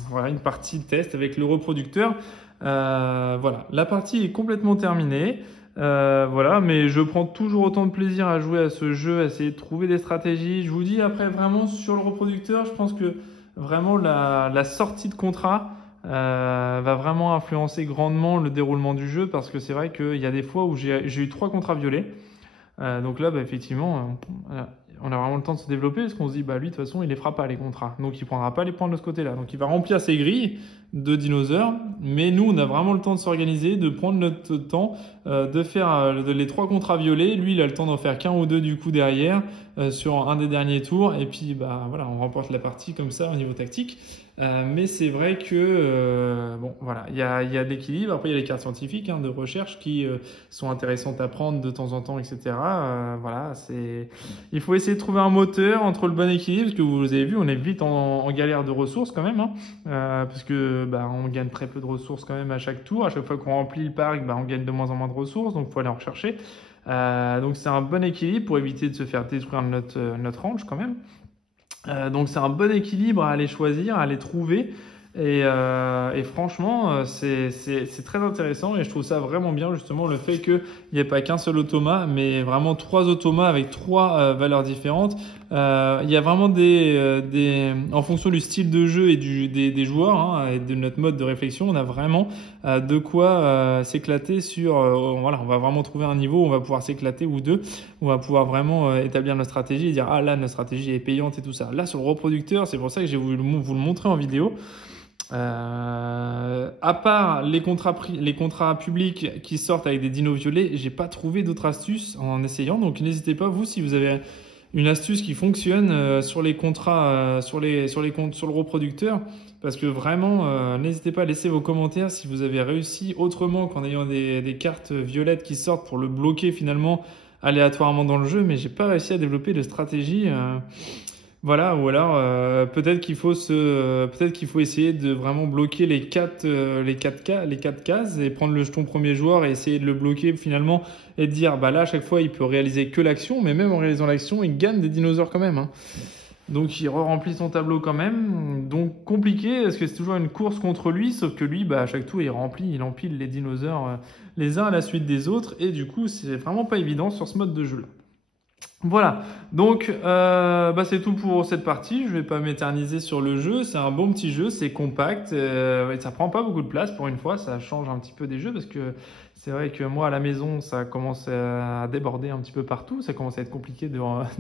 voilà, une partie de test avec le reproducteur. Voilà, la partie est complètement terminée. Voilà, mais je prends toujours autant de plaisir à jouer à ce jeu, à essayer de trouver des stratégies. Je vous dis après vraiment sur le reproducteur, je pense que vraiment la sortie de contrat va vraiment influencer grandement le déroulement du jeu parce que c'est vrai qu'il y a des fois où j'ai eu 3 contrats violets. Donc là, bah, effectivement, on a vraiment le temps de se développer parce qu'on se dit, bah lui, de toute façon, il les fera pas les contrats. Donc il prendra pas les points de ce côté-là. Donc il va remplir ses grilles de dinosaures. Mais nous, on a vraiment le temps de s'organiser, de prendre notre temps, de faire les 3 contrats violets. Lui, il a le temps d'en faire qu'un ou deux du coup derrière sur un des derniers tours. Et puis, bah voilà, on remporte la partie comme ça au niveau tactique. Mais c'est vrai que bon, voilà, il y a de l'équilibre. Après, il y a les cartes scientifiques de recherche qui sont intéressantes à prendre de temps en temps, etc. Voilà, il faut essayer de trouver un moteur entre le bon équilibre, parce que vous avez vu, on est vite en galère de ressources quand même, parce que bah, on gagne très peu de ressources quand même à chaque tour. À chaque fois qu'on remplit le parc, bah, on gagne de moins en moins de ressources, donc il faut aller en rechercher. Donc c'est un bon équilibre pour éviter de se faire détruire notre range quand même. Donc c'est un bon équilibre à aller choisir, à aller trouver. Et franchement, c'est très intéressant et je trouve ça vraiment bien justement le fait qu'il n'y ait pas qu'un seul automa, mais vraiment 3 automas avec 3 valeurs différentes. Il y a vraiment en fonction du style de jeu et des joueurs et de notre mode de réflexion, on a vraiment de quoi s'éclater voilà, on va vraiment trouver un niveau où on va pouvoir s'éclater ou deux, où on va pouvoir vraiment établir notre stratégie et dire ah là notre stratégie est payante et tout ça. Là sur le reproducteur, c'est pour ça que j'ai voulu vous le montrer en vidéo. À part les contrats publics qui sortent avec des dinos violets, j'ai pas trouvé d'autres astuces en essayant. Donc n'hésitez pas, vous, si vous avez une astuce qui fonctionne sur les contrats, sur le reproducteur, parce que vraiment, n'hésitez pas à laisser vos commentaires si vous avez réussi autrement qu'en ayant des cartes violettes qui sortent pour le bloquer finalement aléatoirement dans le jeu. Mais j'ai pas réussi à développer de stratégie. Voilà, ou alors peut-être qu'il faut essayer de vraiment bloquer les 4 cases et prendre le jeton premier joueur et essayer de le bloquer finalement et de dire bah là à chaque fois il peut réaliser que l'action, mais même en réalisant l'action il gagne des dinosaures quand même. Donc il remplit son tableau quand même. Donc compliqué parce que c'est toujours une course contre lui, sauf que lui bah à chaque tour il empile les dinosaures les uns à la suite des autres et du coup c'est vraiment pas évident sur ce mode de jeu là. Voilà, donc c'est tout pour cette partie. Je vais pas m'éterniser sur le jeu. C'est un bon petit jeu, c'est compact, et ça prend pas beaucoup de place pour une fois. Ça change un petit peu des jeux parce que c'est vrai que moi à la maison ça commence à déborder un petit peu partout. Ça commence à être compliqué de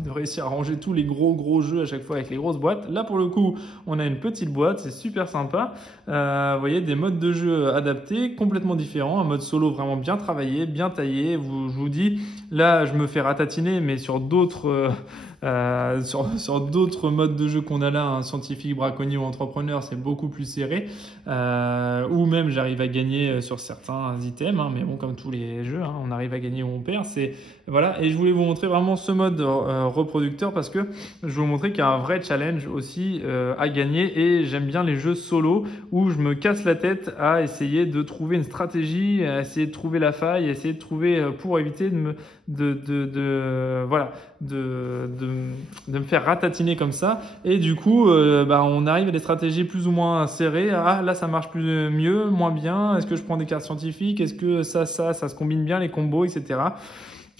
réussir à ranger tous les gros jeux à chaque fois avec les grosses boîtes. Là pour le coup, on a une petite boîte, c'est super sympa. Vous voyez des modes de jeu adaptés, complètement différents. Un mode solo vraiment bien travaillé, bien taillé. Je vous dis, là je me fais ratatiner, mais sur d'autres modes de jeu qu'on a là, scientifique, braconnier ou entrepreneur, c'est beaucoup plus serré. Ou même j'arrive à gagner sur certains items, mais bon, comme tous les jeux, on arrive à gagner ou on perd. Voilà. Et je voulais vous montrer vraiment ce mode reproducteur parce que je vais vous montrer qu'il y a un vrai challenge aussi à gagner et j'aime bien les jeux solo où je me casse la tête à essayer de trouver une stratégie, à essayer de trouver la faille, à essayer de trouver pour éviter de me faire ratatiner comme ça. Et du coup, on arrive à des stratégies plus ou moins serrées. Ah, là, ça marche mieux, moins bien. Est-ce que je prends des cartes scientifiques? Est-ce que ça se combine bien, les combos, etc.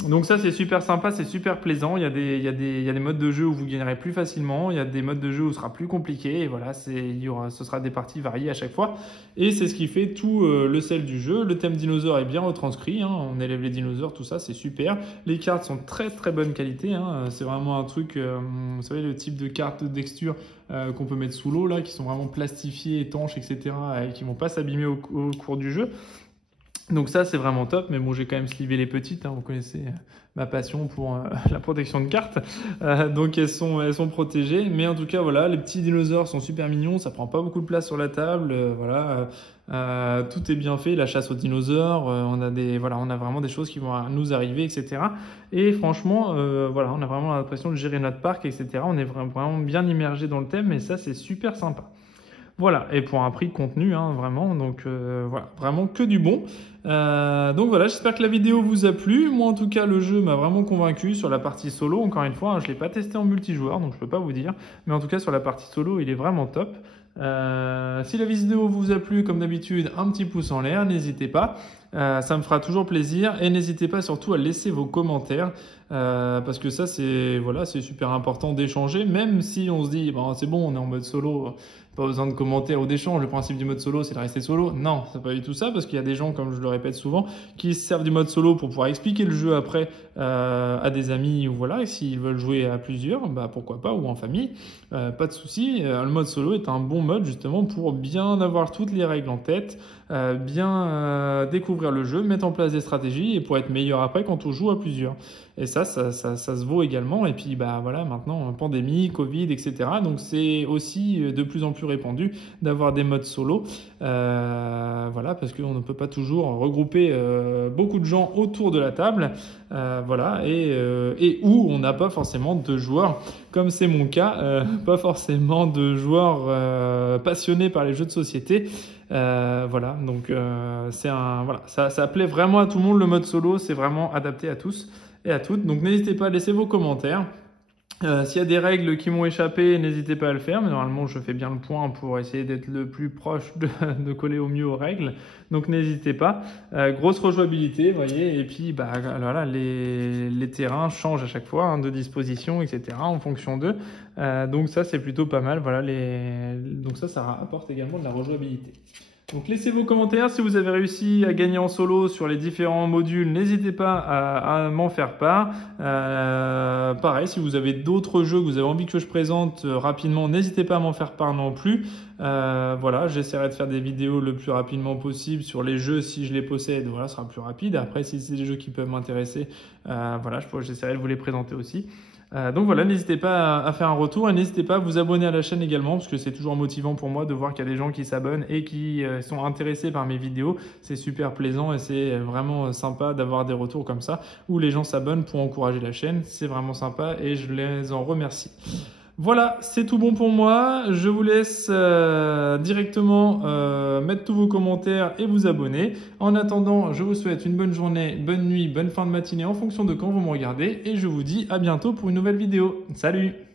Donc ça c'est super sympa, c'est super plaisant. Il y a des modes de jeu où vous gagnerez plus facilement, il y a des modes de jeu où ce sera plus compliqué et voilà, ce sera des parties variées à chaque fois et c'est ce qui fait tout le sel du jeu. Le thème dinosaure est bien retranscrit, on élève les dinosaures, tout ça c'est super. Les cartes sont très très bonne qualité, c'est vraiment un truc, vous savez le type de cartes de texture qu'on peut mettre sous l'eau là, qui sont vraiment plastifiées, étanches, etc. et qui vont pas s'abîmer au cours du jeu. Donc ça, c'est vraiment top, mais bon, j'ai quand même slivé les petites, hein, vous connaissez ma passion pour la protection de cartes. Donc elles sont protégées, mais en tout cas, voilà, les petits dinosaures sont super mignons, ça prend pas beaucoup de place sur la table, voilà, tout est bien fait, la chasse aux dinosaures, voilà, on a vraiment des choses qui vont nous arriver, etc. Et franchement, voilà, on a vraiment l'impression de gérer notre parc, etc. On est vraiment bien immergé dans le thème, et ça, c'est super sympa. Voilà, et pour un prix contenu, hein, vraiment, donc voilà, vraiment que du bon. Donc voilà, j'espère que la vidéo vous a plu. Moi, en tout cas, le jeu m'a vraiment convaincu sur la partie solo. Encore une fois, hein, je ne l'ai pas testé en multijoueur, donc je ne peux pas vous dire. Mais en tout cas, sur la partie solo, il est vraiment top. Si la vidéo vous a plu, comme d'habitude, un petit pouce en l'air, n'hésitez pas. Ça me fera toujours plaisir. Et n'hésitez pas surtout à laisser vos commentaires. Parce que ça, c'est voilà, c'est super important d'échanger. Même si on se dit, bon, c'est bon, on est en mode solo. Pas besoin de commentaires ou d'échanges. Le principe du mode solo, c'est de rester solo. Non, c'est pas du tout ça, parce qu'il y a des gens, comme je le répète souvent, qui se servent du mode solo pour pouvoir expliquer le jeu après à des amis, ou voilà, et s'ils veulent jouer à plusieurs, bah pourquoi pas, ou en famille, pas de souci. Le mode solo est un bon mode justement pour bien avoir toutes les règles en tête, bien découvrir le jeu, mettre en place des stratégies et pour être meilleur après quand on joue à plusieurs. Et ça se vaut également. Et puis, bah voilà, maintenant, pandémie, Covid, etc. Donc, c'est aussi de plus en plus répandu d'avoir des modes solo. Voilà, parce qu'on ne peut pas toujours regrouper beaucoup de gens autour de la table. Voilà, et où on n'a pas forcément de joueurs, comme c'est mon cas, pas forcément de joueurs passionnés par les jeux de société. Voilà, donc voilà, ça plaît vraiment à tout le monde. Le mode solo, c'est vraiment adapté à tous et à toutes. Donc n'hésitez pas à laisser vos commentaires. S'il y a des règles qui m'ont échappé, n'hésitez pas à le faire, mais normalement je fais bien le point pour essayer d'être le plus proche de coller au mieux aux règles. Donc n'hésitez pas. Grosse rejouabilité, vous voyez, et puis bah voilà, les terrains changent à chaque fois, hein, de disposition, etc. en fonction d'eux. Donc ça c'est plutôt pas mal. Voilà, donc ça apporte également de la rejouabilité. Donc laissez vos commentaires si vous avez réussi à gagner en solo sur les différents modules, n'hésitez pas à m'en faire part. Pareil, si vous avez d'autres jeux que vous avez envie que je présente rapidement, n'hésitez pas à m'en faire part non plus. Voilà, j'essaierai de faire des vidéos le plus rapidement possible sur les jeux si je les possède. Voilà, ce sera plus rapide. Après, si c'est des jeux qui peuvent m'intéresser, voilà, j'essaierai de vous les présenter aussi. Donc voilà, n'hésitez pas à faire un retour et n'hésitez pas à vous abonner à la chaîne également parce que c'est toujours motivant pour moi de voir qu'il y a des gens qui s'abonnent et qui sont intéressés par mes vidéos. C'est super plaisant et c'est vraiment sympa d'avoir des retours comme ça où les gens s'abonnent pour encourager la chaîne. C'est vraiment sympa et je les en remercie. Voilà, c'est tout bon pour moi. Je vous laisse directement mettre tous vos commentaires et vous abonner. En attendant, je vous souhaite une bonne journée, bonne nuit, bonne fin de matinée en fonction de quand vous me regardez. Et je vous dis à bientôt pour une nouvelle vidéo. Salut!